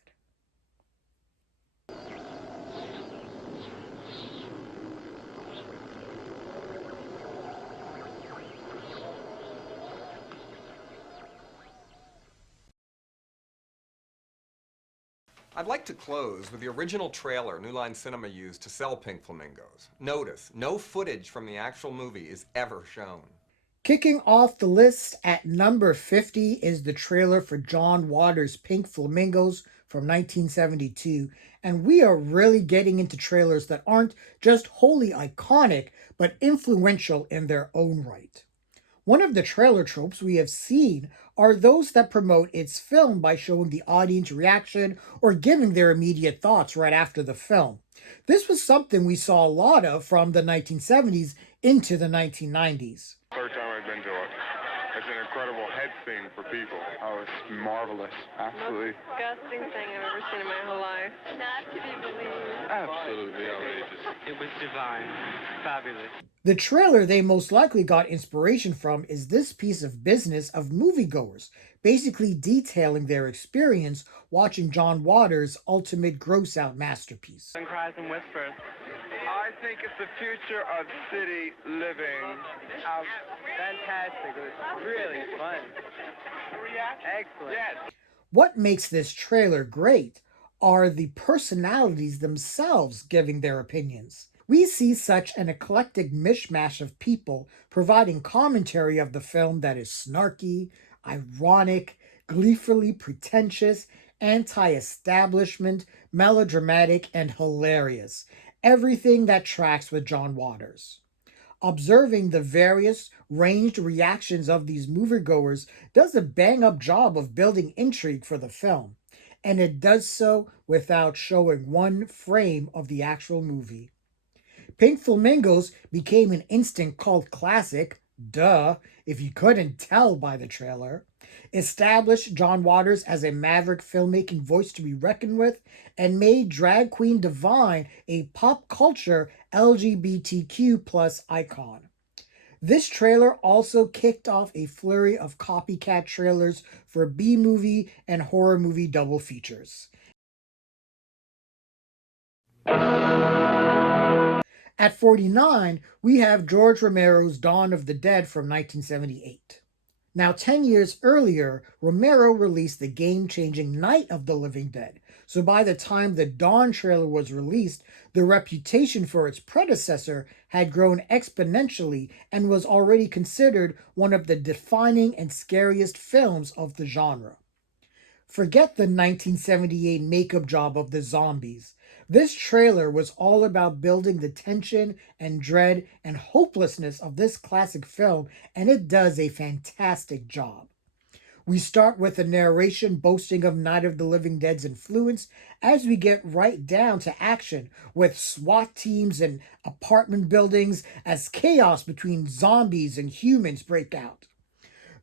I'd like to close with the original trailer New Line Cinema used to sell Pink Flamingos. Notice, no footage from the actual movie is ever shown. Kicking off the list at number 50 is the trailer for John Waters' Pink Flamingos from 1972, and we are really getting into trailers that aren't just wholly iconic, but influential in their own right. One of the trailer tropes we have seen are those that promote its film by showing the audience reaction or giving their immediate thoughts right after the film. This was something we saw a lot of from the 1970s into the 1990s. First time I've been to it. It's an incredible head scene for people. Oh, it's marvelous. Absolutely. Most disgusting thing I've ever seen in my whole life. Not to be believed. Absolutely outrageous. It was divine. Fabulous. The trailer they most likely got inspiration from is this piece of business of moviegoers, basically detailing their experience watching John Waters' ultimate gross-out masterpiece. And cries and whispers. I think it's the future of city living. Fantastic. It was really fun. Excellent. Yes. What makes this trailer great are the personalities themselves giving their opinions. We see such an eclectic mishmash of people providing commentary of the film that is snarky, ironic, gleefully pretentious, anti-establishment, melodramatic, and hilarious. Everything that tracks with John Waters. Observing the various ranged reactions of these moviegoers does a bang-up job of building intrigue for the film, and it does so without showing one frame of the actual movie. Pink Flamingos became an instant cult classic, duh, if you couldn't tell by the trailer, established John Waters as a maverick filmmaking voice to be reckoned with, and made Drag Queen Divine a pop culture LGBTQ plus icon. This trailer also kicked off a flurry of copycat trailers for B-movie and horror movie double features. At 49, we have George Romero's Dawn of the Dead from 1978. Now, 10 years earlier, Romero released the game-changing Night of the Living Dead, so by the time the Dawn trailer was released, the reputation for its predecessor had grown exponentially and was already considered one of the defining and scariest films of the genre. Forget the 1978 makeup job of the zombies. This trailer was all about building the tension and dread and hopelessness of this classic film, and it does a fantastic job. We start with a narration boasting of Night of the Living Dead's influence as we get right down to action with SWAT teams and apartment buildings as chaos between zombies and humans break out.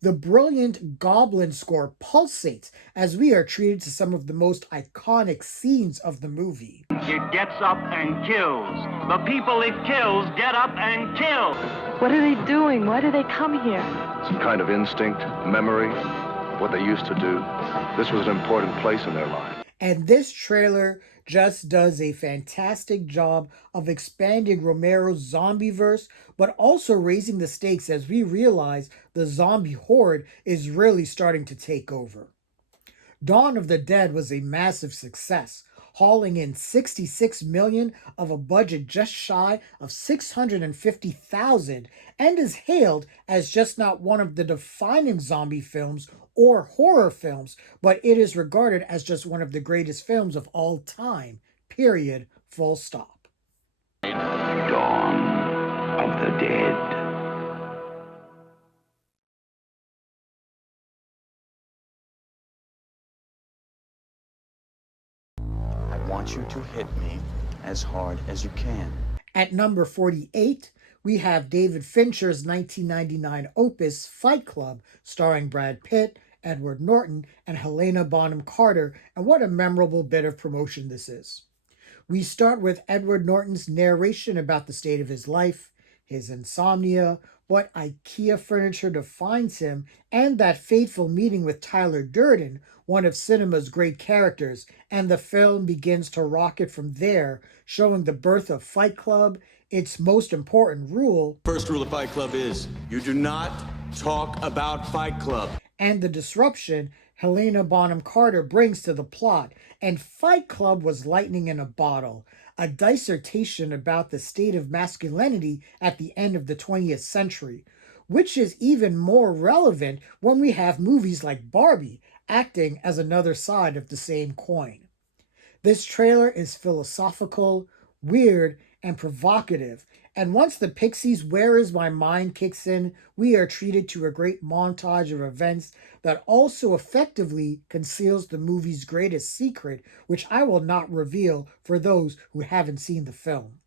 The brilliant Goblin score pulsates as we are treated to some of the most iconic scenes of the movie. It gets up and kills. The people it kills get up and kill. What are they doing? Why do they come here? Some kind of instinct, memory, what they used to do. This was an important place in their lives. And this trailer just does a fantastic job of expanding Romero's zombieverse, but also raising the stakes as we realize the zombie horde is really starting to take over. Dawn of the Dead was a massive success, hauling in $66 million of a budget just shy of $650,000, and is hailed as just not one of the defining zombie films or horror films, but it is regarded as just one of the greatest films of all time, period, full stop. Dawn of the Dead. I want you to hit me as hard as you can. At number 48, we have David Fincher's 1999 opus Fight Club, starring Brad Pitt, Edward Norton, and Helena Bonham Carter, and what a memorable bit of promotion this is. We start with Edward Norton's narration about the state of his life, his insomnia, what IKEA furniture defines him, and that fateful meeting with Tyler Durden, one of cinema's great characters, and the film begins to rocket from there, showing the birth of Fight Club, its most important rule. First rule of Fight Club is, you do not talk about Fight Club. And the disruption Helena Bonham Carter brings to the plot, and Fight Club was lightning in a bottle, a dissertation about the state of masculinity at the end of the 20th century, which is even more relevant when we have movies like Barbie, acting as another side of the same coin. This trailer is philosophical, weird, and provocative, and once the Pixies' Where Is My Mind kicks in, we are treated to a great montage of events that also effectively conceals the movie's greatest secret, which I will not reveal for those who haven't seen the film.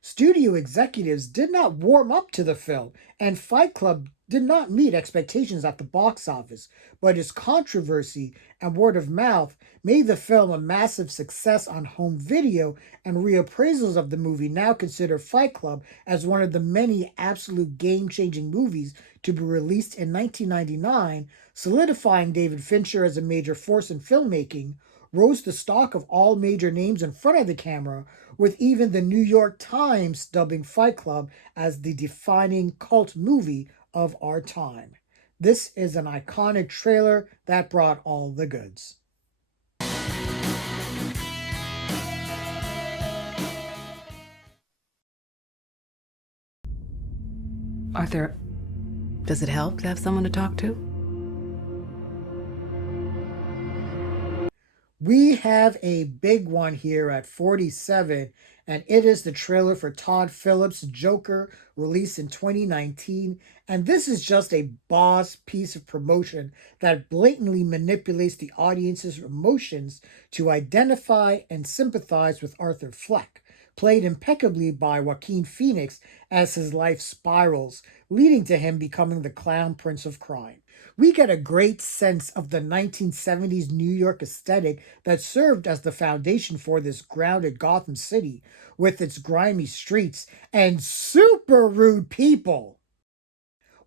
Studio executives did not warm up to the film, and Fight Club did not meet expectations at the box office, but its controversy and word of mouth made the film a massive success on home video, and reappraisals of the movie now consider Fight Club as one of the many absolute game-changing movies to be released in 1999, solidifying David Fincher as a major force in filmmaking, rose the stock of all major names in front of the camera, with even the New York Times dubbing Fight Club as the defining cult movie of our time. This is an iconic trailer that brought all the goods. Arthur, does it help to have someone to talk to? We have a big one here at 47, and it is the trailer for Todd Phillips' Joker, released in 2019. And this is just a boss piece of promotion that blatantly manipulates the audience's emotions to identify and sympathize with Arthur Fleck, played impeccably by Joaquin Phoenix as his life spirals, leading to him becoming the clown prince of crime. We get a great sense of the 1970s New York aesthetic that served as the foundation for this grounded Gotham City, with its grimy streets and super rude people.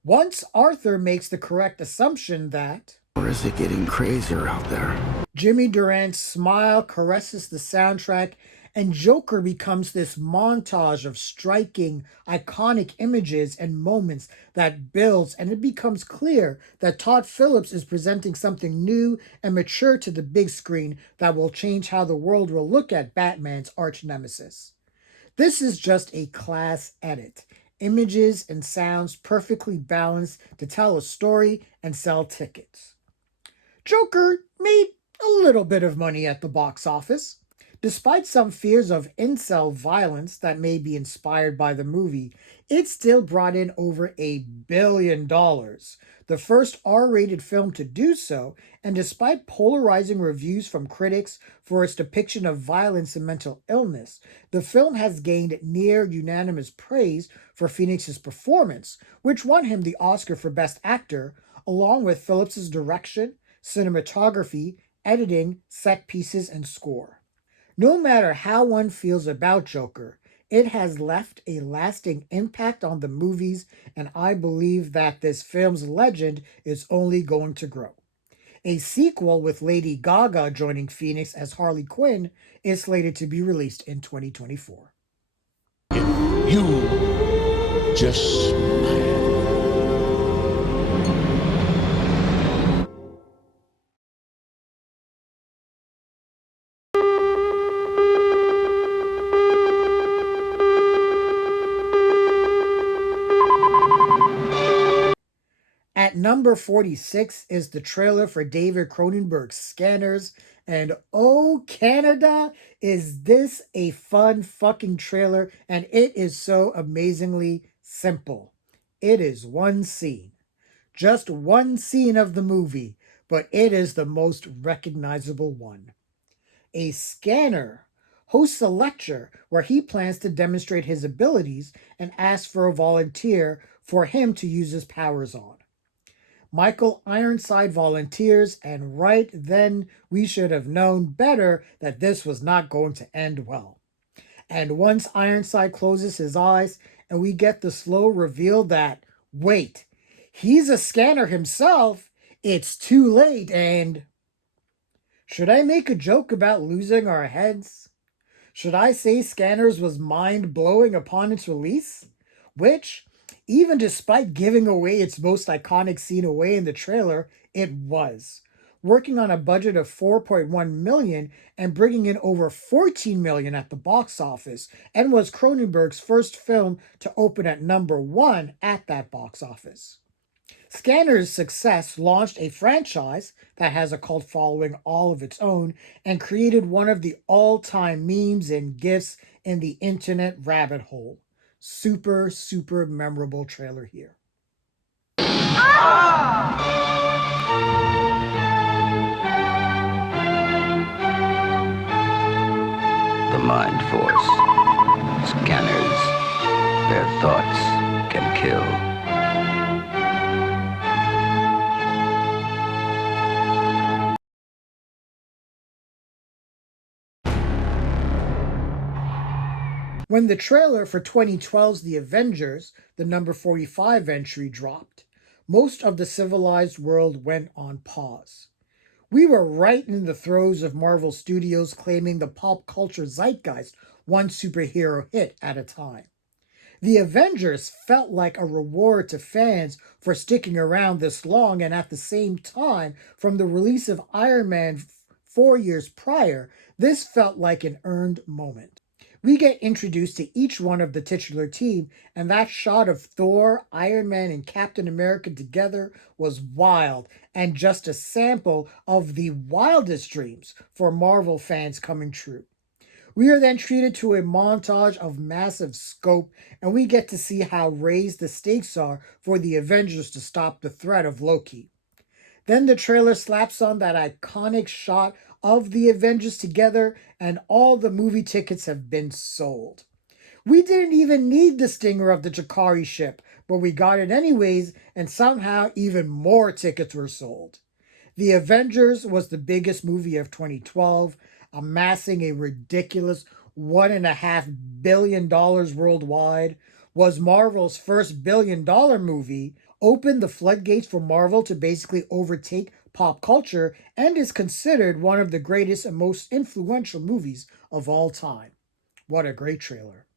Once Arthur makes the correct assumption that, or is it getting crazier out there? Jimmy Durant's smile caresses the soundtrack, and Joker becomes this montage of striking, iconic images and moments that builds, and it becomes clear that Todd Phillips is presenting something new and mature to the big screen that will change how the world will look at Batman's arch nemesis. This is just a class edit. Images and sounds perfectly balanced to tell a story and sell tickets. Joker made a little bit of money at the box office. Despite some fears of incel violence that may be inspired by the movie, it still brought in over $1 billion, the first R-rated film to do so, and despite polarizing reviews from critics for its depiction of violence and mental illness, the film has gained near unanimous praise for Phoenix's performance, which won him the Oscar for Best Actor, along with Phillips's direction, cinematography, editing, set pieces, and score. No matter how one feels about Joker, it has left a lasting impact on the movies, and I believe that this film's legend is only going to grow. A sequel with Lady Gaga joining Phoenix as Harley Quinn is slated to be released in 2024. You just smile. At number 46 is the trailer for David Cronenberg's Scanners, and oh Canada, is this a fun fucking trailer, and it is so amazingly simple. It is one scene. Just one scene of the movie, but it is the most recognizable one. A scanner hosts a lecture where he plans to demonstrate his abilities and asks for a volunteer for him to use his powers on. Michael Ironside volunteers, and right then we should have known better that this was not going to end well. And once Ironside closes his eyes and we get the slow reveal that, wait, he's a scanner himself, it's too late. And should I make a joke about losing our heads? Should I say Scanners was mind-blowing upon its release? Which, even despite giving away its most iconic scene away in the trailer, it was. Working on a budget of $4.1 million and bringing in over $14 million at the box office, and was Cronenberg's first film to open at number 1 at that box office. Scanner's success launched a franchise that has a cult following all of its own and created one of the all-time memes and gifs in the internet rabbit hole. Super, super memorable trailer here. The Mind Force. Scanners. Their thoughts can kill. When the trailer for 2012's The Avengers, the number 45 entry, dropped, most of the civilized world went on pause. We were right in the throes of Marvel Studios claiming the pop culture zeitgeist one superhero hit at a time. The Avengers felt like a reward to fans for sticking around this long, and at the same time, from the release of Iron Man 4 years prior, this felt like an earned moment. We get introduced to each one of the titular team, and that shot of Thor, Iron Man, and Captain America together was wild, and just a sample of the wildest dreams for Marvel fans coming true. We are then treated to a montage of massive scope, and we get to see how raised the stakes are for the Avengers to stop the threat of Loki. Then the trailer slaps on that iconic shot of the Avengers together, and all the movie tickets have been sold. We didn't even need the stinger of the Chikari ship, but we got it anyways, and somehow even more tickets were sold. The Avengers was the biggest movie of 2012, amassing a ridiculous $1.5 billion worldwide, was Marvel's first billion-dollar movie, opened the floodgates for Marvel to basically overtake pop culture, and is considered one of the greatest and most influential movies of all time. What a great trailer.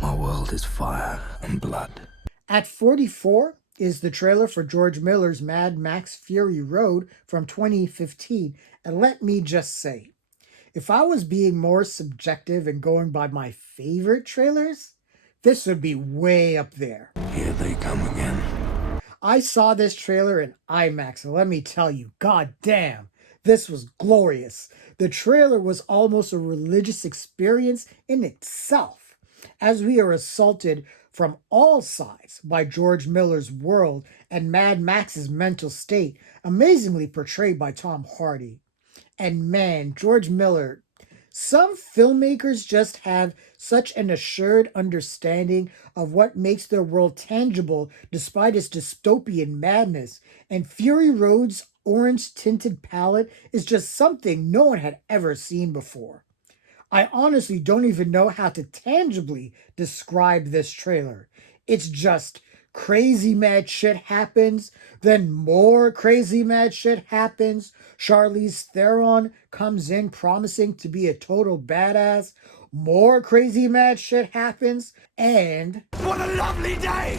My world is fire and blood. At 44 is the trailer for George Miller's Mad Max Fury Road from 2015. And let me just say, if I was being more subjective and going by my favorite trailers, this would be way up there. Here they come again. I saw this trailer in IMAX, and let me tell you, god damn, this was glorious. The trailer was almost a religious experience in itself, as we are assaulted from all sides by George Miller's world and Mad Max's mental state, amazingly portrayed by Tom Hardy. And man, George Miller, some filmmakers just have such an assured understanding of what makes their world tangible despite its dystopian madness, and Fury Road's orange-tinted palette is just something no one had ever seen before. I honestly don't even know how to tangibly describe this trailer. It's just crazy mad shit happens, then more crazy mad shit happens. Charlize Theron comes in promising to be a total badass. More crazy mad shit happens, and what a lovely day!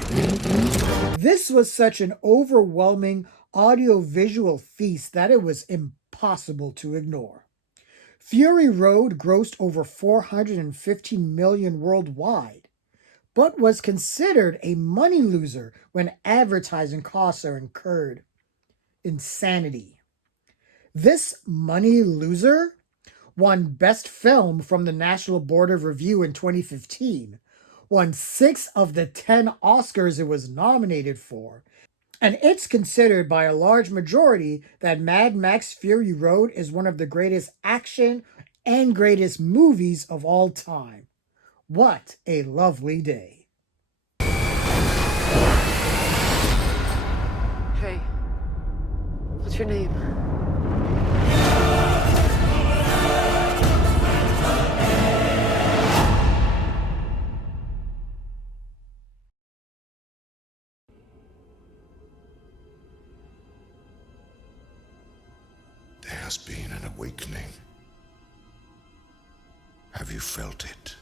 This was such an overwhelming audio-visual feast that it was impossible to ignore. Fury Road grossed over $415 million worldwide, but was considered a money loser when advertising costs are incurred. Insanity. This money loser won Best Film from the National Board of Review in 2015, won 6 of the 10 Oscars it was nominated for, and it's considered by a large majority that Mad Max Fury Road is one of the greatest action and greatest movies of all time. What a lovely day. Hey, what's your name? There has been an awakening. Have you felt it?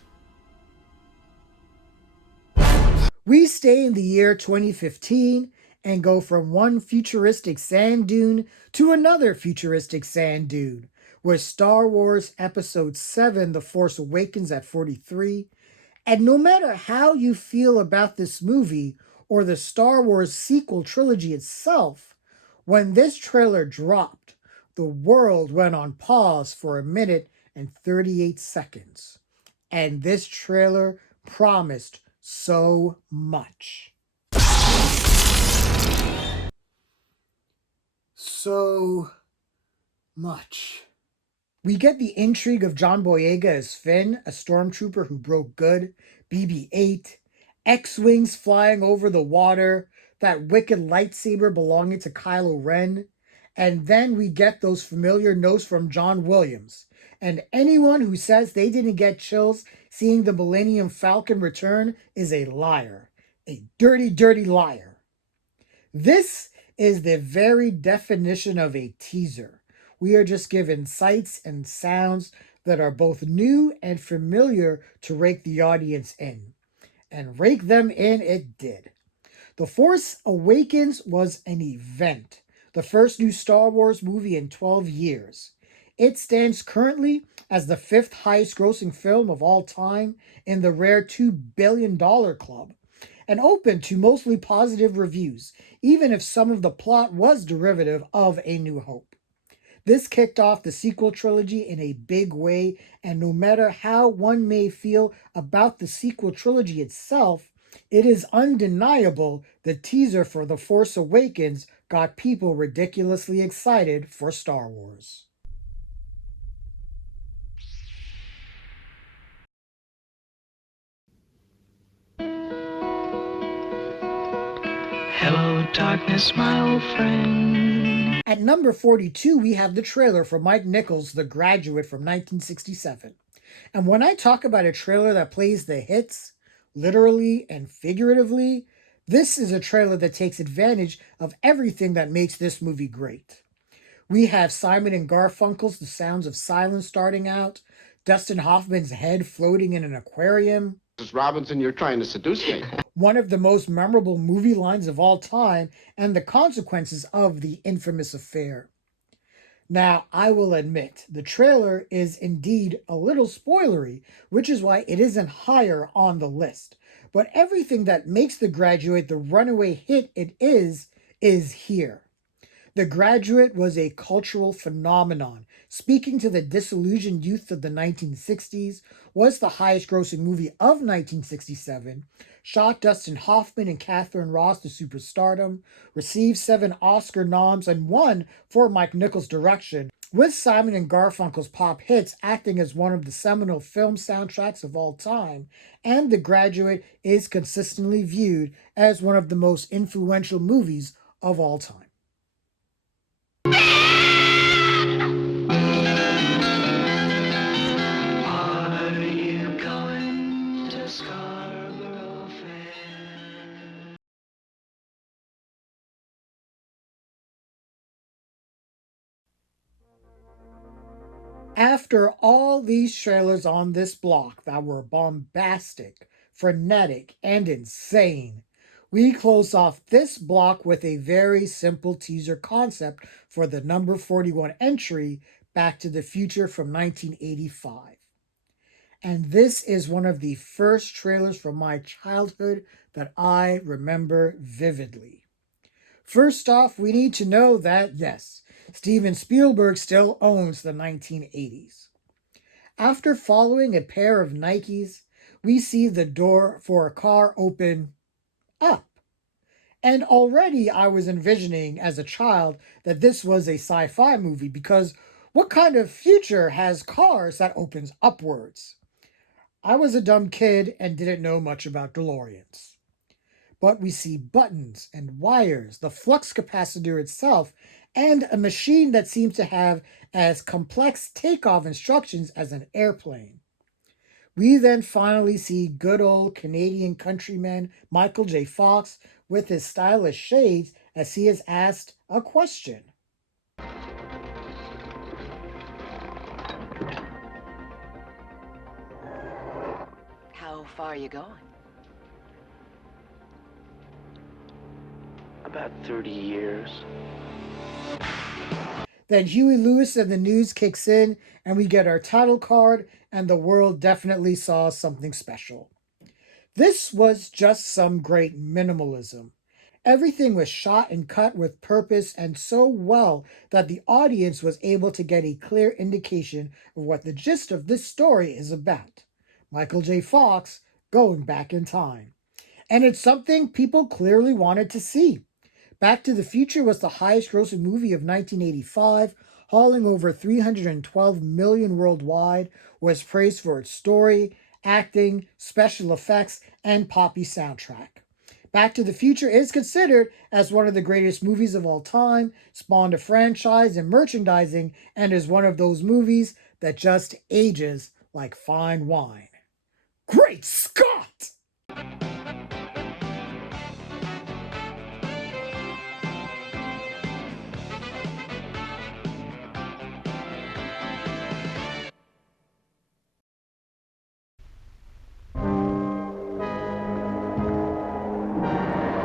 We stay in the year 2015 and go from one futuristic sand dune to another futuristic sand dune. with Star Wars Episode 7 The Force Awakens at 43. And no matter how you feel about this movie or the Star Wars sequel trilogy itself, when this trailer dropped, the world went on pause for 1 minute and 38 seconds. And this trailer promised so much. So much. We get the intrigue of John Boyega as Finn, a stormtrooper who broke good, BB-8, X-Wings flying over the water, that wicked lightsaber belonging to Kylo Ren, and then we get those familiar notes from John Williams. And anyone who says they didn't get chills seeing the Millennium Falcon return is a liar. A dirty, dirty liar. This is the very definition of a teaser. We are just given sights and sounds that are both new and familiar to rake the audience in. And rake them in it did. The Force Awakens was an event. The first new Star Wars movie in 12 years. It stands currently as the 5th highest grossing film of all time in the rare $2 billion club, and open to mostly positive reviews, even if some of the plot was derivative of A New Hope. This kicked off the sequel trilogy in a big way, and no matter how one may feel about the sequel trilogy itself, it is undeniable the teaser for The Force Awakens got people ridiculously excited for Star Wars. Hello, darkness, my old friend. At number 42, we have the trailer for Mike Nichols' The Graduate from 1967. And when I talk about a trailer that plays the hits, literally and figuratively, this is a trailer that takes advantage of everything that makes this movie great. We have Simon and Garfunkel's The Sounds of Silence starting out, Dustin Hoffman's head floating in an aquarium. Mrs. Robinson, you're trying to seduce me. One of the most memorable movie lines of all time, and the consequences of the infamous affair. Now, I will admit, the trailer is indeed a little spoilery, which is why it isn't higher on the list. But everything that makes The Graduate the runaway hit it is here. The Graduate was a cultural phenomenon, speaking to the disillusioned youth of the 1960s, was the highest grossing movie of 1967, shot Dustin Hoffman and Catherine Ross to superstardom, received 7 Oscar noms, and won for Mike Nichols' direction, with Simon and Garfunkel's pop hits acting as one of the seminal film soundtracks of all time, and The Graduate is consistently viewed as one of the most influential movies of all time. After all these trailers on this block that were bombastic, frenetic, and insane, we close off this block with a very simple teaser concept for the number 41 entry, Back to the Future from 1985. And this is one of the first trailers from my childhood that I remember vividly. First off, we need to know that, yes, Steven Spielberg still owns the 1980s. After following a pair of Nikes, we see the door for a car open up. And already I was envisioning as a child that this was a sci-fi movie, because what kind of future has cars that opens upwards? I was a dumb kid and didn't know much about DeLoreans. But we see buttons and wires, the flux capacitor itself, and a machine that seems to have as complex takeoff instructions as an airplane. We then finally see good old Canadian countryman Michael J. Fox with his stylish shades as he is asked a question. How far are you going? About 30 years. Then Huey Lewis and the News kicks in, and we get our title card, and the world definitely saw something special. This was just some great minimalism. Everything was shot and cut with purpose and so well that the audience was able to get a clear indication of what the gist of this story is about. Michael J. Fox going back in time. And it's something people clearly wanted to see. Back to the Future was the highest grossing movie of 1985, hauling over $312 million worldwide, was praised for its story, acting, special effects, and poppy soundtrack. Back to the Future is considered as one of the greatest movies of all time, spawned a franchise and merchandising, and is one of those movies that just ages like fine wine. Great Scott!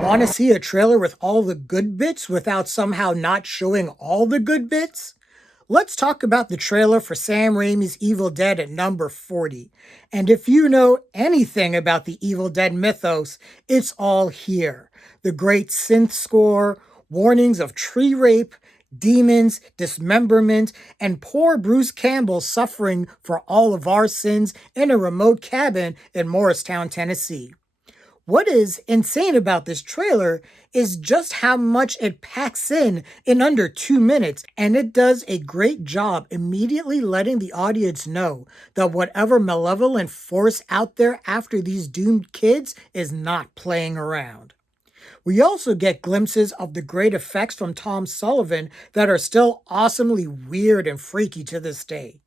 Want to see a trailer with all the good bits without somehow not showing all the good bits? Let's talk about the trailer for Sam Raimi's Evil Dead at number 40. And if you know anything about the Evil Dead mythos, it's all here. The great synth score, warnings of tree rape, demons, dismemberment, and poor Bruce Campbell suffering for all of our sins in a remote cabin in Morristown, Tennessee. What is insane about this trailer is just how much it packs in under 2 minutes, and it does a great job immediately letting the audience know that whatever malevolent force out there after these doomed kids is not playing around. We also get glimpses of the great effects from Tom Sullivan that are still awesomely weird and freaky to this day.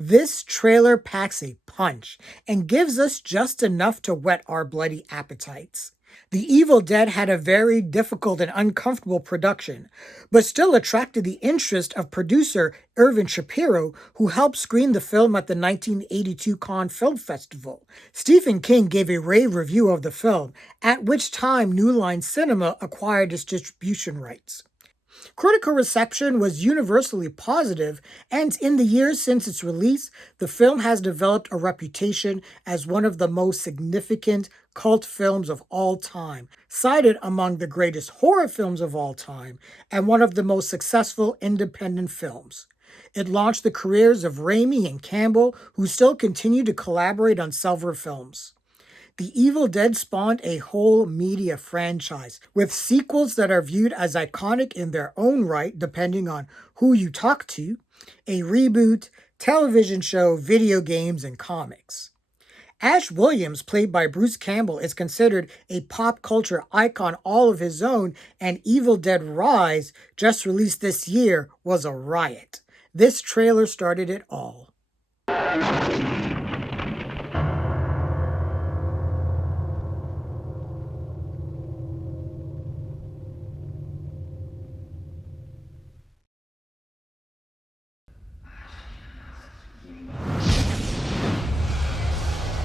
This trailer packs a punch and gives us just enough to whet our bloody appetites. The Evil Dead had a very difficult and uncomfortable production, but still attracted the interest of producer Irvin Shapiro, who helped screen the film at the 1982 Cannes Film Festival. Stephen King gave a rave review of the film, at which time New Line Cinema acquired its distribution rights. Critical reception was universally positive, and in the years since its release, the film has developed a reputation as one of the most significant cult films of all time, cited among the greatest horror films of all time, and one of the most successful independent films. It launched the careers of Raimi and Campbell, who still continue to collaborate on several films. The Evil Dead spawned a whole media franchise, with sequels that are viewed as iconic in their own right, depending on who you talk to, a reboot, television show, video games, and comics. Ash Williams, played by Bruce Campbell, is considered a pop culture icon all of his own, and Evil Dead Rise, just released this year, was a riot. This trailer started it all.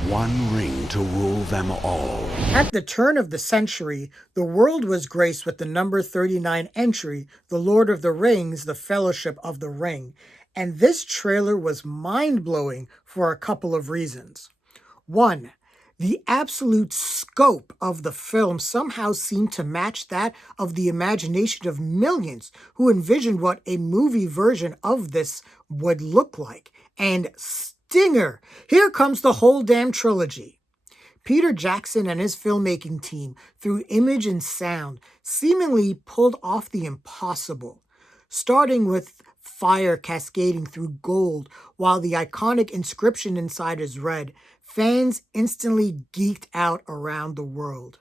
One ring to rule them all. At the turn of the century, the world was graced with the number 39 entry, The Lord of the Rings, The Fellowship of the Ring, and this trailer was mind-blowing for a couple of reasons. One, the absolute scope of the film somehow seemed to match that of the imagination of millions who envisioned what a movie version of this would look like, and stinger! Here comes the whole damn trilogy. Peter Jackson and his filmmaking team, through image and sound, seemingly pulled off the impossible. Starting with fire cascading through gold while the iconic inscription inside is red, fans instantly geeked out around the world.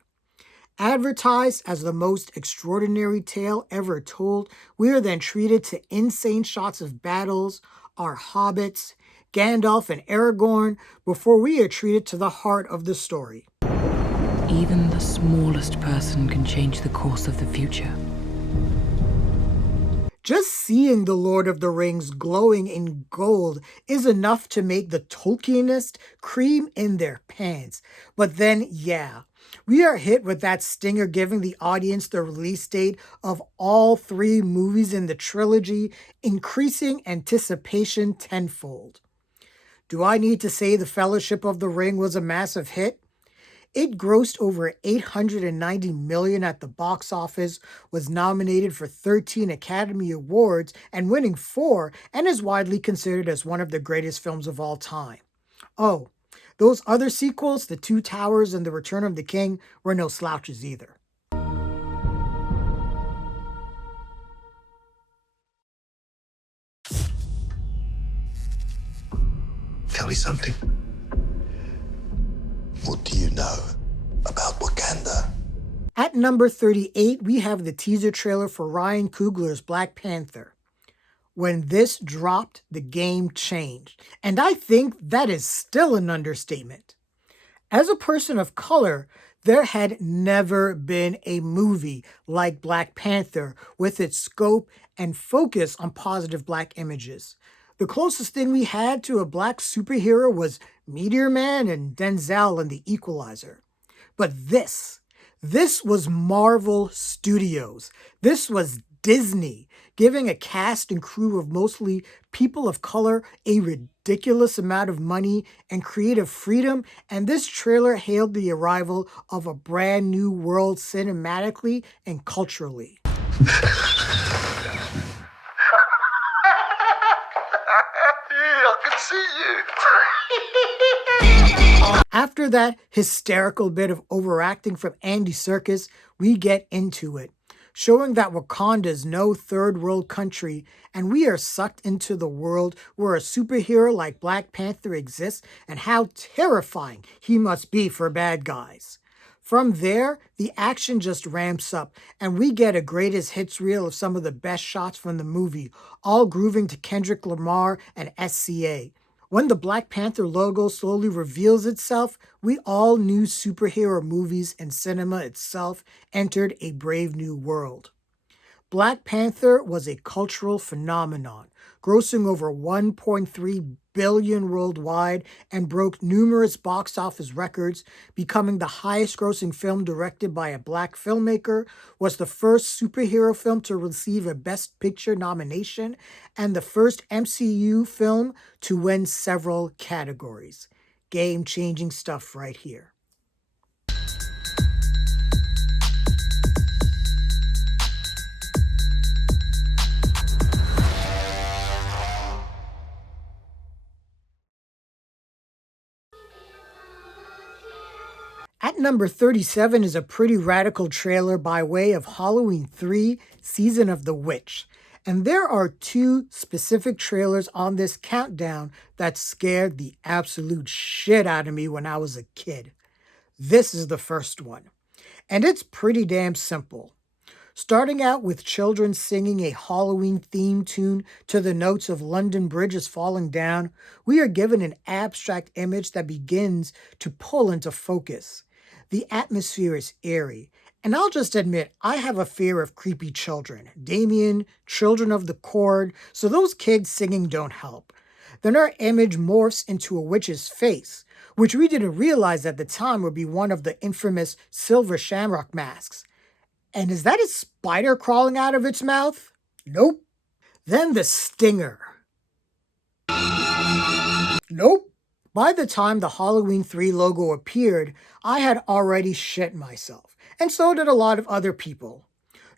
Advertised as the most extraordinary tale ever told, we are then treated to insane shots of battles, our hobbits, Gandalf and Aragorn, before we are treated to the heart of the story. Even the smallest person can change the course of the future. Just seeing the Lord of the Rings glowing in gold is enough to make the Tolkienist cream in their pants. But then, yeah, We are hit with that stinger giving the audience the release date of all 3 movies in the trilogy, increasing anticipation tenfold. Do I need to say The Fellowship of the Ring was a massive hit? It grossed over $890 million at the box office, was nominated for 13 Academy Awards and winning 4, and is widely considered as one of the greatest films of all time. Oh, those other sequels, The Two Towers and The Return of the King, were no slouches either. Tell me something. What do you know about Wakanda? At number 38, we have the teaser trailer for Ryan Coogler's Black Panther. When this dropped, the game changed. And I think that is still an understatement. As a person of color, there had never been a movie like Black Panther with its scope and focus on positive black images. The closest thing we had to a black superhero was Meteor Man and Denzel in The Equalizer. But this was Marvel Studios. This was Disney, giving a cast and crew of mostly people of color a ridiculous amount of money and creative freedom, and this trailer hailed the arrival of a brand new world cinematically and culturally. I can see you. After that hysterical bit of overacting from Andy Serkis, we get into it, showing that Wakanda is no third world country, and we are sucked into the world where a superhero like Black Panther exists and how terrifying he must be for bad guys. From there, the action just ramps up, and we get a greatest hits reel of some of the best shots from the movie, all grooving to Kendrick Lamar and SCA. When the Black Panther logo slowly reveals itself, we all knew superhero movies and cinema itself entered a brave new world. Black Panther was a cultural phenomenon, grossing over $1.3 billion worldwide and broke numerous box office records, becoming the highest grossing film directed by a black filmmaker, was the first superhero film to receive a Best Picture nomination, and the first MCU film to win several categories. Game-changing stuff right here. At number 37 is a pretty radical trailer by way of Halloween 3, Season of the Witch. And there are 2 specific trailers on this countdown that scared the absolute shit out of me when I was a kid. This is the first one. And it's pretty damn simple. Starting out with children singing a Halloween theme tune to the notes of London Bridge is Falling Down, we are given an abstract image that begins to pull into focus. The atmosphere is eerie, and I'll just admit I have a fear of creepy children. Damien, Children of the Cord, so those kids singing don't help. Then our image morphs into a witch's face, which we didn't realize at the time would be one of the infamous silver shamrock masks. And is that a spider crawling out of its mouth? Nope. Then the stinger. Nope. By the time the Halloween 3 logo appeared, I had already shit myself, and so did a lot of other people.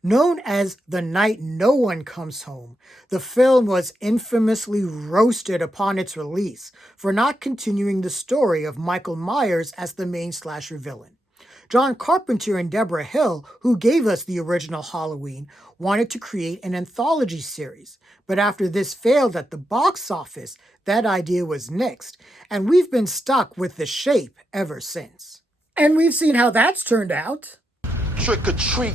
Known as The Night No One Comes Home, the film was infamously roasted upon its release for not continuing the story of Michael Myers as the main slasher villain. John Carpenter and Deborah Hill, who gave us the original Halloween, wanted to create an anthology series. But after this failed at the box office, that idea was nixed, and we've been stuck with The Shape ever since. And we've seen how that's turned out. Trick or treat,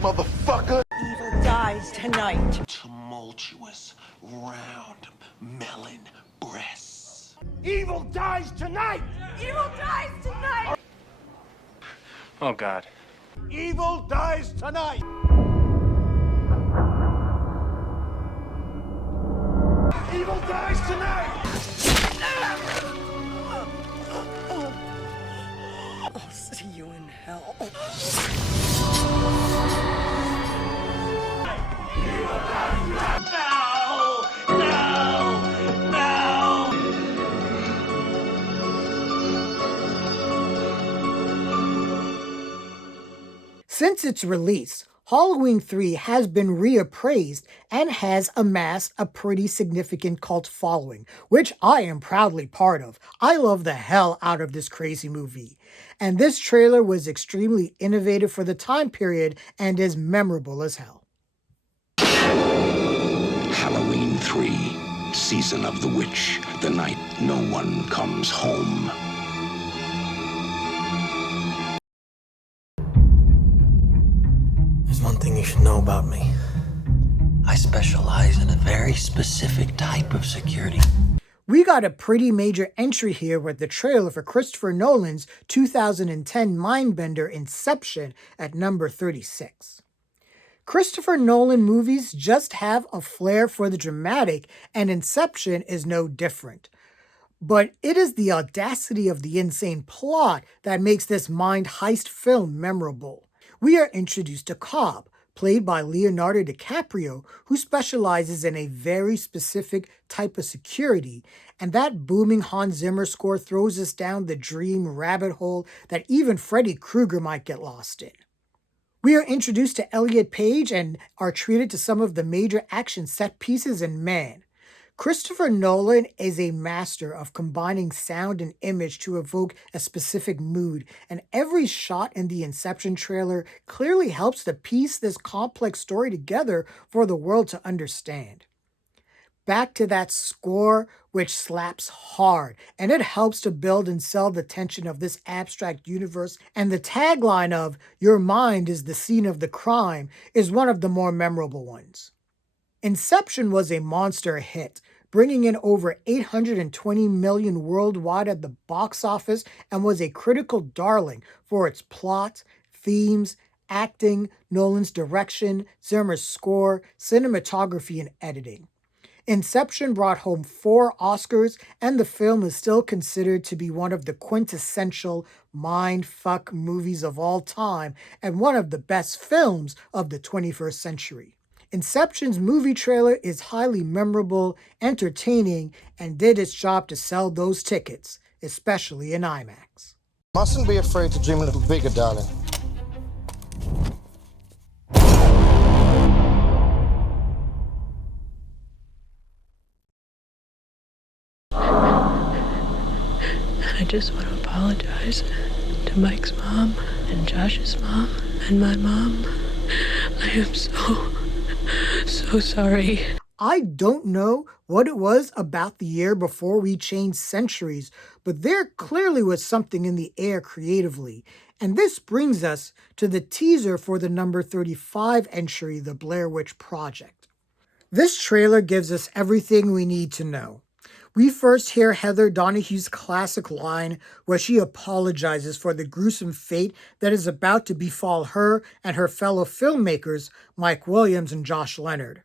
motherfucker. Evil dies tonight. Tumultuous, round, melon breasts. Evil dies tonight! Evil dies tonight! Oh, God. Evil dies tonight! Evil dies tonight! I'll see you in Since its release, Halloween 3 has been reappraised and has amassed a pretty significant cult following, which I am proudly part of. I love the hell out of this crazy movie. And this trailer was extremely innovative for the time period and is memorable as hell. Halloween 3, Season of the Witch, the night no one comes home. There's one thing you should know about me. I specialize in a very specific type of security. We got a pretty major entry here with the trailer for Christopher Nolan's 2010 mindbender Inception at number 36. Christopher Nolan movies just have a flair for the dramatic, and Inception is no different. But it is the audacity of the insane plot that makes this mind heist film memorable. We are introduced to Cobb, played by Leonardo DiCaprio, who specializes in a very specific type of security, and that booming Hans Zimmer score throws us down the dream rabbit hole that even Freddy Krueger might get lost in. We are introduced to Elliot Page and are treated to some of the major action set pieces, and man, Christopher Nolan is a master of combining sound and image to evoke a specific mood, and every shot in the Inception trailer clearly helps to piece this complex story together for the world to understand. Back to that score, which slaps hard, and it helps to build and sell the tension of this abstract universe, and the tagline of "Your mind is the scene of the crime" is one of the more memorable ones. Inception was a monster hit, bringing in over $820 million worldwide at the box office, and was a critical darling for its plot, themes, acting, Nolan's direction, Zimmer's score, cinematography, and editing. Inception brought home 4 Oscars, and the film is still considered to be one of the quintessential mind-fuck movies of all time, and one of the best films of the 21st century. Inception's movie trailer is highly memorable, entertaining, and did its job to sell those tickets, especially in IMAX. Mustn't be afraid to dream a little bigger, darling. I just want to apologize to Mike's mom and Josh's mom and my mom. I am so sorry. I don't know what it was about the year before we changed centuries, but there clearly was something in the air creatively. And this brings us to the teaser for the number 35 entry, The Blair Witch Project. This trailer gives us everything we need to know. We first hear Heather Donahue's classic line where she apologizes for the gruesome fate that is about to befall her and her fellow filmmakers, Mike Williams and Josh Leonard.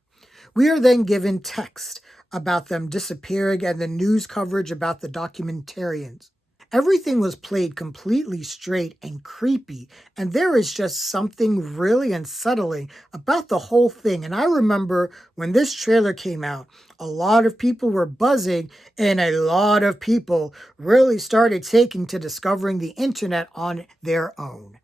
We are then given text about them disappearing and the news coverage about the documentarians. Everything was played completely straight and creepy, and there is just something really unsettling about the whole thing. And I remember when this trailer came out, a lot of people were buzzing, and a lot of people really started taking to discovering the internet on their own.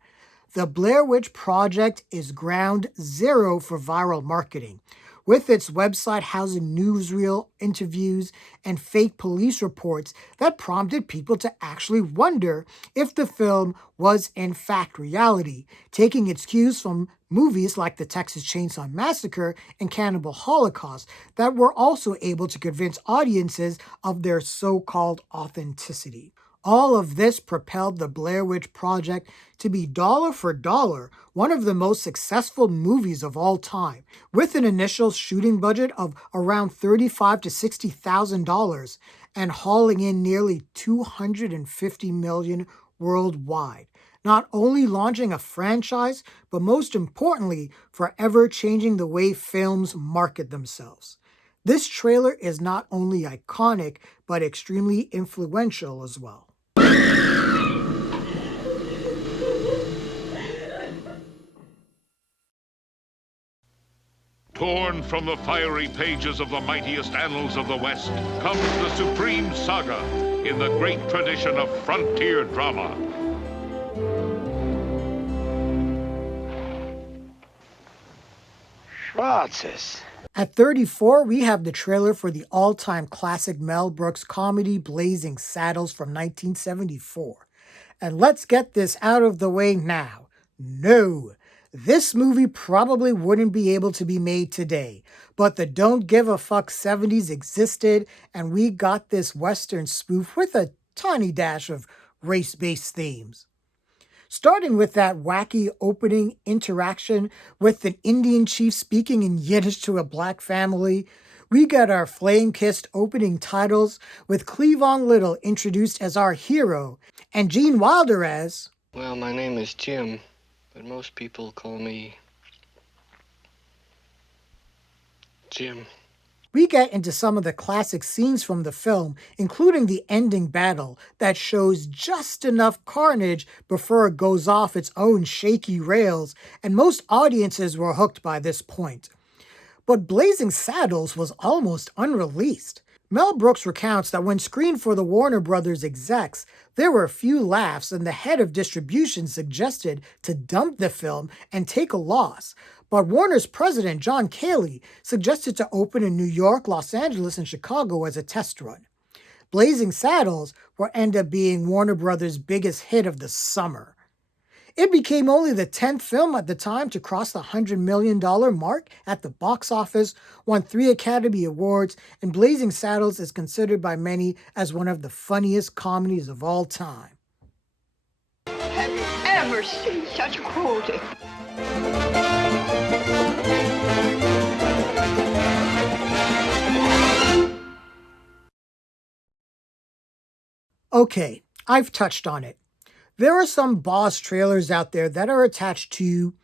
The Blair Witch Project is ground zero for viral marketing, with its website housing newsreel interviews and fake police reports that prompted people to actually wonder if the film was in fact reality, taking its cues from movies like the Texas Chainsaw Massacre and Cannibal Holocaust that were also able to convince audiences of their so-called authenticity. All of this propelled the Blair Witch Project to be dollar for dollar one of the most successful movies of all time, with an initial shooting budget of around $35,000 to $60,000 and hauling in nearly $250 million worldwide. Not only launching a franchise, but most importantly, forever changing the way films market themselves. This trailer is not only iconic, but extremely influential as well. Torn from the fiery pages of the mightiest annals of the West comes the supreme saga in the great tradition of frontier drama. What's this? At 34, we have the trailer for the all-time classic Mel Brooks comedy Blazing Saddles from 1974. And let's get this out of the way now. No, this movie probably wouldn't be able to be made today, but the don't give a fuck 70s existed, and we got this Western spoof with a tiny dash of race-based themes. Starting with that wacky opening interaction with an Indian chief speaking in Yiddish to a black family, we got our flame-kissed opening titles with Cleavon Little introduced as our hero, and Gene Wilder as... Well, my name is Jim, but most people call me... Jim. We get into some of the classic scenes from the film, including the ending battle that shows just enough carnage before it goes off its own shaky rails, and most audiences were hooked by this point. But Blazing Saddles was almost unreleased. Mel Brooks recounts that when screened for the Warner Brothers execs, there were a few laughs, and the head of distribution suggested to dump the film and take a loss. But Warner's president, John Calley, suggested to open in New York, Los Angeles, and Chicago as a test run. Blazing Saddles would end up being Warner Brothers' biggest hit of the summer. It became only the 10th film at the time to cross the $100 million mark at the box office, won 3 Academy Awards, and Blazing Saddles is considered by many as one of the funniest comedies of all time. Have you ever seen such cruelty? Okay, I've touched on it. There are some boss trailers out there that are attached to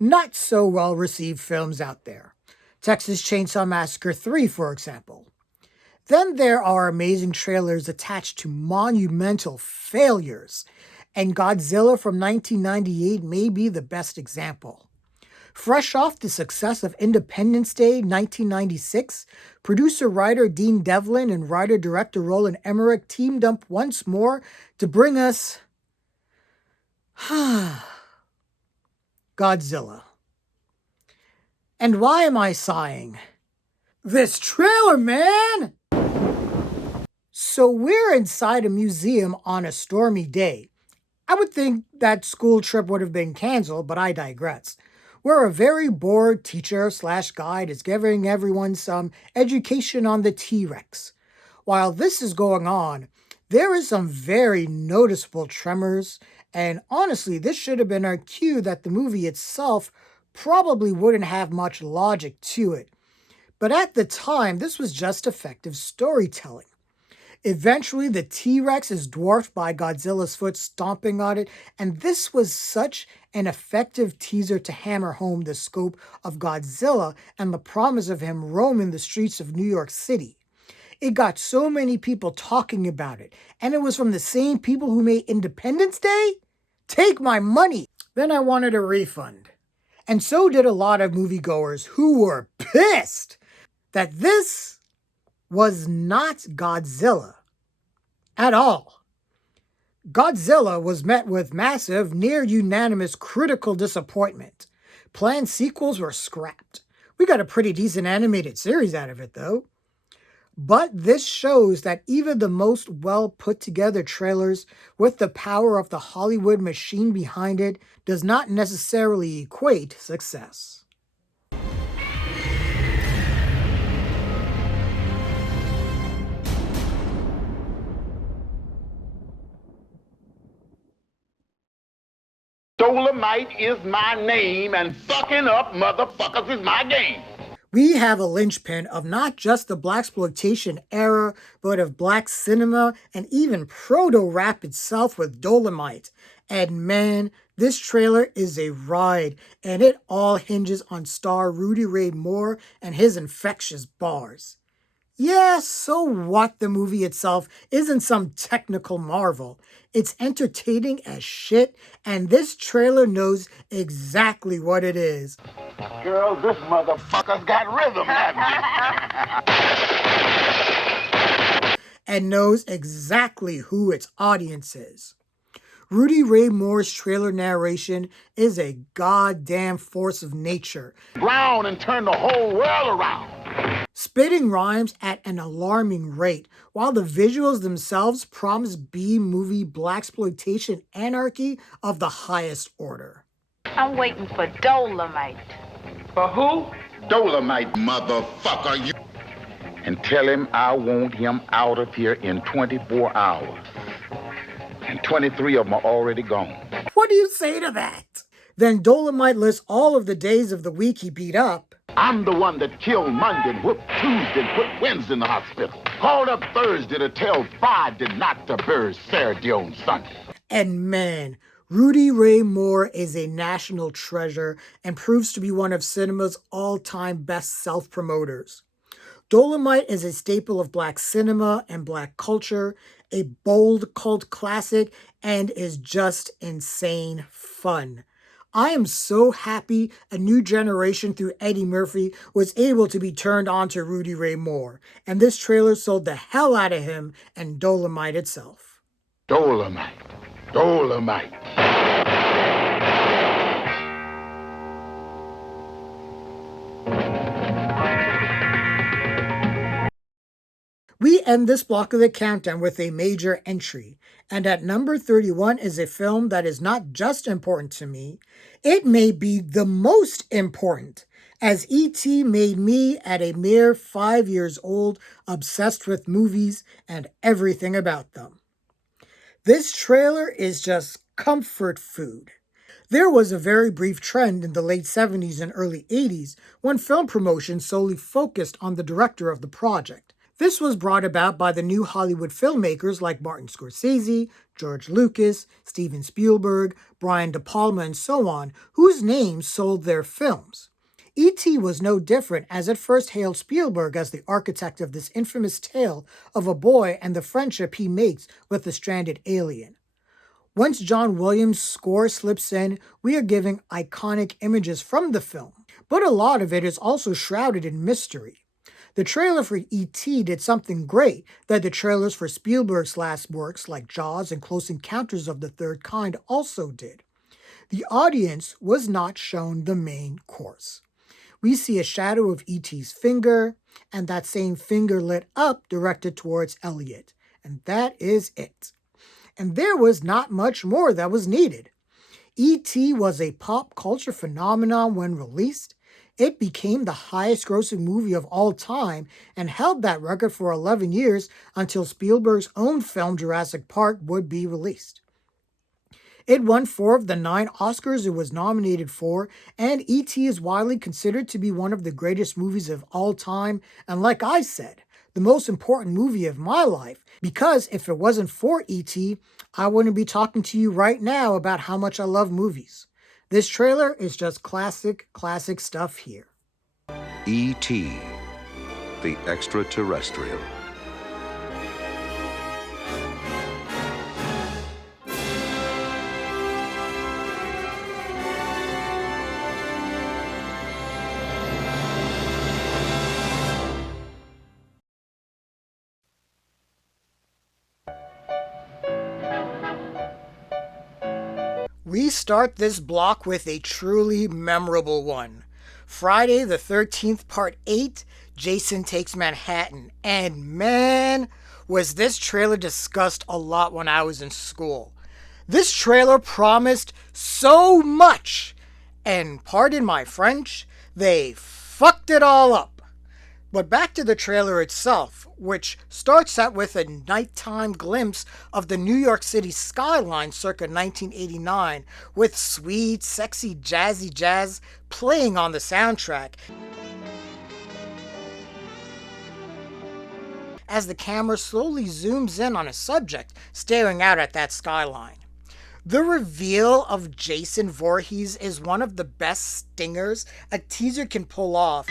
not so well received films out there. Texas Chainsaw Massacre 3, for example. Then there are amazing trailers attached to monumental failures, and Godzilla from 1998 may be the best example. Fresh off the success of Independence Day 1996, producer-writer Dean Devlin and writer-director Roland Emmerich teamed up once more to bring us Godzilla. And why am I sighing? This trailer, man! So we're inside a museum on a stormy day. I would think that school trip would have been canceled, but I digress. Where a very bored teacher/guide is giving everyone some education on the T-Rex. While this is going on, there is some very noticeable tremors, and honestly, this should have been our cue that the movie itself probably wouldn't have much logic to it. But at the time, this was just effective storytelling. Eventually, the T-Rex is dwarfed by Godzilla's foot stomping on it, and this was such an effective teaser to hammer home the scope of Godzilla and the promise of him roaming the streets of New York City. It got so many people talking about it, and it was from the same people who made Independence Day? Take my money! Then I wanted a refund. And so did a lot of moviegoers who were pissed that this was not Godzilla at all. Godzilla was met with massive, near-unanimous critical disappointment. Planned sequels were scrapped. We got a pretty decent animated series out of it, though. But this shows that even the most well-put-together trailers with the power of the Hollywood machine behind it does not necessarily equate success. Dolomite is my name, and fucking up motherfuckers is my game. We have a linchpin of not just the blaxploitation era, but of black cinema and even proto-rap itself with Dolomite. And man, this trailer is a ride, and it all hinges on star Rudy Ray Moore and his infectious bars. Yeah, so what? The movie itself isn't some technical marvel. It's entertaining as shit, and this trailer knows exactly what it is. Girl, this motherfucker's got rhythm, haven't you? And knows exactly who its audience is. Rudy Ray Moore's trailer narration is a goddamn force of nature. Brown and turn the whole world around. Spitting rhymes at an alarming rate, while the visuals themselves promise B-movie blaxploitation anarchy of the highest order. I'm waiting for Dolomite. For who? Dolomite, motherfucker. You. And tell him I want him out of here in 24 hours. And 23 of them are already gone. What do you say to that? Then Dolomite lists all of the days of the week he beat up. I'm the one that killed Monday and whooped Tuesday and put Wednesday in the hospital. Called up Thursday to tell Friday not to bury Saturday on Sunday. And man, Rudy Ray Moore is a national treasure and proves to be one of cinema's all-time best self-promoters. Dolomite is a staple of Black cinema and Black culture, a bold cult classic, and is just insane fun. I am so happy a new generation through Eddie Murphy was able to be turned on to Rudy Ray Moore, and this trailer sold the hell out of him and Dolomite itself. Dolomite. Dolomite. We end this block of the countdown with a major entry, and at number 31 is a film that is not just important to me, it may be the most important, as E.T. made me at a mere 5 years old obsessed with movies and everything about them. This trailer is just comfort food. There was a very brief trend in the late 70s and early 80s when film promotion solely focused on the director of the project. This was brought about by the new Hollywood filmmakers like Martin Scorsese, George Lucas, Steven Spielberg, Brian De Palma, and so on, whose names sold their films. E.T. was no different, as it first hailed Spielberg as the architect of this infamous tale of a boy and the friendship he makes with the stranded alien. Once John Williams' score slips in, we are given iconic images from the film, but a lot of it is also shrouded in mystery. The trailer for E.T. did something great that the trailers for Spielberg's last works like Jaws and Close Encounters of the Third Kind also did. The audience was not shown the main course. We see a shadow of E.T.'s finger, and that same finger lit up directed towards Elliot, and that is it. And there was not much more that was needed. E.T. was a pop culture phenomenon when released. It became the highest grossing movie of all time and held that record for 11 years until Spielberg's own film Jurassic Park would be released. It won 4 of the 9 Oscars it was nominated for, and E.T. is widely considered to be one of the greatest movies of all time, and like I said, the most important movie of my life, because if it wasn't for E.T., I wouldn't be talking to you right now about how much I love movies. This trailer is just classic stuff here. E.T., the extraterrestrial. We start this block with a truly memorable one. Friday the 13th, Part 8, Jason Takes Manhattan. And man, was this trailer discussed a lot when I was in school. This trailer promised so much, and pardon my French, they fucked it all up. But back to the trailer itself, which starts out with a nighttime glimpse of the New York City skyline circa 1989, with sweet, sexy, jazzy jazz playing on the soundtrack, as the camera slowly zooms in on a subject staring out at that skyline. The reveal of Jason Voorhees is one of the best stingers a teaser can pull off.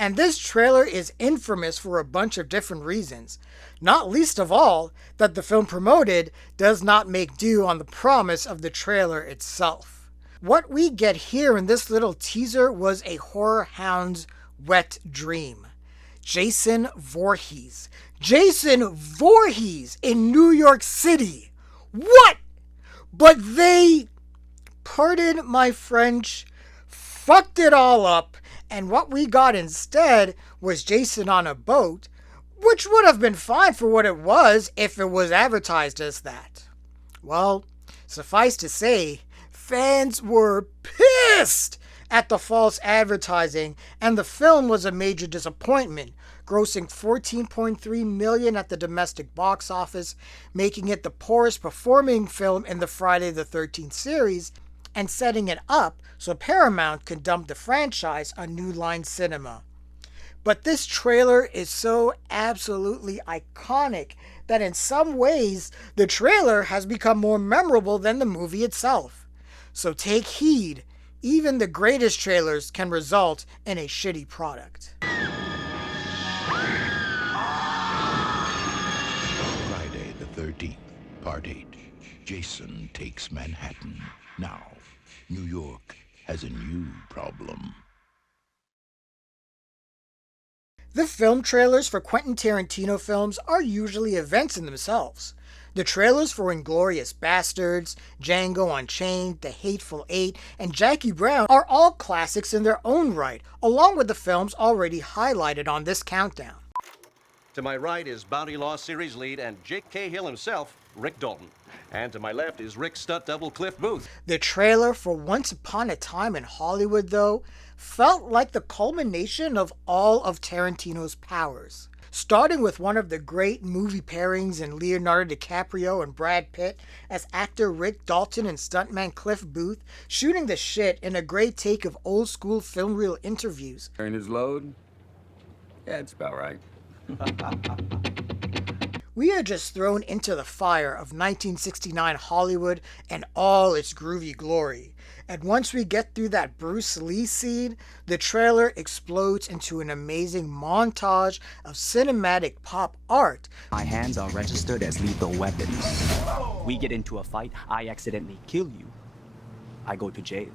And this trailer is infamous for a bunch of different reasons, not least of all that the film promoted does not make due on the promise of the trailer itself. What we get here in this little teaser was a horror hound's wet dream. Jason Voorhees. Jason Voorhees in New York City. What? But they, pardon my French, fucked it all up, and what we got instead was Jason on a boat, which would have been fine for what it was if it was advertised as that. Well, suffice to say, fans were pissed at the false advertising, and the film was a major disappointment, grossing $14.3 million at the domestic box office, making it the poorest performing film in the Friday the 13th series, and setting it up so Paramount could dump the franchise on New Line Cinema. But this trailer is so absolutely iconic that in some ways the trailer has become more memorable than the movie itself. So take heed, even the greatest trailers can result in a shitty product. Friday the 13th, Part 8. Jason takes Manhattan. Now, New York has a new problem. The film trailers for Quentin Tarantino films are usually events in themselves. The trailers for Inglourious Bastards, Django Unchained, The Hateful Eight, and Jackie Brown are all classics in their own right, along with the films already highlighted on this countdown. To my right is Bounty Law series lead and Jake Cahill himself, Rick Dalton. And to my left is Rick's stunt double, Cliff Booth. The trailer for Once Upon a Time in Hollywood, though, felt like the culmination of all of Tarantino's powers. Starting with one of the great movie pairings in Leonardo DiCaprio and Brad Pitt as actor Rick Dalton and stuntman Cliff Booth shooting the shit in a great take of old school film reel interviews. Carrying his load? Yeah, it's about right. We are just thrown into the fire of 1969 Hollywood and all its groovy glory. And once we get through that Bruce Lee scene, the trailer explodes into an amazing montage of cinematic pop art. My hands are registered as lethal weapons. We get into a fight, I accidentally kill you. I go to jail.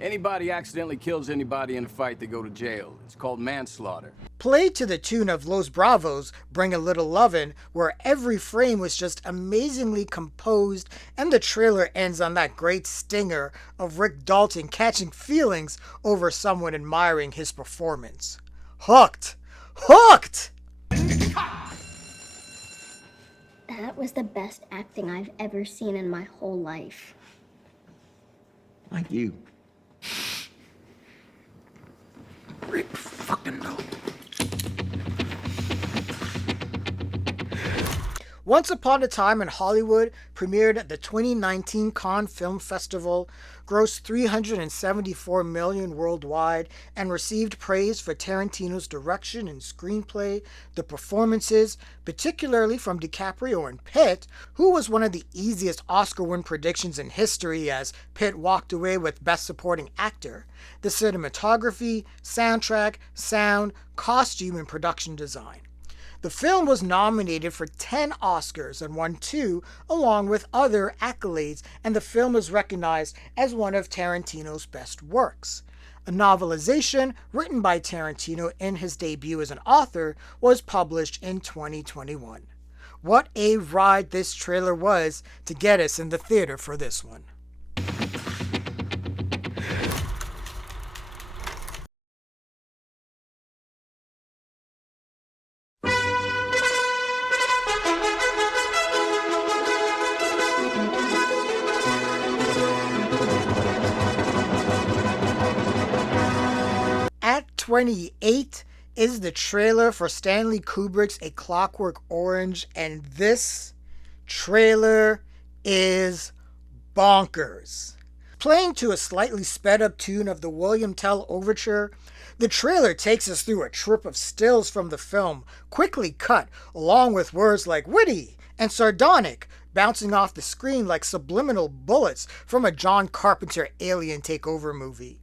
Anybody accidentally kills anybody in a fight, they go to jail. It's called manslaughter. Played to the tune of Los Bravos, Bring a Little Lovin', where every frame was just amazingly composed, and the trailer ends on that great stinger of Rick Dalton catching feelings over someone admiring his performance. Hooked! Hooked! That was the best acting I've ever seen in my whole life. Like you. Rick fucking Dalton. Once Upon a Time in Hollywood premiered at the 2019 Cannes Film Festival, grossed $374 million worldwide, and received praise for Tarantino's direction and screenplay, the performances, particularly from DiCaprio and Pitt, who was one of the easiest Oscar win predictions in history as Pitt walked away with Best Supporting Actor, the cinematography, soundtrack, sound, costume, and production design. The film was nominated for 10 Oscars and won 2, along with other accolades, and the film is recognized as one of Tarantino's best works. A novelization written by Tarantino in his debut as an author was published in 2021. What a ride this trailer was to get us in the theater for this one. At 28 is the trailer for Stanley Kubrick's A Clockwork Orange, and this trailer is bonkers. Playing to a slightly sped up tune of the William Tell Overture, the trailer takes us through a trip of stills from the film, quickly cut, along with words like witty and sardonic, bouncing off the screen like subliminal bullets from a John Carpenter alien takeover movie.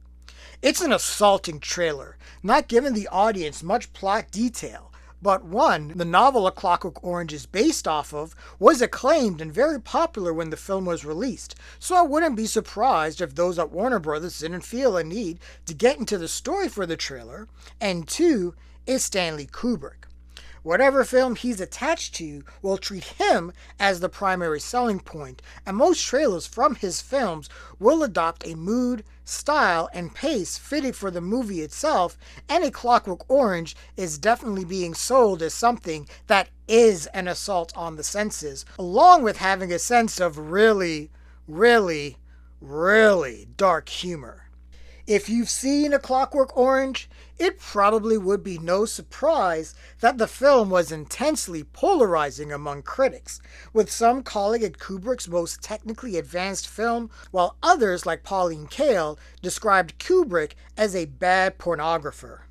It's an assaulting trailer, not giving the audience much plot detail, but one the novel A Clockwork Orange is based off of was acclaimed and very popular when the film was released, so I wouldn't be surprised if those at Warner Brothers didn't feel a need to get into the story for the trailer, and 2, is Stanley Kubrick. Whatever film he's attached to will treat him as the primary selling point, and most trailers from his films will adopt a mood, style, and pace fitted for the movie itself, and A Clockwork Orange is definitely being sold as something that is an assault on the senses, along with having a sense of really, really, really dark humor. If you've seen A Clockwork Orange, it probably would be no surprise that the film was intensely polarizing among critics, with some calling it Kubrick's most technically advanced film, while others, like Pauline Kael, described Kubrick as a bad pornographer.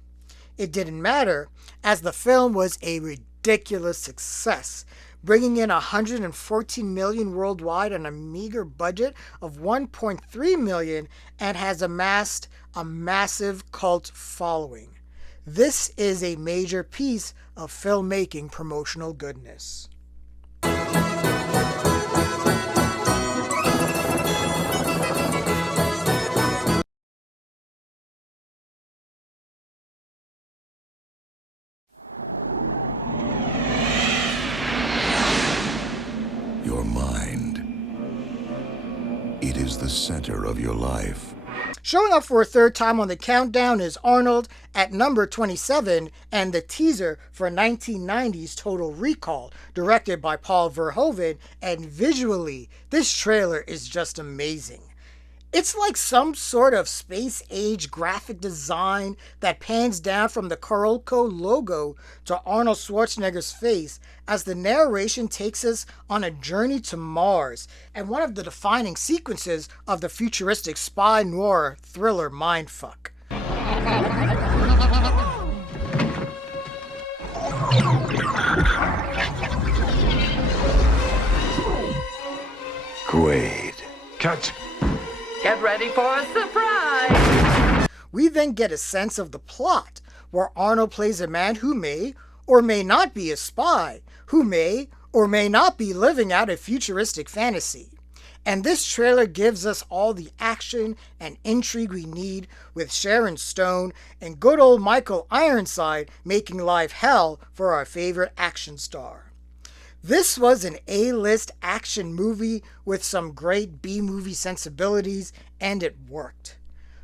It didn't matter, as the film was a ridiculous success, bringing in $114 million worldwide on a meager budget of $1.3 million, and has amassed a massive cult following. This is a major piece of filmmaking promotional goodness. Your mind. It is the center of your life. Showing up for a third time on the countdown is Arnold at number 27, and the teaser for 1990's Total Recall, directed by Paul Verhoeven, and visually, this trailer is just amazing. It's like some sort of space-age graphic design that pans down from the Carolco logo to Arnold Schwarzenegger's face as the narration takes us on a journey to Mars, and one of the defining sequences of the futuristic spy noir thriller mindfuck. Quaid. Cut. Get ready for a surprise! We then get a sense of the plot, where Arnold plays a man who may or may not be a spy, who may or may not be living out a futuristic fantasy. And this trailer gives us all the action and intrigue we need, with Sharon Stone and good old Michael Ironside making life hell for our favorite action star. This was an A-list action movie with some great B-movie sensibilities, and it worked.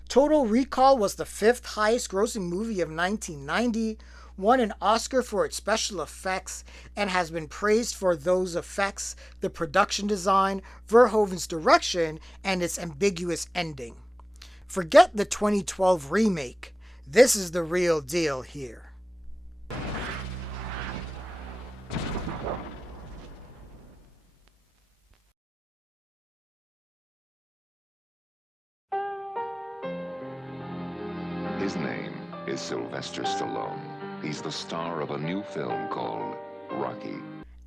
Total Recall was the 5th highest grossing movie of 1990, won an Oscar for its special effects, and has been praised for those effects, the production design, Verhoeven's direction, and its ambiguous ending. Forget the 2012 remake. This is the real deal here. His name is Sylvester Stallone. He's the star of a new film called Rocky.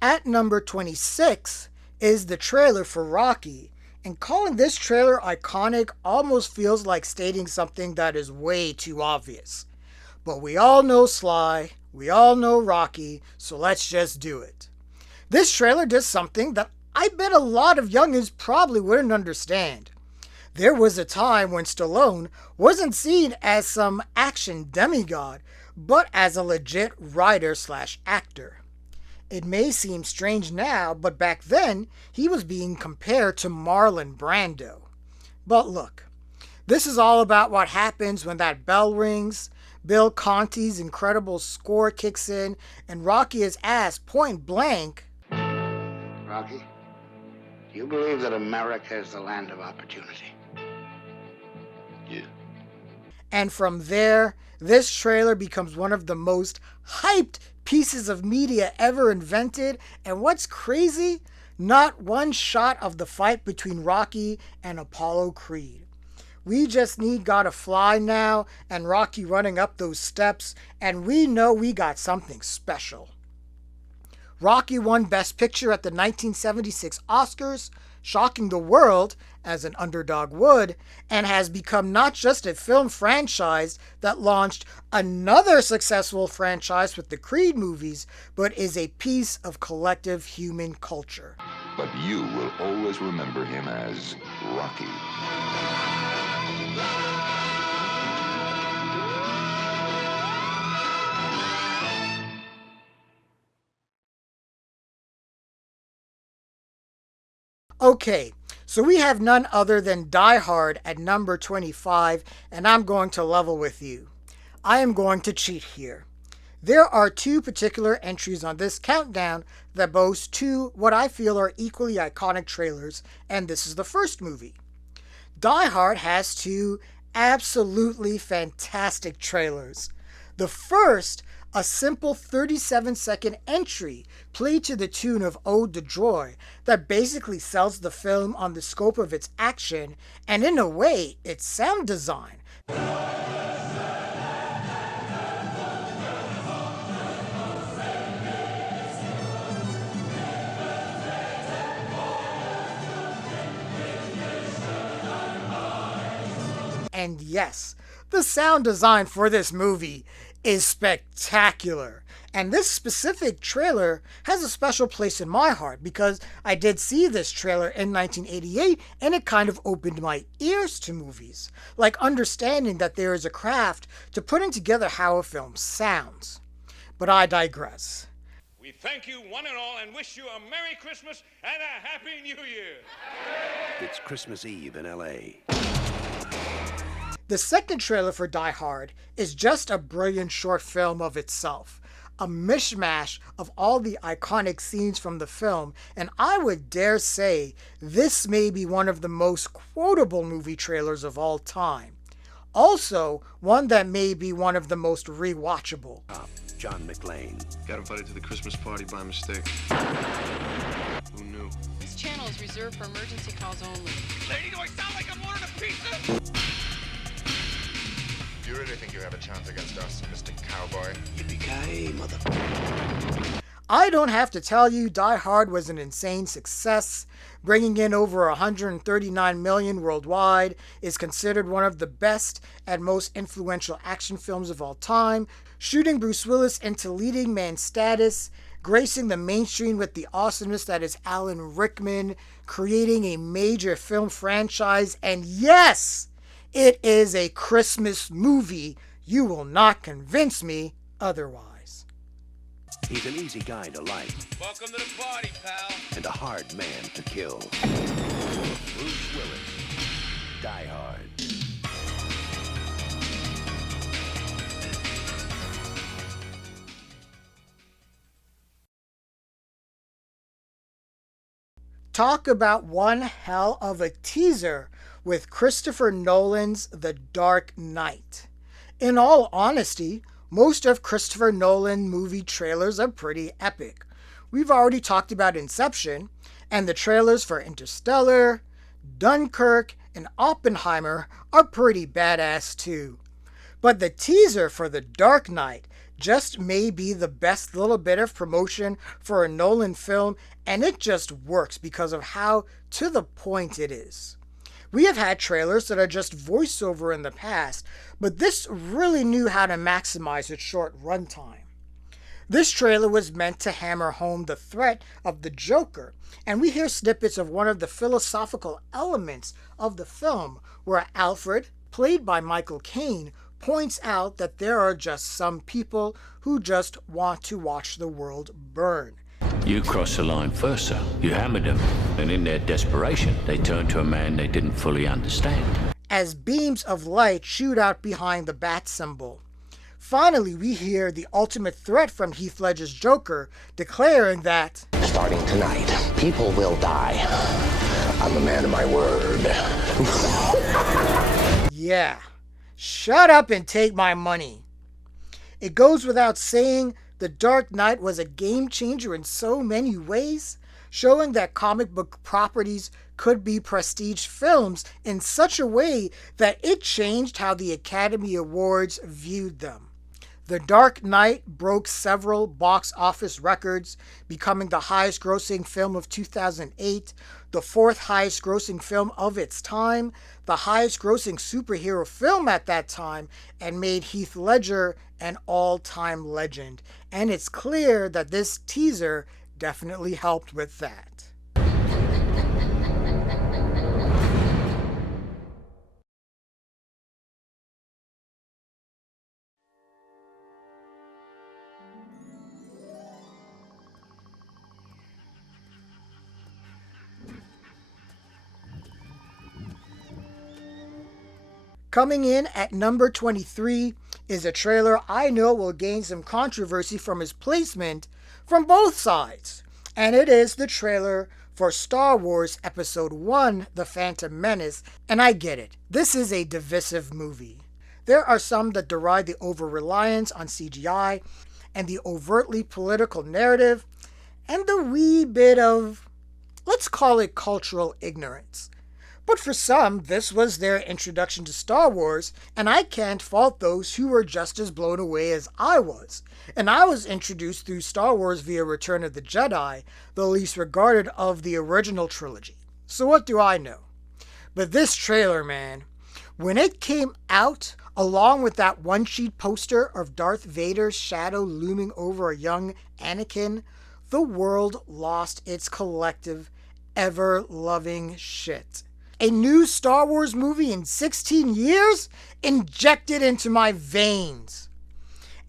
At number 26 is the trailer for Rocky, and calling this trailer iconic almost feels like stating something that is way too obvious. But we all know Sly, we all know Rocky, so let's just do it. This trailer does something that I bet a lot of youngins probably wouldn't understand. There was a time when Stallone wasn't seen as some action demigod, but as a legit writer/actor. It may seem strange now, but back then, he was being compared to Marlon Brando. But look, this is all about what happens when that bell rings, Bill Conti's incredible score kicks in, and Rocky is asked point blank, Rocky, do you believe that America is the land of opportunity? Yeah. And from there, this trailer becomes one of the most hyped pieces of media ever invented. And what's crazy? Not one shot of the fight between Rocky and Apollo Creed. We just need Gotta Fly now and Rocky running up those steps, and we know we got something special. Rocky won Best Picture at the 1976 Oscars, shocking the world, as an underdog would, and has become not just a film franchise that launched another successful franchise with the Creed movies, but is a piece of collective human culture. But you will always remember him as Rocky. Okay, so we have none other than Die Hard at number 25, and I'm going to level with you. I am going to cheat here. There are two particular entries on this countdown that boast two what I feel are equally iconic trailers, and this is the first movie. Die Hard has two absolutely fantastic trailers. The first, a simple 37-second entry played to the tune of Ode to Joy that basically sells the film on the scope of its action and, in a way, its sound design. And yes, the sound design for this movie is spectacular. And this specific trailer has a special place in my heart because I did see this trailer in 1988 and it kind of opened my ears to movies, like understanding that there is a craft to putting together how a film sounds. But I digress. We thank you one and all and wish you a Merry Christmas and a Happy New Year. It's Christmas Eve in L.A. The second trailer for Die Hard is just a brilliant short film of itself, a mishmash of all the iconic scenes from the film, and I would dare say this may be one of the most quotable movie trailers of all time. Also, one that may be one of the most rewatchable. John McClane. Got invited to the Christmas party by mistake. Who knew? This channel is reserved for emergency calls only. Lady, do I sound like I'm ordering a pizza? Do you really think you have a chance against us, Mr. Cowboy? Yippee-ki-yay, mother... I don't have to tell you Die Hard was an insane success, bringing in over 139 million worldwide, is considered one of the best and most influential action films of all time, shooting Bruce Willis into leading man status, gracing the mainstream with the awesomeness that is Alan Rickman, creating a major film franchise, and yes, it is a Christmas movie. You will not convince me otherwise. He's an easy guy to like. Welcome to the party, pal. And a hard man to kill. Bruce Willis. Die Hard. Talk about one hell of a teaser with Christopher Nolan's The Dark Knight. In all honesty, most of Christopher Nolan movie trailers are pretty epic. We've already talked about Inception, and the trailers for Interstellar, Dunkirk, and Oppenheimer are pretty badass too. But the teaser for The Dark Knight just may be the best little bit of promotion for a Nolan film, and it just works because of how to the point it is. We have had trailers that are just voiceover in the past, but this really knew how to maximize its short runtime. This trailer was meant to hammer home the threat of the Joker, and we hear snippets of one of the philosophical elements of the film, where Alfred, played by Michael Caine, points out that there are just some people who just want to watch the world burn. You crossed the line first, sir. You hammered them, and in their desperation, they turned to a man they didn't fully understand. As beams of light shoot out behind the bat symbol. Finally, we hear the ultimate threat from Heath Ledger's Joker, declaring that, "Starting tonight, people will die. I'm a man of my word." Yeah, shut up and take my money. It goes without saying, The Dark Knight was a game changer in so many ways, showing that comic book properties could be prestige films in such a way that it changed how the Academy Awards viewed them. The Dark Knight broke several box office records, becoming the highest grossing film of 2008, the fourth highest grossing film of its time, the highest grossing superhero film at that time, and made Heath Ledger an all-time legend. And it's clear that this teaser definitely helped with that. Coming in at number 23 is a trailer I know will gain some controversy from its placement from both sides. And it is the trailer for Star Wars Episode 1, The Phantom Menace. And I get it. This is a divisive movie. There are some that deride the over-reliance on CGI and the overtly political narrative and the wee bit of, let's call it cultural ignorance. But for some, this was their introduction to Star Wars, and I can't fault those who were just as blown away as I was. And I was introduced through Star Wars via Return of the Jedi, the least regarded of the original trilogy. So what do I know? But this trailer, man, when it came out, along with that one-sheet poster of Darth Vader's shadow looming over a young Anakin, the world lost its collective, ever-loving shit. A new Star Wars movie in 16 years injected into my veins.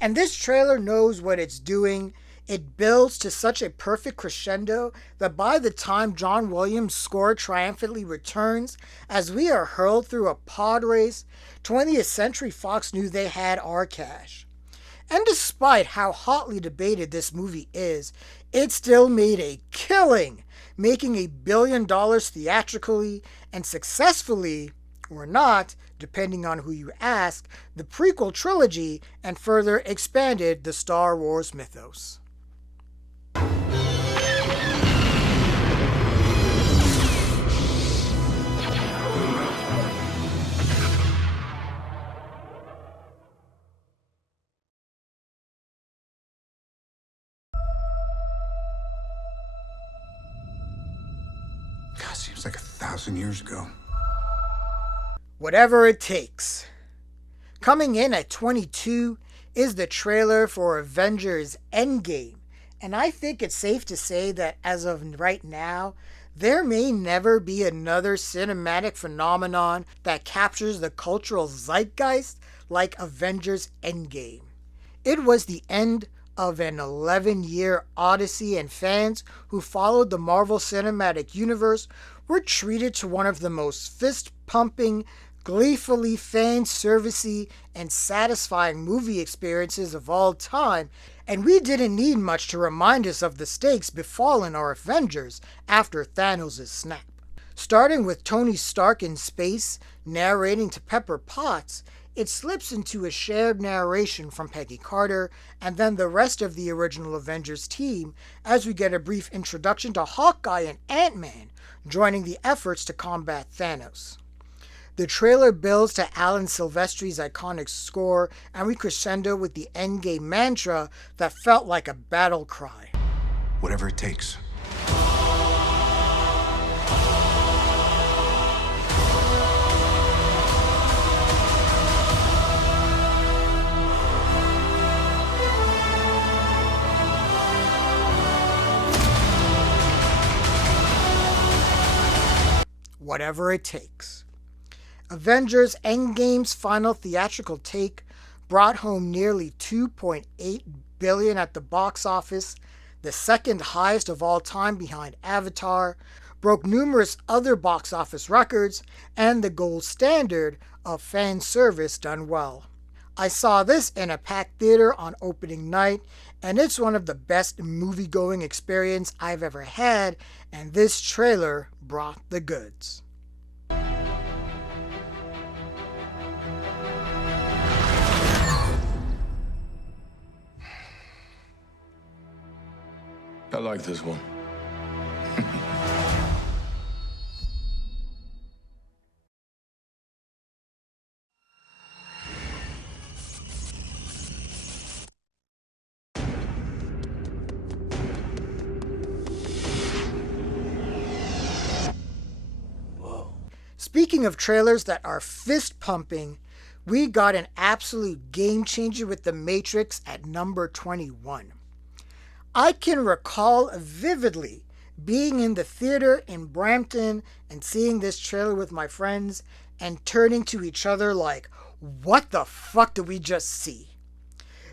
And this trailer knows what it's doing. It builds to such a perfect crescendo that by the time John Williams' score triumphantly returns, as we are hurled through a pod race, 20th Century Fox knew they had our cash. And despite how hotly debated this movie is, it still made a killing, making $1 billion theatrically and successfully, or not, depending on who you ask, the prequel trilogy and further expanded the Star Wars mythos. God, seems like 1,000 years ago. Whatever it takes. Coming in at 22 is the trailer for Avengers Endgame. And I think it's safe to say that as of right now, there may never be another cinematic phenomenon that captures the cultural zeitgeist like Avengers Endgame. It was the end of an 11-year odyssey, and fans who followed the Marvel Cinematic Universe were treated to one of the most fist-pumping, gleefully fan-servicey, and satisfying movie experiences of all time, and we didn't need much to remind us of the stakes befallen our Avengers after Thanos' snap. Starting with Tony Stark in space, narrating to Pepper Potts, it slips into a shared narration from Peggy Carter and then the rest of the original Avengers team as we get a brief introduction to Hawkeye and Ant-Man joining the efforts to combat Thanos. The trailer builds to Alan Silvestri's iconic score, and we crescendo with the Endgame mantra that felt like a battle cry. Whatever it takes. Whatever it takes. Avengers Endgame's final theatrical take brought home nearly $2.8 billion at the box office, the second highest of all time behind Avatar, broke numerous other box office records, and the gold standard of fan service done well. I saw this in a packed theater on opening night, and it's one of the best movie-going experiences I've ever had, and this trailer brought the goods. I like this one. Speaking of trailers that are fist-pumping, we got an absolute game-changer with The Matrix at number 21. I can recall vividly being in the theater in Brampton and seeing this trailer with my friends and turning to each other like, what the fuck did we just see?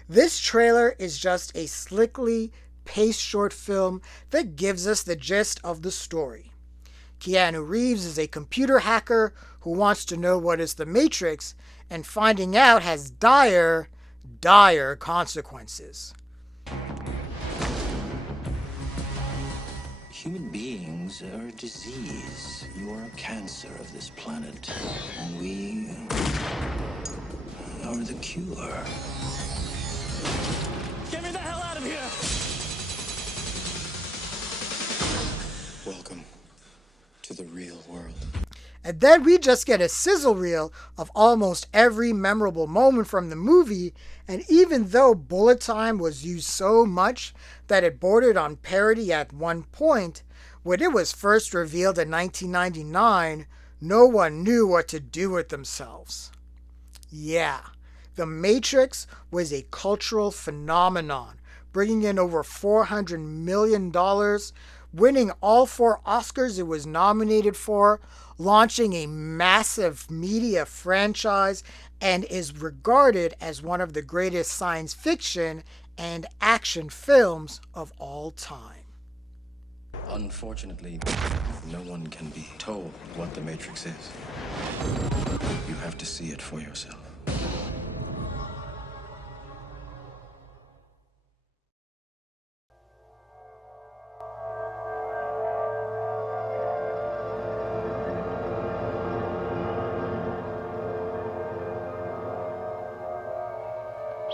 This trailer is just a slickly paced short film that gives us the gist of the story. Keanu Reeves is a computer hacker who who wants to know what is the Matrix, and finding out has dire, dire consequences. Human beings are a disease. You are a cancer of this planet. And we are the cure. Get me the hell out of here! Welcome to the real world. And then we just get a sizzle reel of almost every memorable moment from the movie, and even though bullet time was used so much that it bordered on parody at one point, when it was first revealed in 1999, no one knew what to do with themselves. Yeah, The Matrix was a cultural phenomenon, bringing in over $400 million, winning all 4 Oscars it was nominated for, launching a massive media franchise, and is regarded as one of the greatest science fiction and action films of all time. Unfortunately, no one can be told what the Matrix is. You have to see it for yourself.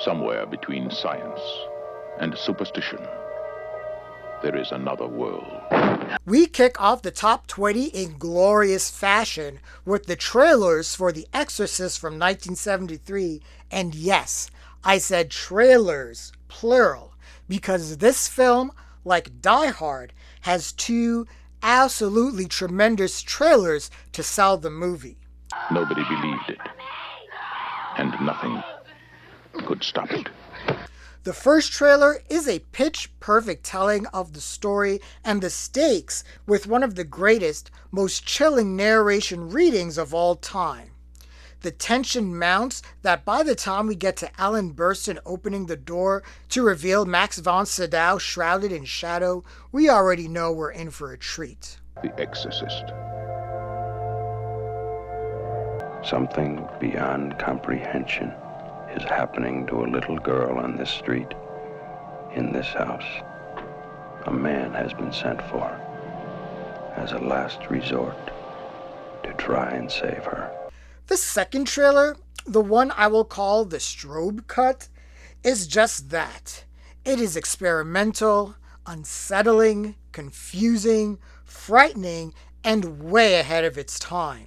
Somewhere between science and superstition, there is another world. We kick off the top 20 in glorious fashion with the trailers for The Exorcist from 1973. And yes, I said trailers, plural, because this film, like Die Hard, has 2 absolutely tremendous trailers to sell the movie. Nobody believed it, and nothing could stop it. The first trailer is a pitch-perfect telling of the story and the stakes with one of the greatest, most chilling narration readings of all time. The tension mounts that by the time we get to Ellen Burstyn opening the door to reveal Max von Sydow shrouded in shadow, we already know we're in for a treat. The Exorcist. Something beyond comprehension is happening to a little girl on this street, in this house. A man has been sent for as a last resort to try and save her. The second trailer, the one I will call the strobe cut, is just that. It is experimental, unsettling, confusing, frightening, and way ahead of its time.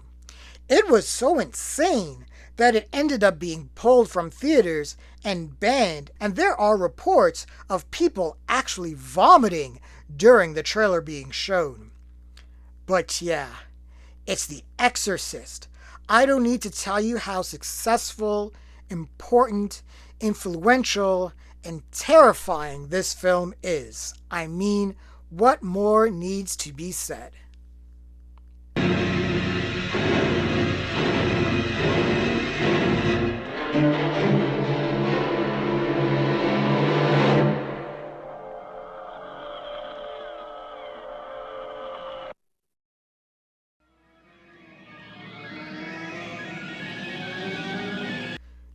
It was so insane that it ended up being pulled from theaters and banned, and there are reports of people actually vomiting during the trailer being shown. But yeah, it's The Exorcist. I don't need to tell you how successful, important, influential, and terrifying this film is. I mean, what more needs to be said?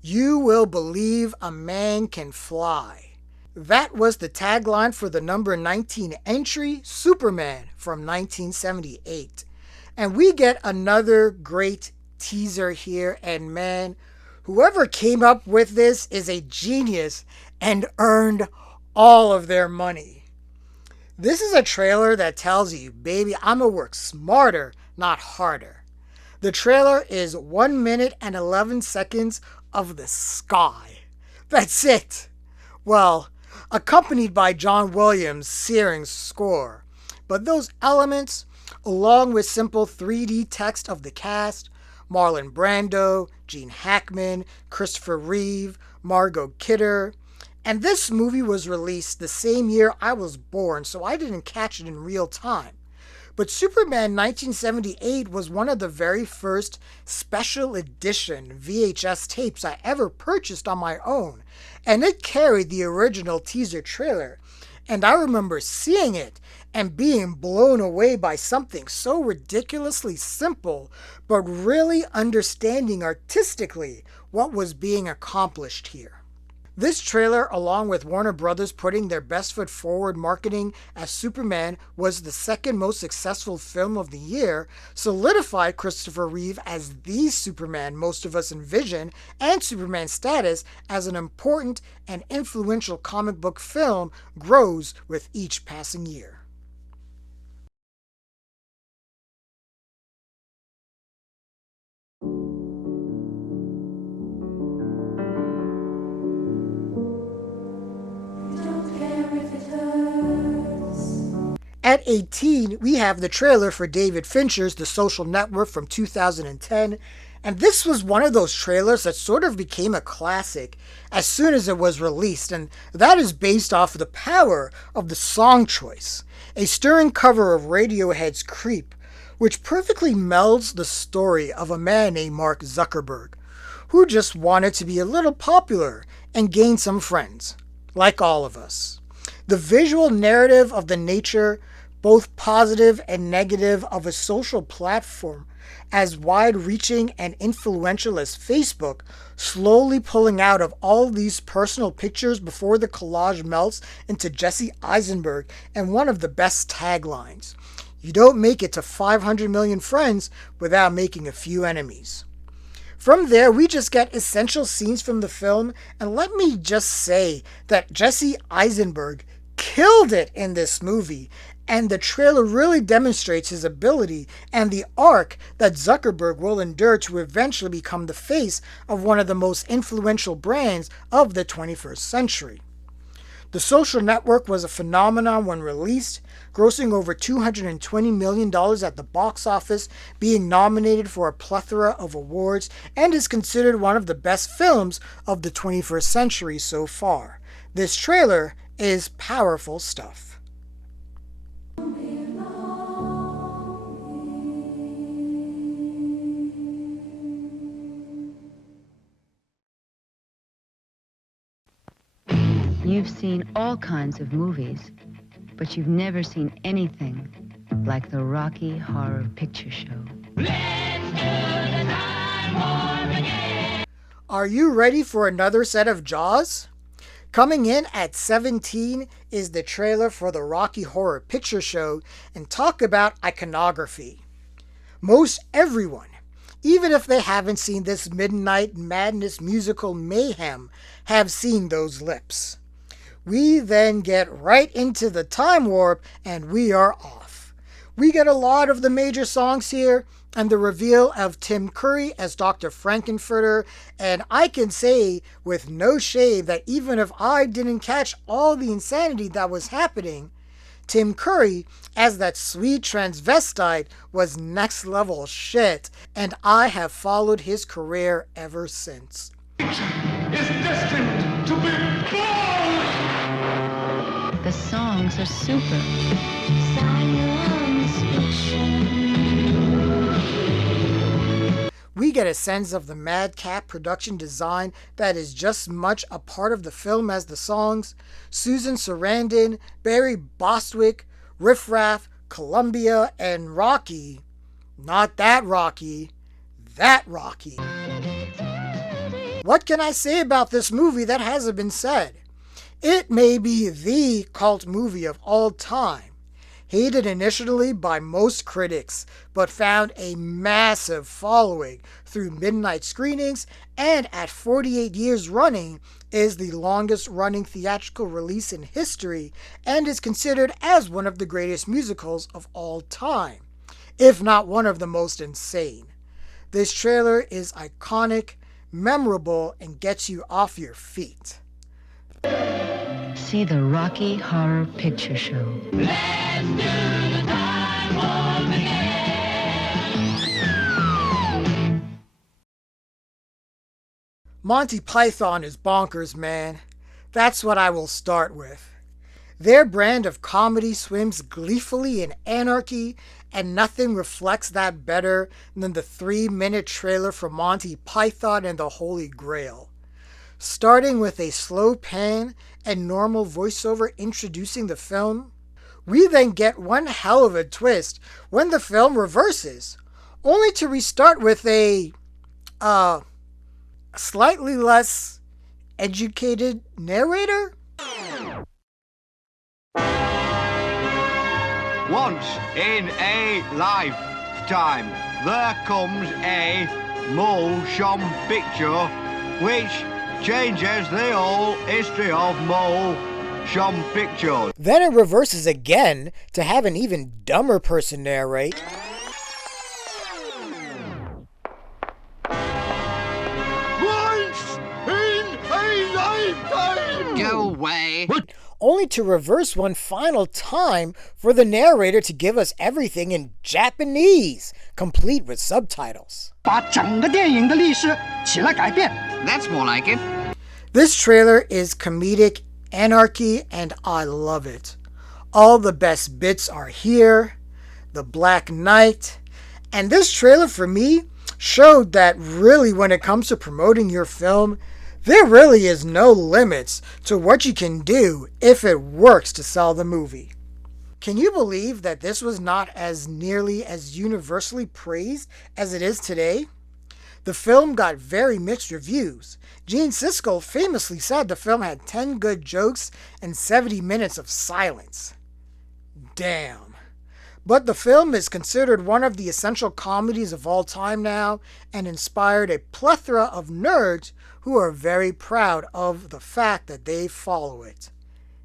You will believe a man can fly. That was the tagline for the number 19 entry, Superman, from 1978. And we get another great teaser here, and man, whoever came up with this is a genius and earned all of their money. This is a trailer that tells you, baby, I'm gonna work smarter, not harder. The trailer is 1 minute and 11 seconds of the sky. That's it. Well, accompanied by John Williams' searing score. But those elements, along with simple 3D text of the cast, Marlon Brando, Gene Hackman, Christopher Reeve, Margot Kidder, and this movie was released the same year I was born, so I didn't catch it in real time. But Superman 1978 was one of the very first special edition VHS tapes I ever purchased on my own, and it carried the original teaser trailer. And I remember seeing it and being blown away by something so ridiculously simple, but really understanding artistically what was being accomplished here. This trailer, along with Warner Brothers putting their best foot forward marketing as Superman was the second most successful film of the year, solidified Christopher Reeve as the Superman most of us envision, and Superman's status as an important and influential comic book film grows with each passing year. At 18, we have the trailer for David Fincher's The Social Network from 2010, and this was one of those trailers that sort of became a classic as soon as it was released, and that is based off of the power of the song choice, a stirring cover of Radiohead's Creep, which perfectly melds the story of a man named Mark Zuckerberg, who just wanted to be a little popular and gain some friends, like all of us. The visual narrative of the nature, both positive and negative, of a social platform as wide-reaching and influential as Facebook, slowly pulling out of all these personal pictures before the collage melts into Jesse Eisenberg and one of the best taglines: "You don't make it to 500 million friends without making a few enemies." From there, we just get essential scenes from the film, and let me just say that Jesse Eisenberg killed it in this movie, and the trailer really demonstrates his ability and the arc that Zuckerberg will endure to eventually become the face of one of the most influential brands of the 21st century. The Social Network was a phenomenon when released, grossing over $220 million at the box office, being nominated for a plethora of awards, and is considered one of the best films of the 21st century so far. This trailer is powerful stuff. You've seen all kinds of movies, but you've never seen anything like the Rocky Horror Picture Show. Are you ready for another set of Jaws? Coming in at 17 is the trailer for the Rocky Horror Picture Show, and talk about iconography. Most everyone, even if they haven't seen this Midnight Madness musical mayhem, have seen those lips. We then get right into the time warp and we are off. We get a lot of the major songs here and the reveal of Tim Curry as Dr. Frankenfurter, and I can say with no shame that even if I didn't catch all the insanity that was happening, Tim Curry as that sweet transvestite was next level shit, and I have followed his career ever since. Is destined to be born! The songs are super. We get a sense of the madcap production design that is just as much a part of the film as the songs. Susan Sarandon, Barry Bostwick, Riff Raff, Columbia, and Rocky. Not that Rocky, that Rocky. What can I say about this movie that hasn't been said? It may be the cult movie of all time. Hated initially by most critics, but found a massive following through midnight screenings, and at 48 years running, is the longest running theatrical release in history, and is considered as one of the greatest musicals of all time, if not one of the most insane. This trailer is iconic, memorable, and gets you off your feet. See the Rocky Horror Picture Show. Let's do the time warp again. Monty Python is bonkers, man. That's what I will start with. Their brand of comedy swims gleefully in anarchy, and nothing reflects that better than the 3-minute trailer for Monty Python and the Holy Grail. starting with a slow pan and normal voiceover introducing the film. We then get one hell of a twist when the film reverses, only to restart with a slightly less educated narrator. Once in a lifetime, there comes a motion picture which changes the whole history of motion pictures. Then it reverses again to have an even dumber person narrate. Once in a lifetime! Go away. Only to reverse one final time for the narrator to give us everything in Japanese, complete with subtitles. That's more like it. This trailer is comedic anarchy and I love it. All the best bits are here. The Black Knight. And this trailer for me showed that really when it comes to promoting your film, there really is no limits to what you can do if it works to sell the movie. Can you believe that this was not as nearly as universally praised as it is today? The film got very mixed reviews. Gene Siskel famously said the film had 10 good jokes and 70 minutes of silence. Damn. But the film is considered one of the essential comedies of all time now and inspired a plethora of nerds who are very proud of the fact that they follow it.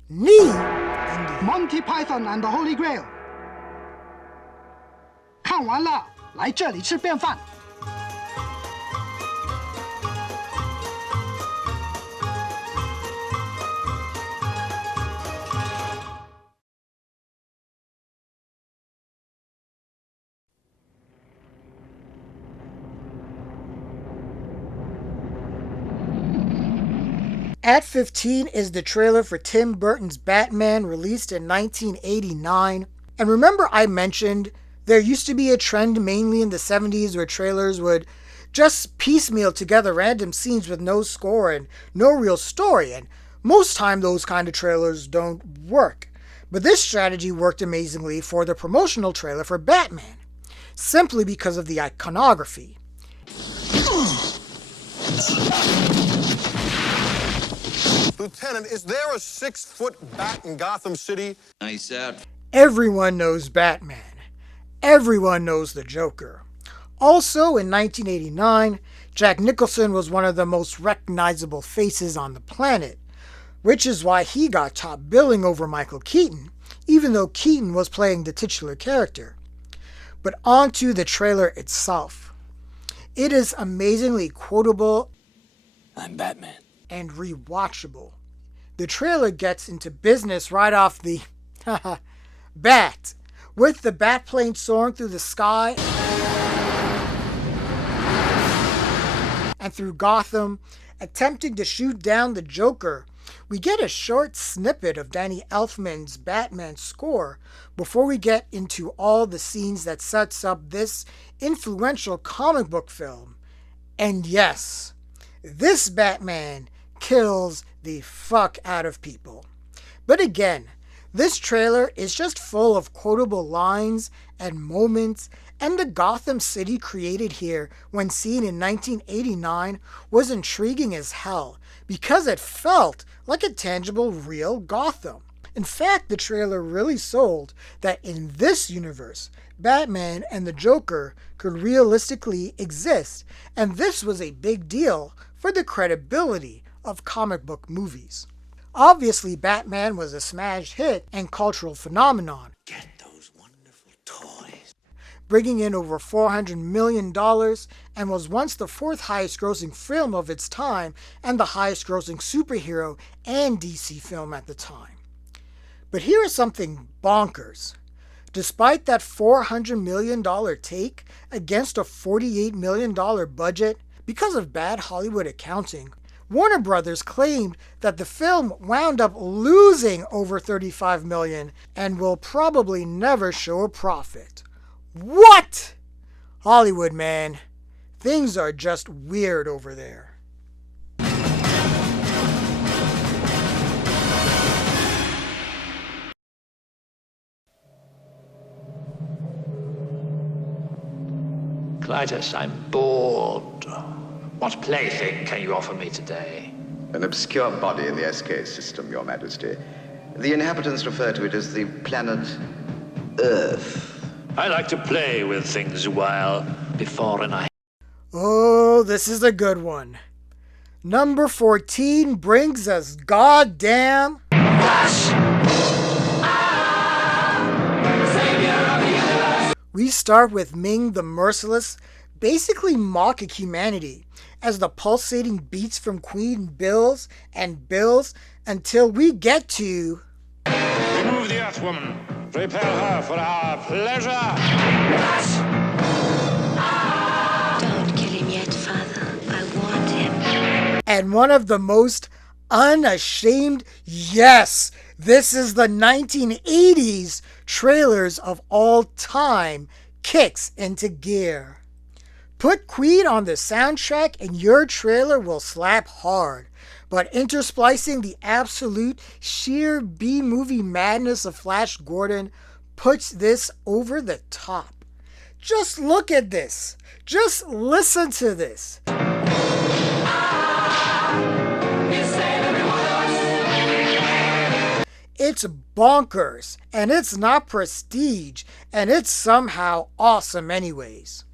Monty Python and the Holy Grail. 看完了，来这里吃便饭。At 15 is the trailer for Tim Burton's Batman, released in 1989. And remember I mentioned there used to be a trend mainly in the 70s where trailers would just piecemeal together random scenes with no score and no real story, and most time those kind of trailers don't work. But this strategy worked amazingly for the promotional trailer for Batman, simply because of the iconography. Lieutenant, is there a 6-foot bat in Gotham City? Nice out. Everyone knows Batman. Everyone knows the Joker. Also, in 1989, Jack Nicholson was one of the most recognizable faces on the planet, which is why he got top billing over Michael Keaton, even though Keaton was playing the titular character. But on to the trailer itself. It is amazingly quotable. I'm Batman. And rewatchable. The trailer gets into business right off the bat, with the bat plane soaring through the sky and through Gotham, attempting to shoot down the Joker. We get a short snippet of Danny Elfman's Batman score before we get into all the scenes that sets up this influential comic book film. And yes, this Batman kills the fuck out of people. But again, this trailer is just full of quotable lines and moments, and the Gotham City created here when seen in 1989 was intriguing as hell because it felt like a tangible, real Gotham. In fact, the trailer really sold that in this universe, Batman and the Joker could realistically exist, and this was a big deal for the credibility of comic book movies. Obviously, Batman was a smash hit and cultural phenomenon. Get those wonderful toys. Bringing in over $400 million and was once the fourth highest grossing film of its time and the highest grossing superhero and DC film at the time. But here is something bonkers. Despite that $400 million take against a $48 million budget, because of bad Hollywood accounting, Warner Brothers claimed that the film wound up losing over $35 million and will probably never show a profit. What? Hollywood, man. Things are just weird over there. Clytus, I'm bored. What plaything can you offer me today? An obscure body in the SK system, Your Majesty. The inhabitants refer to it as the planet Earth. I like to play with things a while before and I... Oh, this is a good one. Number 14 brings us goddamn... We start with Ming the Merciless, basically mocking humanity, as the pulsating beats from Queen bills and bills until we get to... Remove the Earth Woman. Prepare her for our pleasure. Don't kill him yet, Father. I want him. And one of the most unashamed, yes, this is the 1980s trailers of all time, kicks into gear. Put Queen on the soundtrack and your trailer will slap hard. But intersplicing the absolute sheer B-movie madness of Flash Gordon puts this over the top. Just look at this. Just listen to this. It's bonkers, and it's not prestige, and it's somehow awesome anyways.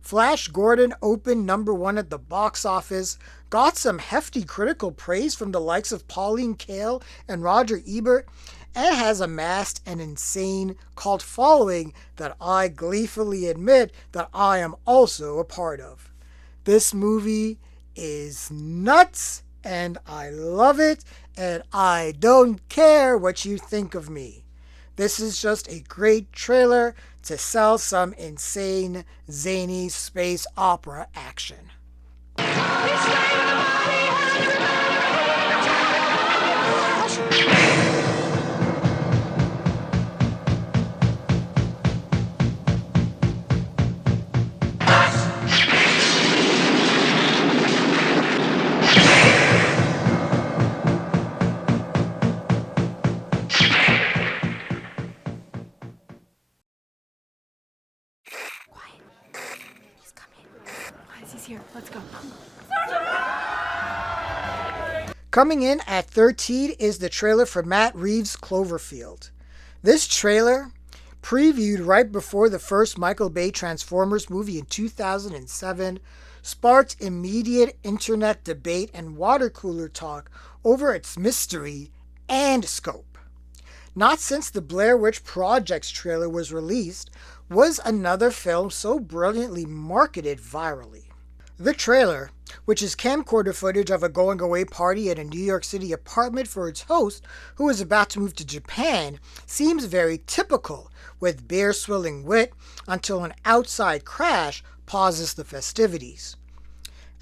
Flash Gordon opened number 1 at the box office, got some hefty critical praise from the likes of Pauline Kael and Roger Ebert, and has amassed an insane cult following that I gleefully admit that I am also a part of. This movie is nuts, and I love it, and I don't care what you think of me. This is just a great trailer to sell some insane, zany space opera action. Here, let's go. Coming in at 13 is the trailer for Matt Reeves' Cloverfield. This trailer, previewed right before the first Michael Bay Transformers movie in 2007, sparked immediate internet debate and water cooler talk over its mystery and scope. Not since the Blair Witch Project's trailer was released was another film so brilliantly marketed virally. The trailer, which is camcorder footage of a going-away party at a New York City apartment for its host, who is about to move to Japan, seems very typical, with beer-swilling wit until an outside crash pauses the festivities.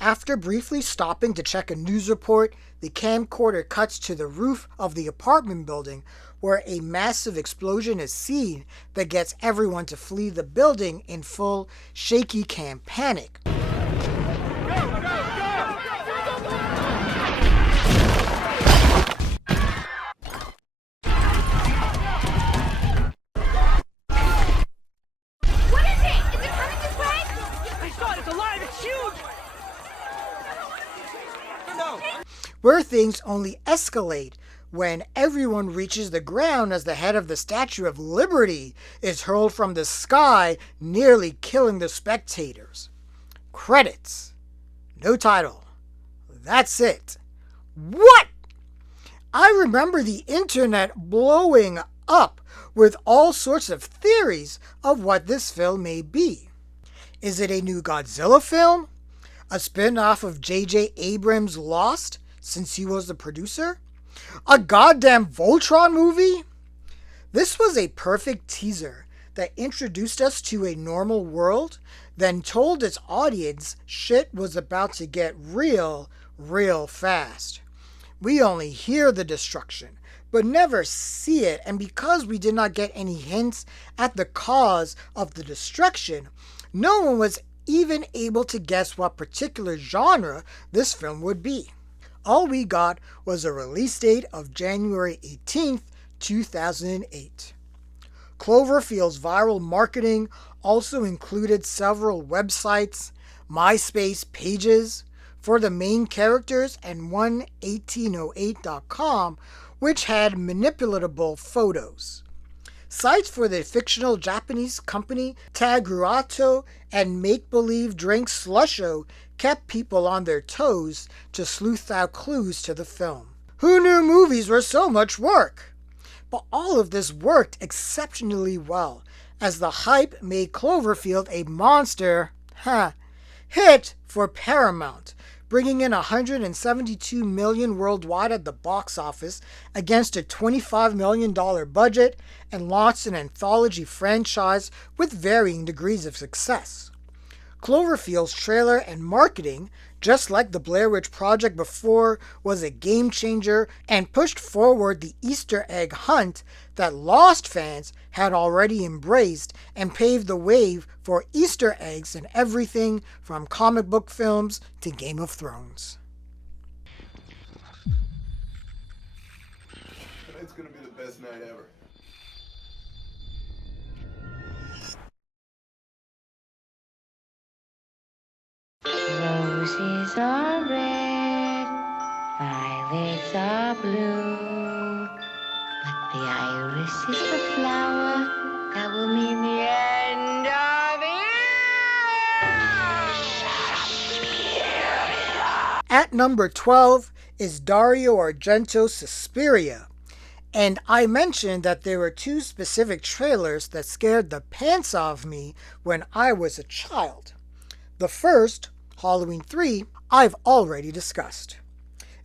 After briefly stopping to check a news report, the camcorder cuts to the roof of the apartment building, where a massive explosion is seen that gets everyone to flee the building in full shaky cam panic. Where things only escalate when everyone reaches the ground as the head of the Statue of Liberty is hurled from the sky, nearly killing the spectators. Credits. No title. That's it. What? I remember the internet blowing up with all sorts of theories of what this film may be. Is it a new Godzilla film? A spin-off of J.J. Abrams' Lost, since he was the producer? A goddamn Voltron movie? This was a perfect teaser that introduced us to a normal world, then told its audience shit was about to get real fast. We only hear the destruction, but never see it, and because we did not get any hints at the cause of the destruction, no one was even able to guess what particular genre this film would be. All we got was a release date of January 18th, 2008. Cloverfield's viral marketing also included several websites, MySpace pages for the main characters, and one 1808.com, which had manipulatable photos. Sites for the fictional Japanese company Tagruato and make-believe drink Slusho kept people on their toes to sleuth out clues to the film. Who knew movies were so much work? But all of this worked exceptionally well, as the hype made Cloverfield a monster hit for Paramount, bringing in $172 million worldwide at the box office against a $25 million budget, and launched an anthology franchise with varying degrees of success. Cloverfield's trailer and marketing, just like the Blair Witch Project before, was a game changer and pushed forward the Easter egg hunt that Lost fans had already embraced, and paved the way for Easter eggs in everything from comic book films to Game of Thrones. Tonight's gonna be the best night ever. Roses are red, violets are blue, but the iris is the flower that will mean the end of it. At number 12 is Dario Argento's Suspiria, and I mentioned that there were two specific trailers that scared the pants off me when I was a child. The first, Halloween 3, I've already discussed.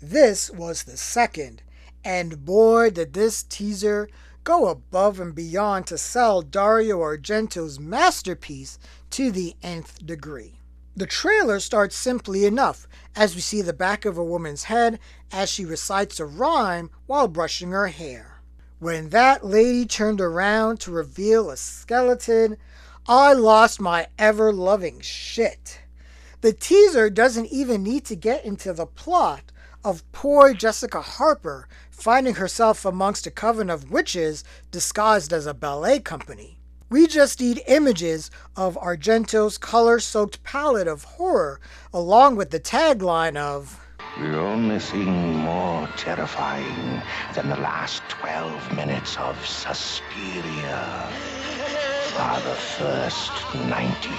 This was the second, and boy did this teaser go above and beyond to sell Dario Argento's masterpiece to the nth degree. The trailer starts simply enough, as we see the back of a woman's head as she recites a rhyme while brushing her hair. When that lady turned around to reveal a skeleton, I lost my ever-loving shit. The teaser doesn't even need to get into the plot of poor Jessica Harper finding herself amongst a coven of witches disguised as a ballet company. We just need images of Argento's color-soaked palette of horror, along with the tagline of, "The only thing more terrifying than the last 12 minutes of Suspiria are the first 92.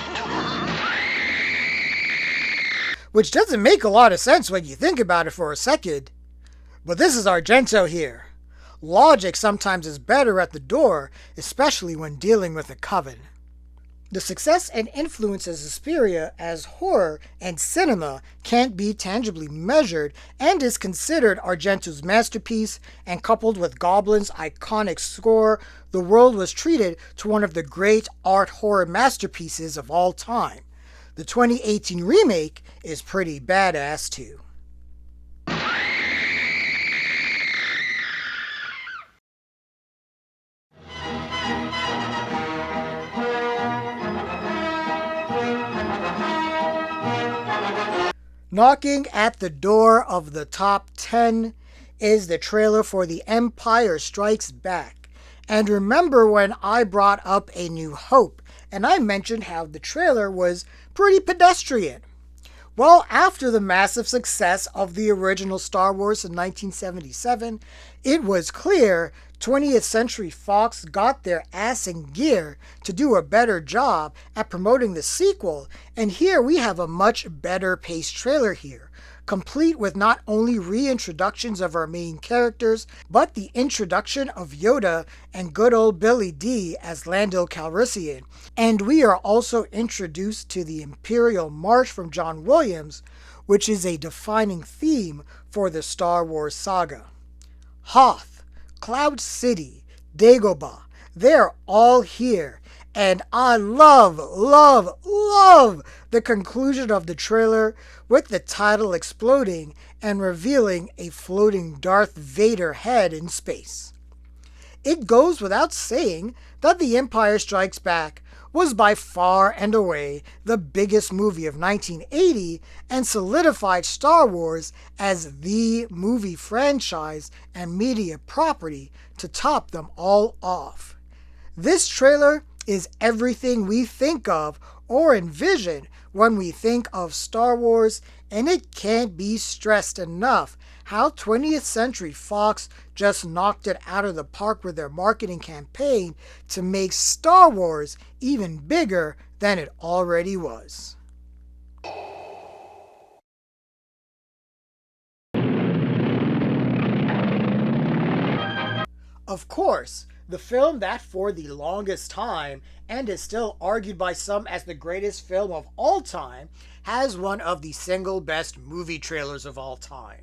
Which doesn't make a lot of sense when you think about it for a second. But this is Argento here. Logic sometimes is better at the door, especially when dealing with a coven. The success and influence of Suspiria as horror and cinema can't be tangibly measured, and is considered Argento's masterpiece, and coupled with Goblin's iconic score, the world was treated to one of the great art horror masterpieces of all time. The 2018 remake is pretty badass too. Knocking at the door of the top 10 is the trailer for The Empire Strikes Back. And remember when I brought up A New Hope, and I mentioned how the trailer was pretty pedestrian. Well, after the massive success of the original Star Wars in 1977, it was clear 20th Century Fox got their ass in gear to do a better job at promoting the sequel, and here we have a much better paced trailer here, complete with not only reintroductions of our main characters, but the introduction of Yoda and good old Billy D as Lando Calrissian. And we are also introduced to the Imperial March from John Williams, which is a defining theme for the Star Wars saga. Hoth, Cloud City, Dagobah, they're all here. And I love the conclusion of the trailer, with the title exploding and revealing a floating Darth Vader head in space. It goes without saying that The Empire Strikes Back was by far and away the biggest movie of 1980, and solidified Star Wars as the movie franchise and media property to top them all off. This trailer is everything we think of or envision when we think of Star Wars, and it can't be stressed enough how 20th Century Fox just knocked it out of the park with their marketing campaign to make Star Wars even bigger than it already was. Of course, the film that for the longest time, and is still argued by some as the greatest film of all time, has one of the single best movie trailers of all time.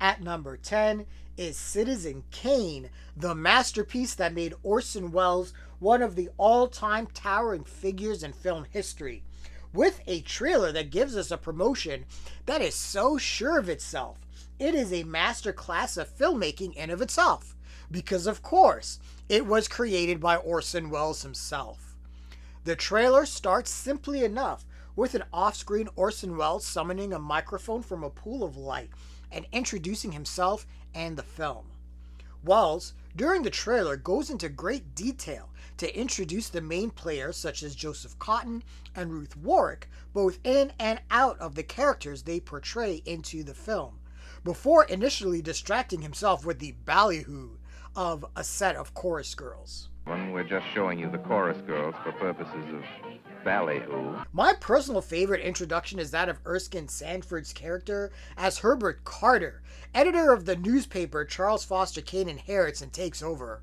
At number 10 is Citizen Kane, the masterpiece that made Orson Welles one of the all-time towering figures in film history, with a trailer that gives us a promotion that is so sure of itself. It is a masterclass of filmmaking in of itself, because of course, it was created by Orson Welles himself. The trailer starts simply enough with an off-screen Orson Welles summoning a microphone from a pool of light and introducing himself and the film. Welles, during the trailer, goes into great detail to introduce the main players such as Joseph Cotten and Ruth Warrick, both in and out of the characters they portray into the film, before initially distracting himself with the ballyhoo of a set of chorus girls. We're just showing you the chorus girls for purposes of ballyhoo. My personal favorite introduction is that of Erskine Sanford's character as Herbert Carter, editor of the newspaper Charles Foster Kane inherits and takes over.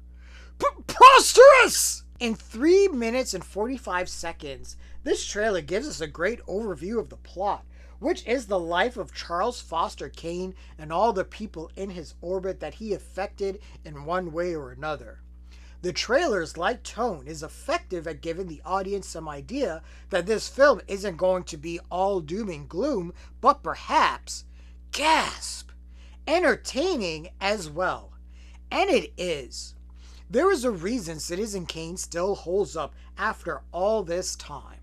Preposterous! In 3 minutes and 45 seconds, this trailer gives us a great overview of the plot, which is the life of Charles Foster Kane and all the people in his orbit that he affected in one way or another. The trailer's light tone is effective at giving the audience some idea that this film isn't going to be all doom and gloom, but perhaps, gasp, entertaining as well. And it is. There is a reason Citizen Kane still holds up after all this time.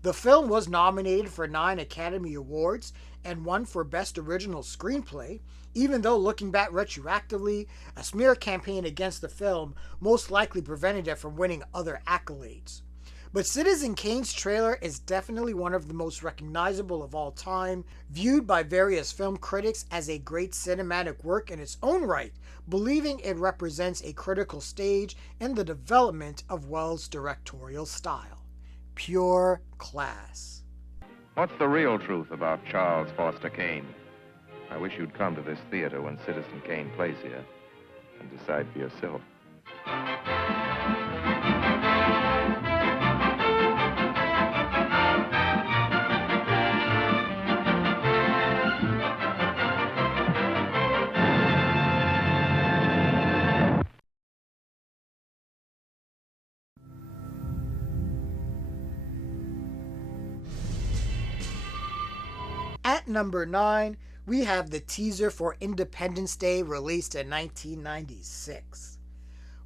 The film was nominated for 9 Academy Awards and won for Best Original Screenplay, even though looking back retroactively, a smear campaign against the film most likely prevented it from winning other accolades. But Citizen Kane's trailer is definitely one of the most recognizable of all time, viewed by various film critics as a great cinematic work in its own right, believing it represents a critical stage in the development of Welles' directorial style. Pure class. What's the real truth about Charles Foster Kane? I wish you'd come to this theater when Citizen Kane plays here and decide for yourself. At number 9, we have the teaser for Independence Day released in 1996.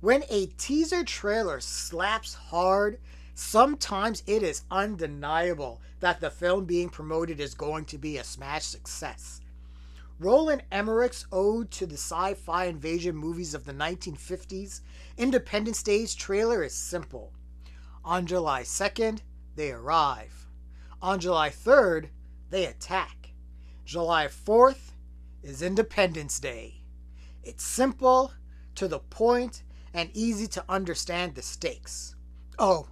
When a teaser trailer slaps hard, sometimes it is undeniable that the film being promoted is going to be a smash success. Roland Emmerich's ode to the sci-fi invasion movies of the 1950s, Independence Day's trailer is simple. On July 2nd, they arrive. On July 3rd, they attack. July 4th is Independence Day. It's simple, to the point, and easy to understand the stakes. Oh,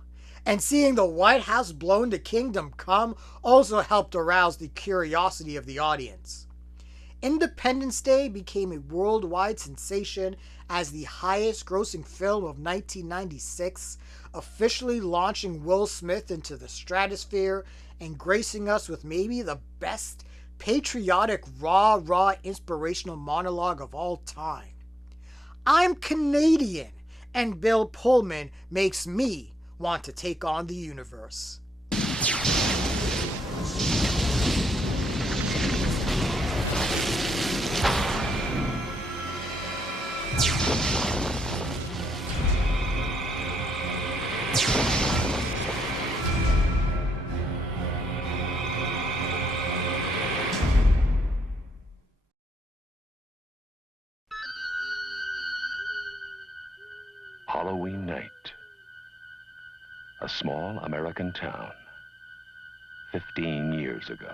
and seeing the White House blown to kingdom come also helped arouse the curiosity of the audience. Independence Day became a worldwide sensation as the highest-grossing film of 1996, officially launching Will Smith into the stratosphere and gracing us with maybe the best patriotic, raw, inspirational monologue of all time. I'm Canadian, and Bill Pullman makes me want to take on the universe. Halloween night. A small American town, 15 years ago.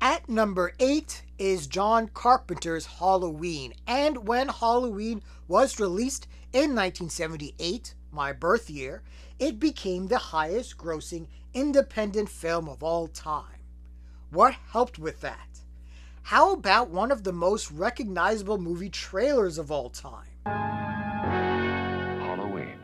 At number 8 is John Carpenter's Halloween, and when Halloween was released in 1978, my birth year, it became the highest grossing independent film of all time. What helped with that? How about one of the most recognizable movie trailers of all time? Halloween.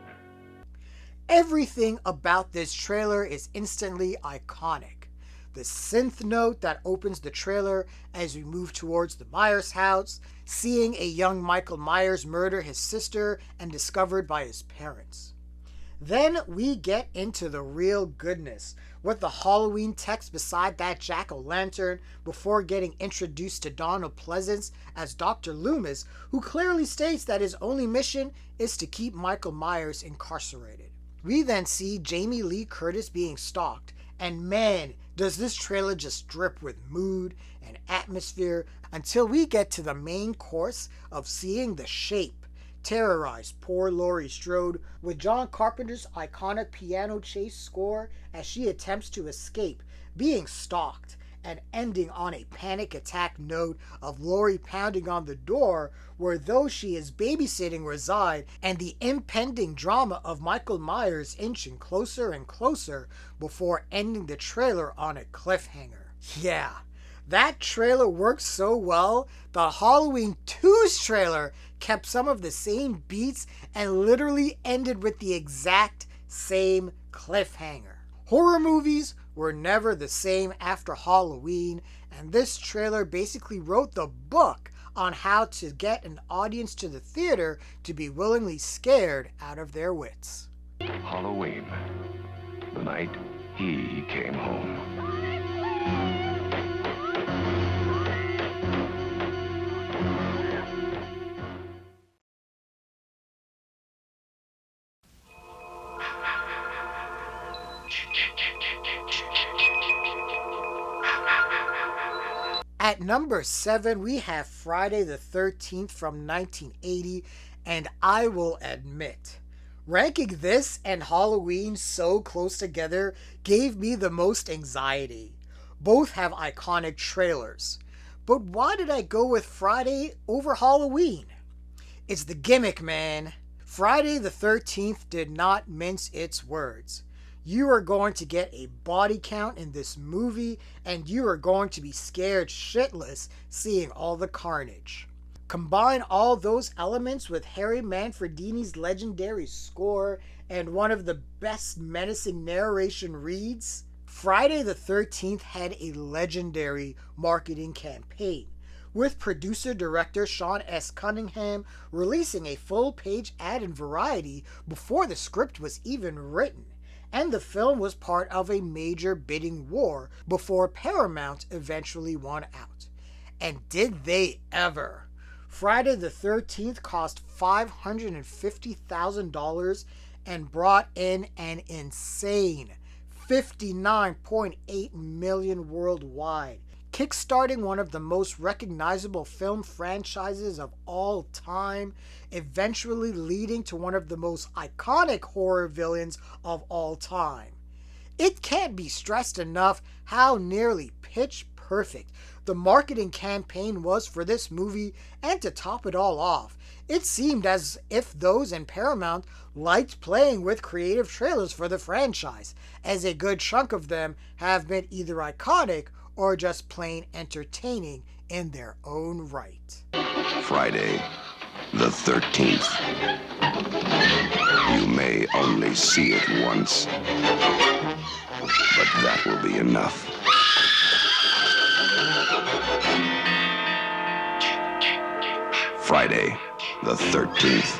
Everything about this trailer is instantly iconic. The synth note that opens the trailer as we move towards the Myers house, seeing a young Michael Myers murder his sister and discovered by his parents. Then we get into the real goodness with the Halloween text beside that jack-o'-lantern before getting introduced to Donald Pleasance as Dr. Loomis, who clearly states that his only mission is to keep Michael Myers incarcerated. We then see Jamie Lee Curtis being stalked, and man, does this trailer just drip with mood and atmosphere until we get to the main course of seeing The Shape terrorize poor Laurie Strode with John Carpenter's iconic piano chase score as she attempts to escape being stalked, and ending on a panic attack note of Laurie pounding on the door where those she is babysitting reside, and the impending drama of Michael Myers inching closer and closer before ending the trailer on a cliffhanger. Yeah, that trailer works so well, the Halloween 2's trailer kept some of the same beats and literally ended with the exact same cliffhanger. Horror movies were never the same after Halloween, and this trailer basically wrote the book on how to get an audience to the theater to be willingly scared out of their wits. Halloween, the night he came home. At number 7, we have Friday the 13th from 1980, and I will admit, ranking this and Halloween so close together gave me the most anxiety. Both have iconic trailers. But why did I go with Friday over Halloween? It's the gimmick, man. Friday the 13th did not mince its words. You are going to get a body count in this movie, and you are going to be scared shitless seeing all the carnage. Combine all those elements with Harry Manfredini's legendary score and one of the best menacing narration reads. Friday the 13th had a legendary marketing campaign, with producer-director Sean S. Cunningham releasing a full-page ad in Variety before the script was even written. And the film was part of a major bidding war before Paramount eventually won out. And did they ever? Friday the 13th cost $550,000 and brought in an insane $59.8 million worldwide, kickstarting one of the most recognizable film franchises of all time, eventually leading to one of the most iconic horror villains of all time. It can't be stressed enough how nearly pitch perfect the marketing campaign was for this movie, and to top it all off, it seemed as if those in Paramount liked playing with creative trailers for the franchise, as a good chunk of them have been either iconic or just plain entertaining in their own right. Friday the 13th. You may only see it once, but that will be enough. Friday the 13th.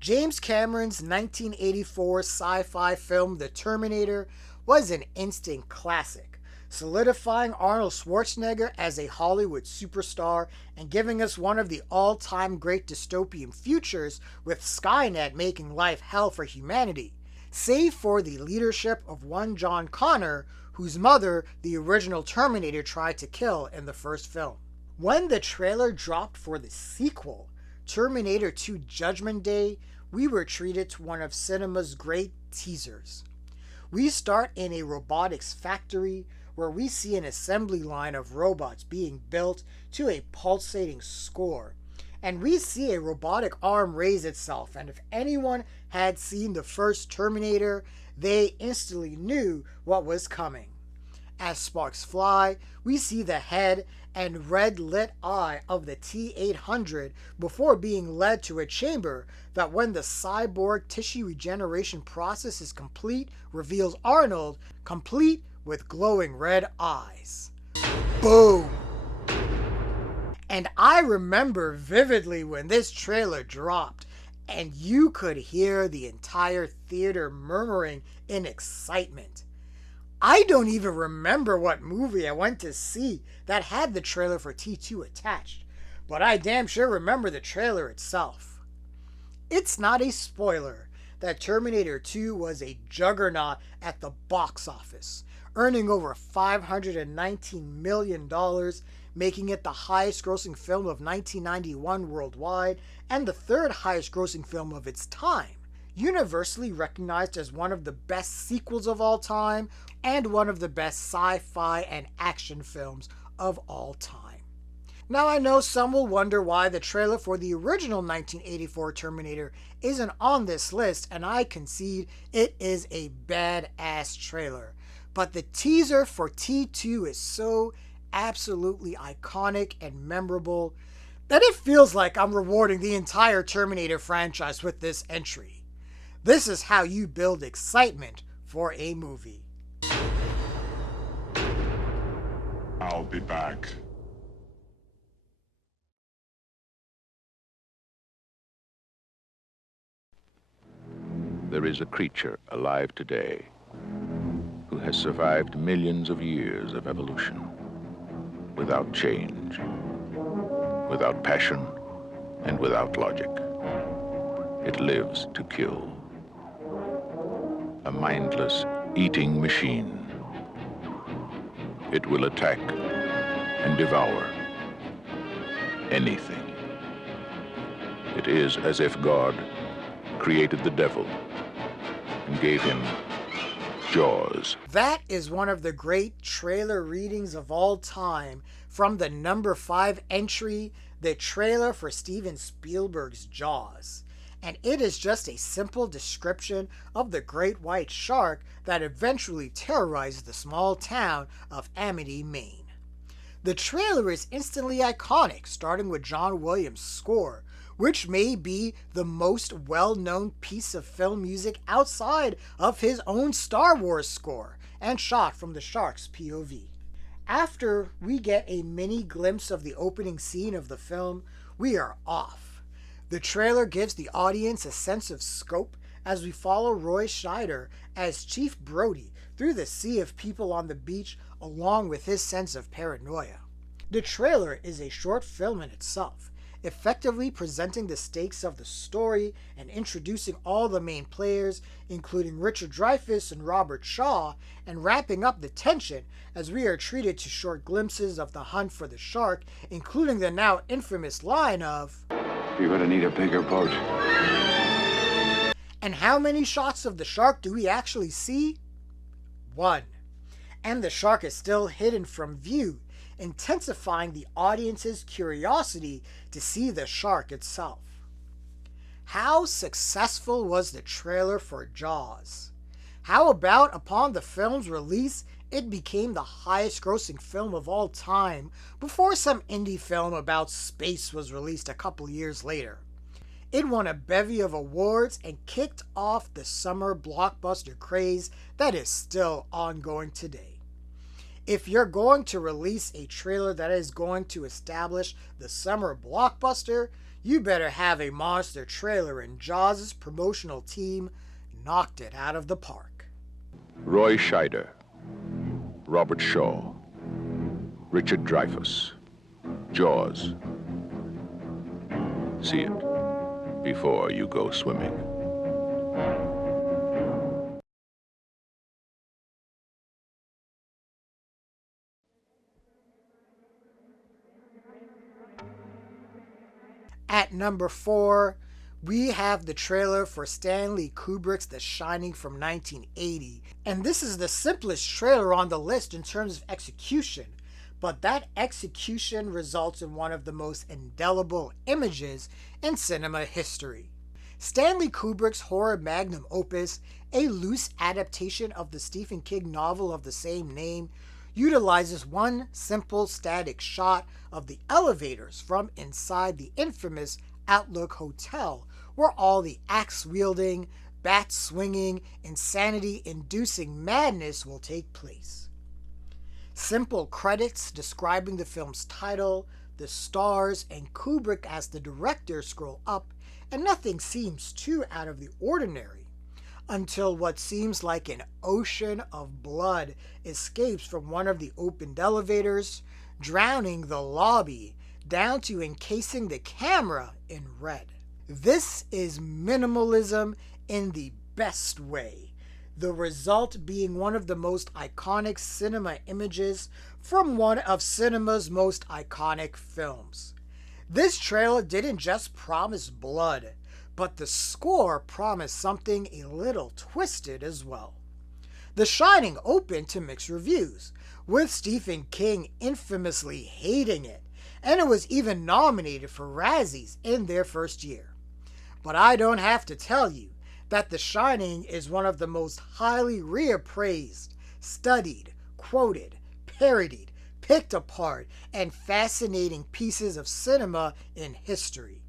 James Cameron's 1984 sci-fi film The Terminator was an instant classic, solidifying Arnold Schwarzenegger as a Hollywood superstar and giving us one of the all-time great dystopian futures, with Skynet making life hell for humanity, save for the leadership of one John Connor, whose mother the original Terminator tried to kill in the first film. When the trailer dropped for the sequel, Terminator 2 Judgment Day, we were treated to one of cinema's great teasers. We start in a robotics factory where we see an assembly line of robots being built to a pulsating score. And we see a robotic arm raise itself, and if anyone had seen the first Terminator, they instantly knew what was coming. As sparks fly, we see the head and red lit eye of the T-800 before being led to a chamber that, when the cyborg tissue regeneration process is complete, reveals Arnold, complete with glowing red eyes. Boom! And I remember vividly when this trailer dropped, and you could hear the entire theater murmuring in excitement. I don't even remember what movie I went to see that had the trailer for T2 attached, but I damn sure remember the trailer itself. It's not a spoiler that Terminator 2 was a juggernaut at the box office, earning over $519 million, making it the highest grossing film of 1991 worldwide and the third highest grossing film of its time. Universally recognized as one of the best sequels of all time and one of the best sci-fi and action films of all time. Now I know some will wonder why the trailer for the original 1984 Terminator isn't on this list, and I concede it is a badass trailer. But the teaser for T2 is so absolutely iconic and memorable that it feels like I'm rewarding the entire Terminator franchise with this entry. This is how you build excitement for a movie. I'll be back. There is a creature alive today who has survived millions of years of evolution without change, without passion, and without logic. It lives to kill. A mindless eating machine. It will attack and devour anything. It is as if God created the devil and gave him jaws. That is one of the great trailer readings of all time from the number 5 entry, the trailer for Steven Spielberg's Jaws. And it is just a simple description of the great white shark that eventually terrorized the small town of Amity, Maine. The trailer is instantly iconic, starting with John Williams' score, which may be the most well-known piece of film music outside of his own Star Wars score, and shot from the shark's POV. After we get a mini glimpse of the opening scene of the film, we are off. The trailer gives the audience a sense of scope as we follow Roy Scheider as Chief Brody through the sea of people on the beach, along with his sense of paranoia. The trailer is a short film in itself, effectively presenting the stakes of the story and introducing all the main players, including Richard Dreyfuss and Robert Shaw, and wrapping up the tension as we are treated to short glimpses of the hunt for the shark, including the now infamous line of, "You're gonna need a bigger boat." And how many shots of the shark do we actually see? 1. And the shark is still hidden from view, intensifying the audience's curiosity to see the shark itself. How successful was the trailer for Jaws? How about upon the film's release, it became the highest grossing film of all time before some indie film about space was released a couple years later. It won a bevy of awards and kicked off the summer blockbuster craze that is still ongoing today. If you're going to release a trailer that is going to establish the summer blockbuster, you better have a monster trailer, and Jaws' promotional team knocked it out of the park. Roy Scheider, Robert Shaw, Richard Dreyfuss, Jaws. See it before you go swimming. At number 4, we have the trailer for Stanley Kubrick's The Shining from 1980. And this is the simplest trailer on the list in terms of execution, but that execution results in one of the most indelible images in cinema history. Stanley Kubrick's horror magnum opus, a loose adaptation of the Stephen King novel of the same name, utilizes one simple static shot of the elevators from inside the infamous Outlook Hotel, where all the axe-wielding, bat-swinging, insanity-inducing madness will take place. Simple credits describing the film's title, the stars, and Kubrick as the director scroll up, and nothing seems too out of the ordinary, until what seems like an ocean of blood escapes from one of the opened elevators, drowning the lobby down to encasing the camera in red. This is minimalism in the best way, the result being one of the most iconic cinema images from one of cinema's most iconic films. This trailer didn't just promise blood, but the score promised something a little twisted as well. The Shining opened to mixed reviews, with Stephen King infamously hating it, and it was even nominated for Razzies in their first year. But I don't have to tell you that The Shining is one of the most highly reappraised, studied, quoted, parodied, picked apart, and fascinating pieces of cinema in history.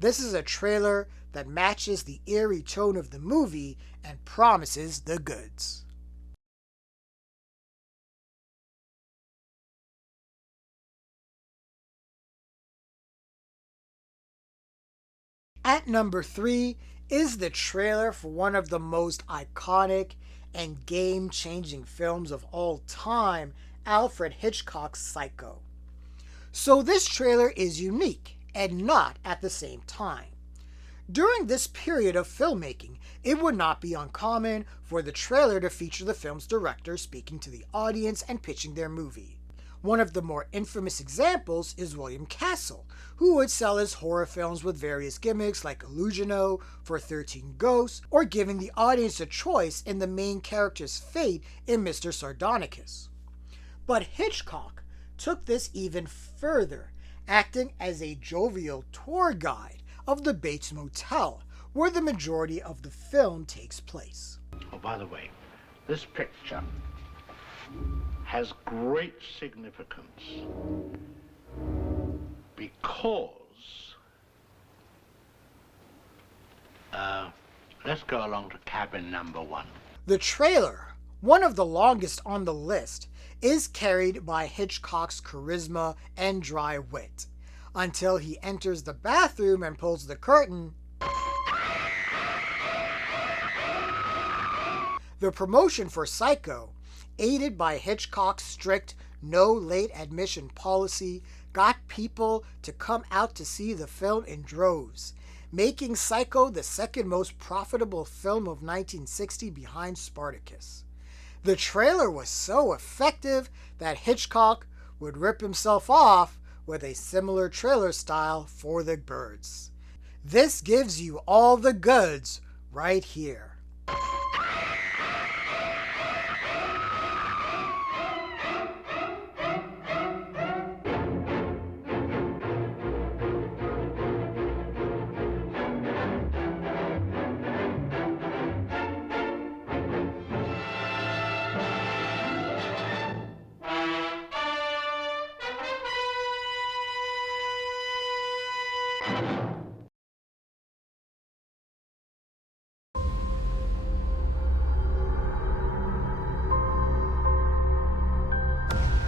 This is a trailer that matches the eerie tone of the movie and promises the goods. At number 3 is the trailer for one of the most iconic and game-changing films of all time, Alfred Hitchcock's Psycho. So this trailer is unique and not at the same time. During this period of filmmaking, it would not be uncommon for the trailer to feature the film's director speaking to the audience and pitching their movie. One of the more infamous examples is William Castle, who would sell his horror films with various gimmicks like Illusiono for 13 Ghosts, or giving the audience a choice in the main character's fate in Mr. Sardonicus. But Hitchcock took this even further, acting as a jovial tour guide of the Bates Motel, where the majority of the film takes place. Oh, by the way, this picture has great significance because let's go along to cabin number 1. The trailer, one of the longest on the list, is carried by Hitchcock's charisma and dry wit, until he enters the bathroom and pulls the curtain. The promotion for Psycho, aided by Hitchcock's strict no late admission policy, got people to come out to see the film in droves, making Psycho the second most profitable film of 1960 behind Spartacus. The trailer was so effective that Hitchcock would rip himself off with a similar trailer style for The Birds. This gives you all the goods right here.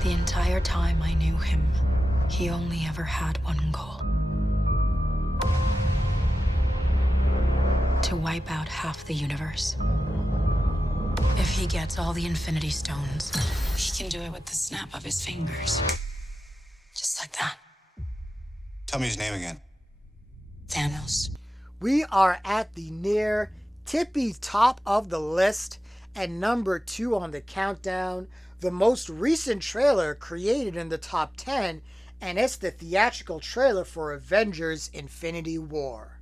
The entire time I knew him, he only ever had one goal. To wipe out half the universe. If he gets all the Infinity Stones, he can do it with the snap of his fingers. Just like that. Tell me his name again. Thanos. We are at the near tippy top of the list, and number 2 on the countdown, the most recent trailer created in the top 10 and it's the theatrical trailer for Avengers Infinity War.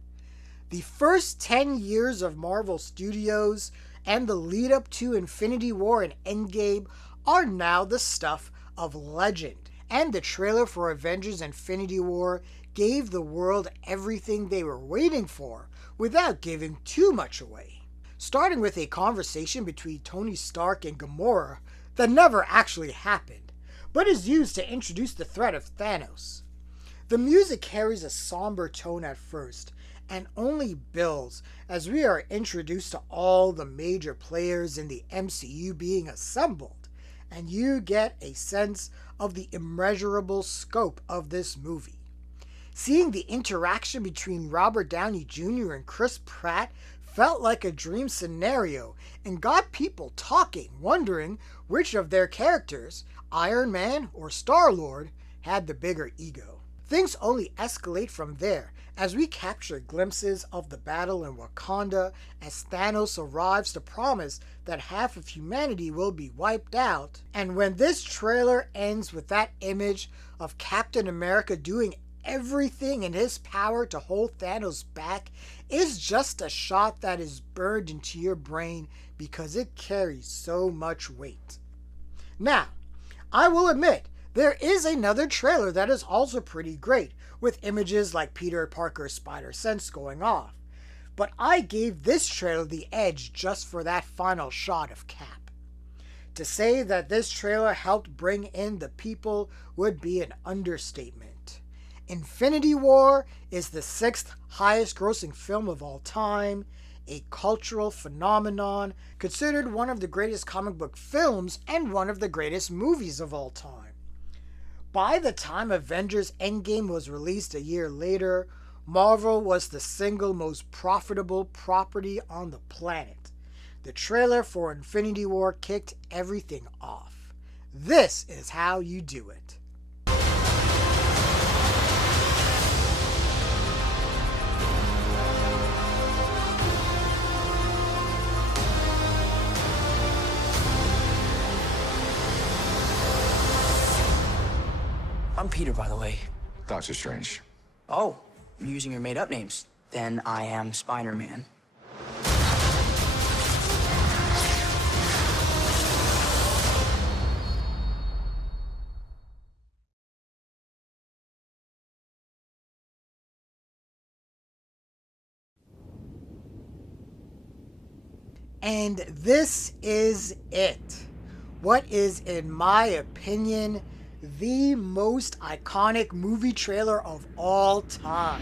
The first 10 years of Marvel Studios and the lead up to Infinity War and Endgame are now the stuff of legend, and the trailer for Avengers Infinity War gave the world everything they were waiting for without giving too much away. Starting with a conversation between Tony Stark and Gamora that never actually happened, but is used to introduce the threat of Thanos. The music carries a somber tone at first, and only builds as we are introduced to all the major players in the MCU being assembled, and you get a sense of the immeasurable scope of this movie. Seeing the interaction between Robert Downey Jr. and Chris Pratt felt like a dream scenario and got people talking, wondering which of their characters, Iron Man or Star-Lord, had the bigger ego. Things only escalate from there as we capture glimpses of the battle in Wakanda as Thanos arrives to promise that half of humanity will be wiped out. And when this trailer ends with that image of Captain America doing everything in his power to hold Thanos back, is just a shot that is burned into your brain because it carries so much weight. Now, I will admit, there is another trailer that is also pretty great, with images like Peter Parker's spider sense going off. But I gave this trailer the edge just for that final shot of Cap. To say that this trailer helped bring in the people would be an understatement. Infinity War is the 6th highest grossing film of all time, a cultural phenomenon, considered one of the greatest comic book films and one of the greatest movies of all time. By the time Avengers Endgame was released a year later, Marvel was the single most profitable property on the planet. The trailer for Infinity War kicked everything off. This is how you do it. I'm Peter, by the way. Doctor Strange. Oh, you're using your made-up names. Then I am Spider-Man. And this is it. What is, in my opinion, the most iconic movie trailer of all time.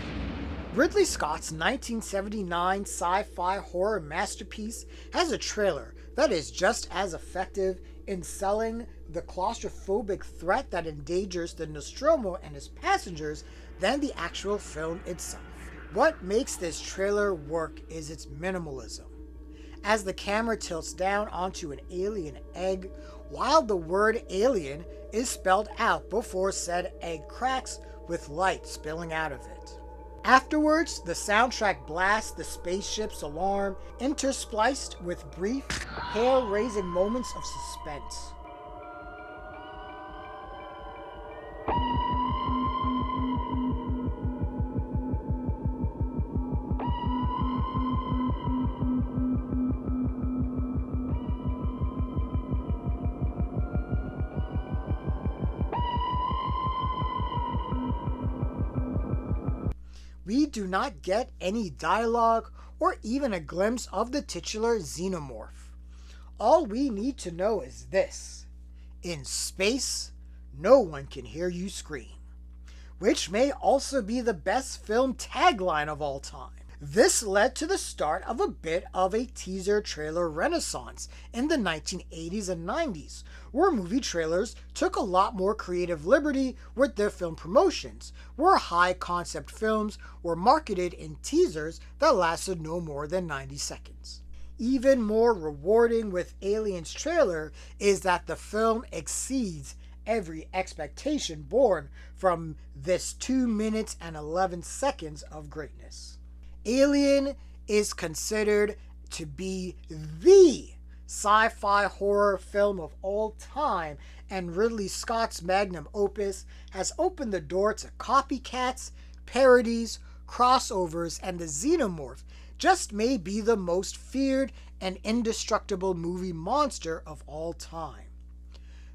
Ridley Scott's 1979 sci-fi horror masterpiece has a trailer that is just as effective in selling the claustrophobic threat that endangers the Nostromo and his passengers than the actual film itself. What makes this trailer work is its minimalism. As the camera tilts down onto an alien egg, while the word alien is spelled out before said egg cracks with light spilling out of it. Afterwards, the soundtrack blasts the spaceship's alarm, interspliced with brief, hair-raising moments of suspense. We do not get any dialogue or even a glimpse of the titular xenomorph. All we need to know is this: in space, no one can hear you scream. Which may also be the best film tagline of all time. This led to the start of a bit of a teaser trailer renaissance in the 1980s and 90s, where movie trailers took a lot more creative liberty with their film promotions, where high concept films were marketed in teasers that lasted no more than 90 seconds. Even more rewarding with Alien's trailer is that the film exceeds every expectation born from this 2 minutes and 11 seconds of greatness. Alien is considered to be the sci-fi horror film of all time and Ridley Scott's magnum opus, has opened the door to copycats, parodies, crossovers, and the Xenomorph just may be the most feared and indestructible movie monster of all time.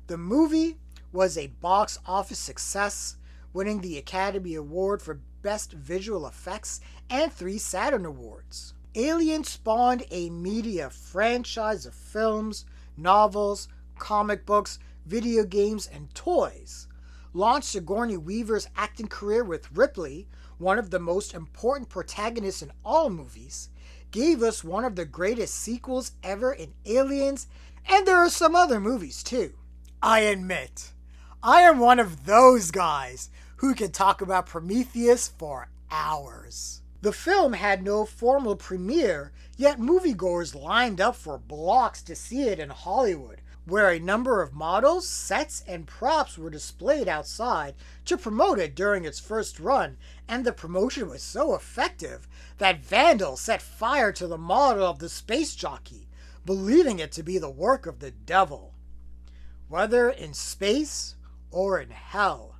The movie was a box office success, winning the Academy Award for Best Visual Effects and 3 Saturn Awards. Alien spawned a media franchise of films, novels, comic books, video games, and toys, launched Sigourney Weaver's acting career with Ripley, one of the most important protagonists in all movies, gave us one of the greatest sequels ever in Aliens, and there are some other movies too. I admit, I am one of those guys who can talk about Prometheus for hours. The film had no formal premiere, yet moviegoers lined up for blocks to see it in Hollywood, where a number of models, sets, and props were displayed outside to promote it during its first run, and the promotion was so effective that vandals set fire to the model of the space jockey, believing it to be the work of the devil. Whether in space or in hell,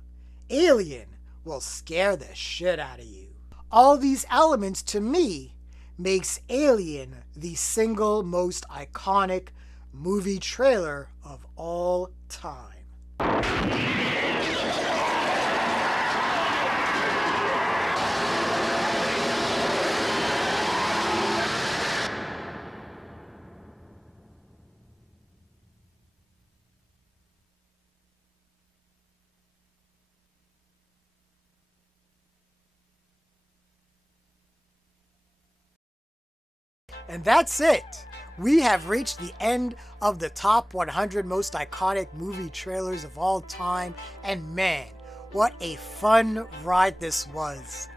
Alien will scare the shit out of you. All these elements, to me, makes Alien the single most iconic movie trailer of all time. And that's it. We have reached the end of the top 100 most iconic movie trailers of all time, and man, what a fun ride this was.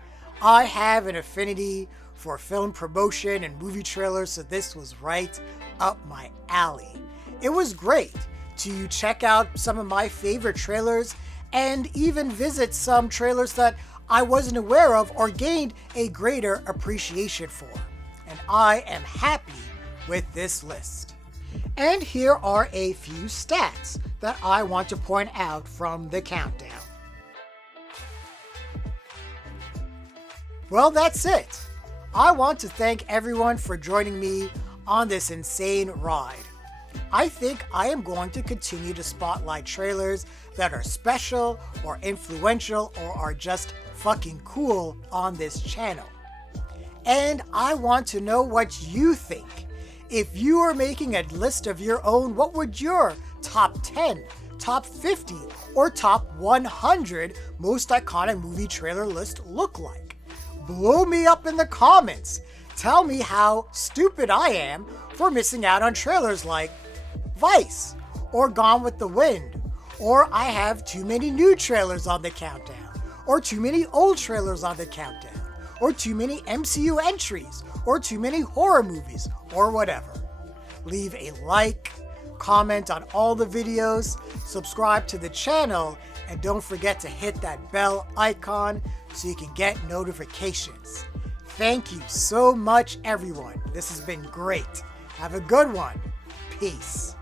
I have an affinity for film promotion and movie trailers, so this was right up my alley. It was great to check out some of my favorite trailers and even visit some trailers that I wasn't aware of or gained a greater appreciation for. And I am happy with this list. And here are a few stats that I want to point out from the countdown. Well, that's it. I want to thank everyone for joining me on this insane ride. I think I am going to continue to spotlight trailers that are special or influential or are just fucking cool on this channel. And I want to know what you think. If you are making a list of your own, what would your top 10, top 50, or top 100 most iconic movie trailer list look like? Blow me up in the comments. Tell me how stupid I am for missing out on trailers like Vice, or Gone with the Wind, or I have too many new trailers on the countdown, or too many old trailers on the countdown, or too many MCU entries, or too many horror movies, or whatever. Leave a like, comment on all the videos, subscribe to the channel, and don't forget to hit that bell icon so you can get notifications. Thank you so much, everyone. This has been great. Have a good one. Peace.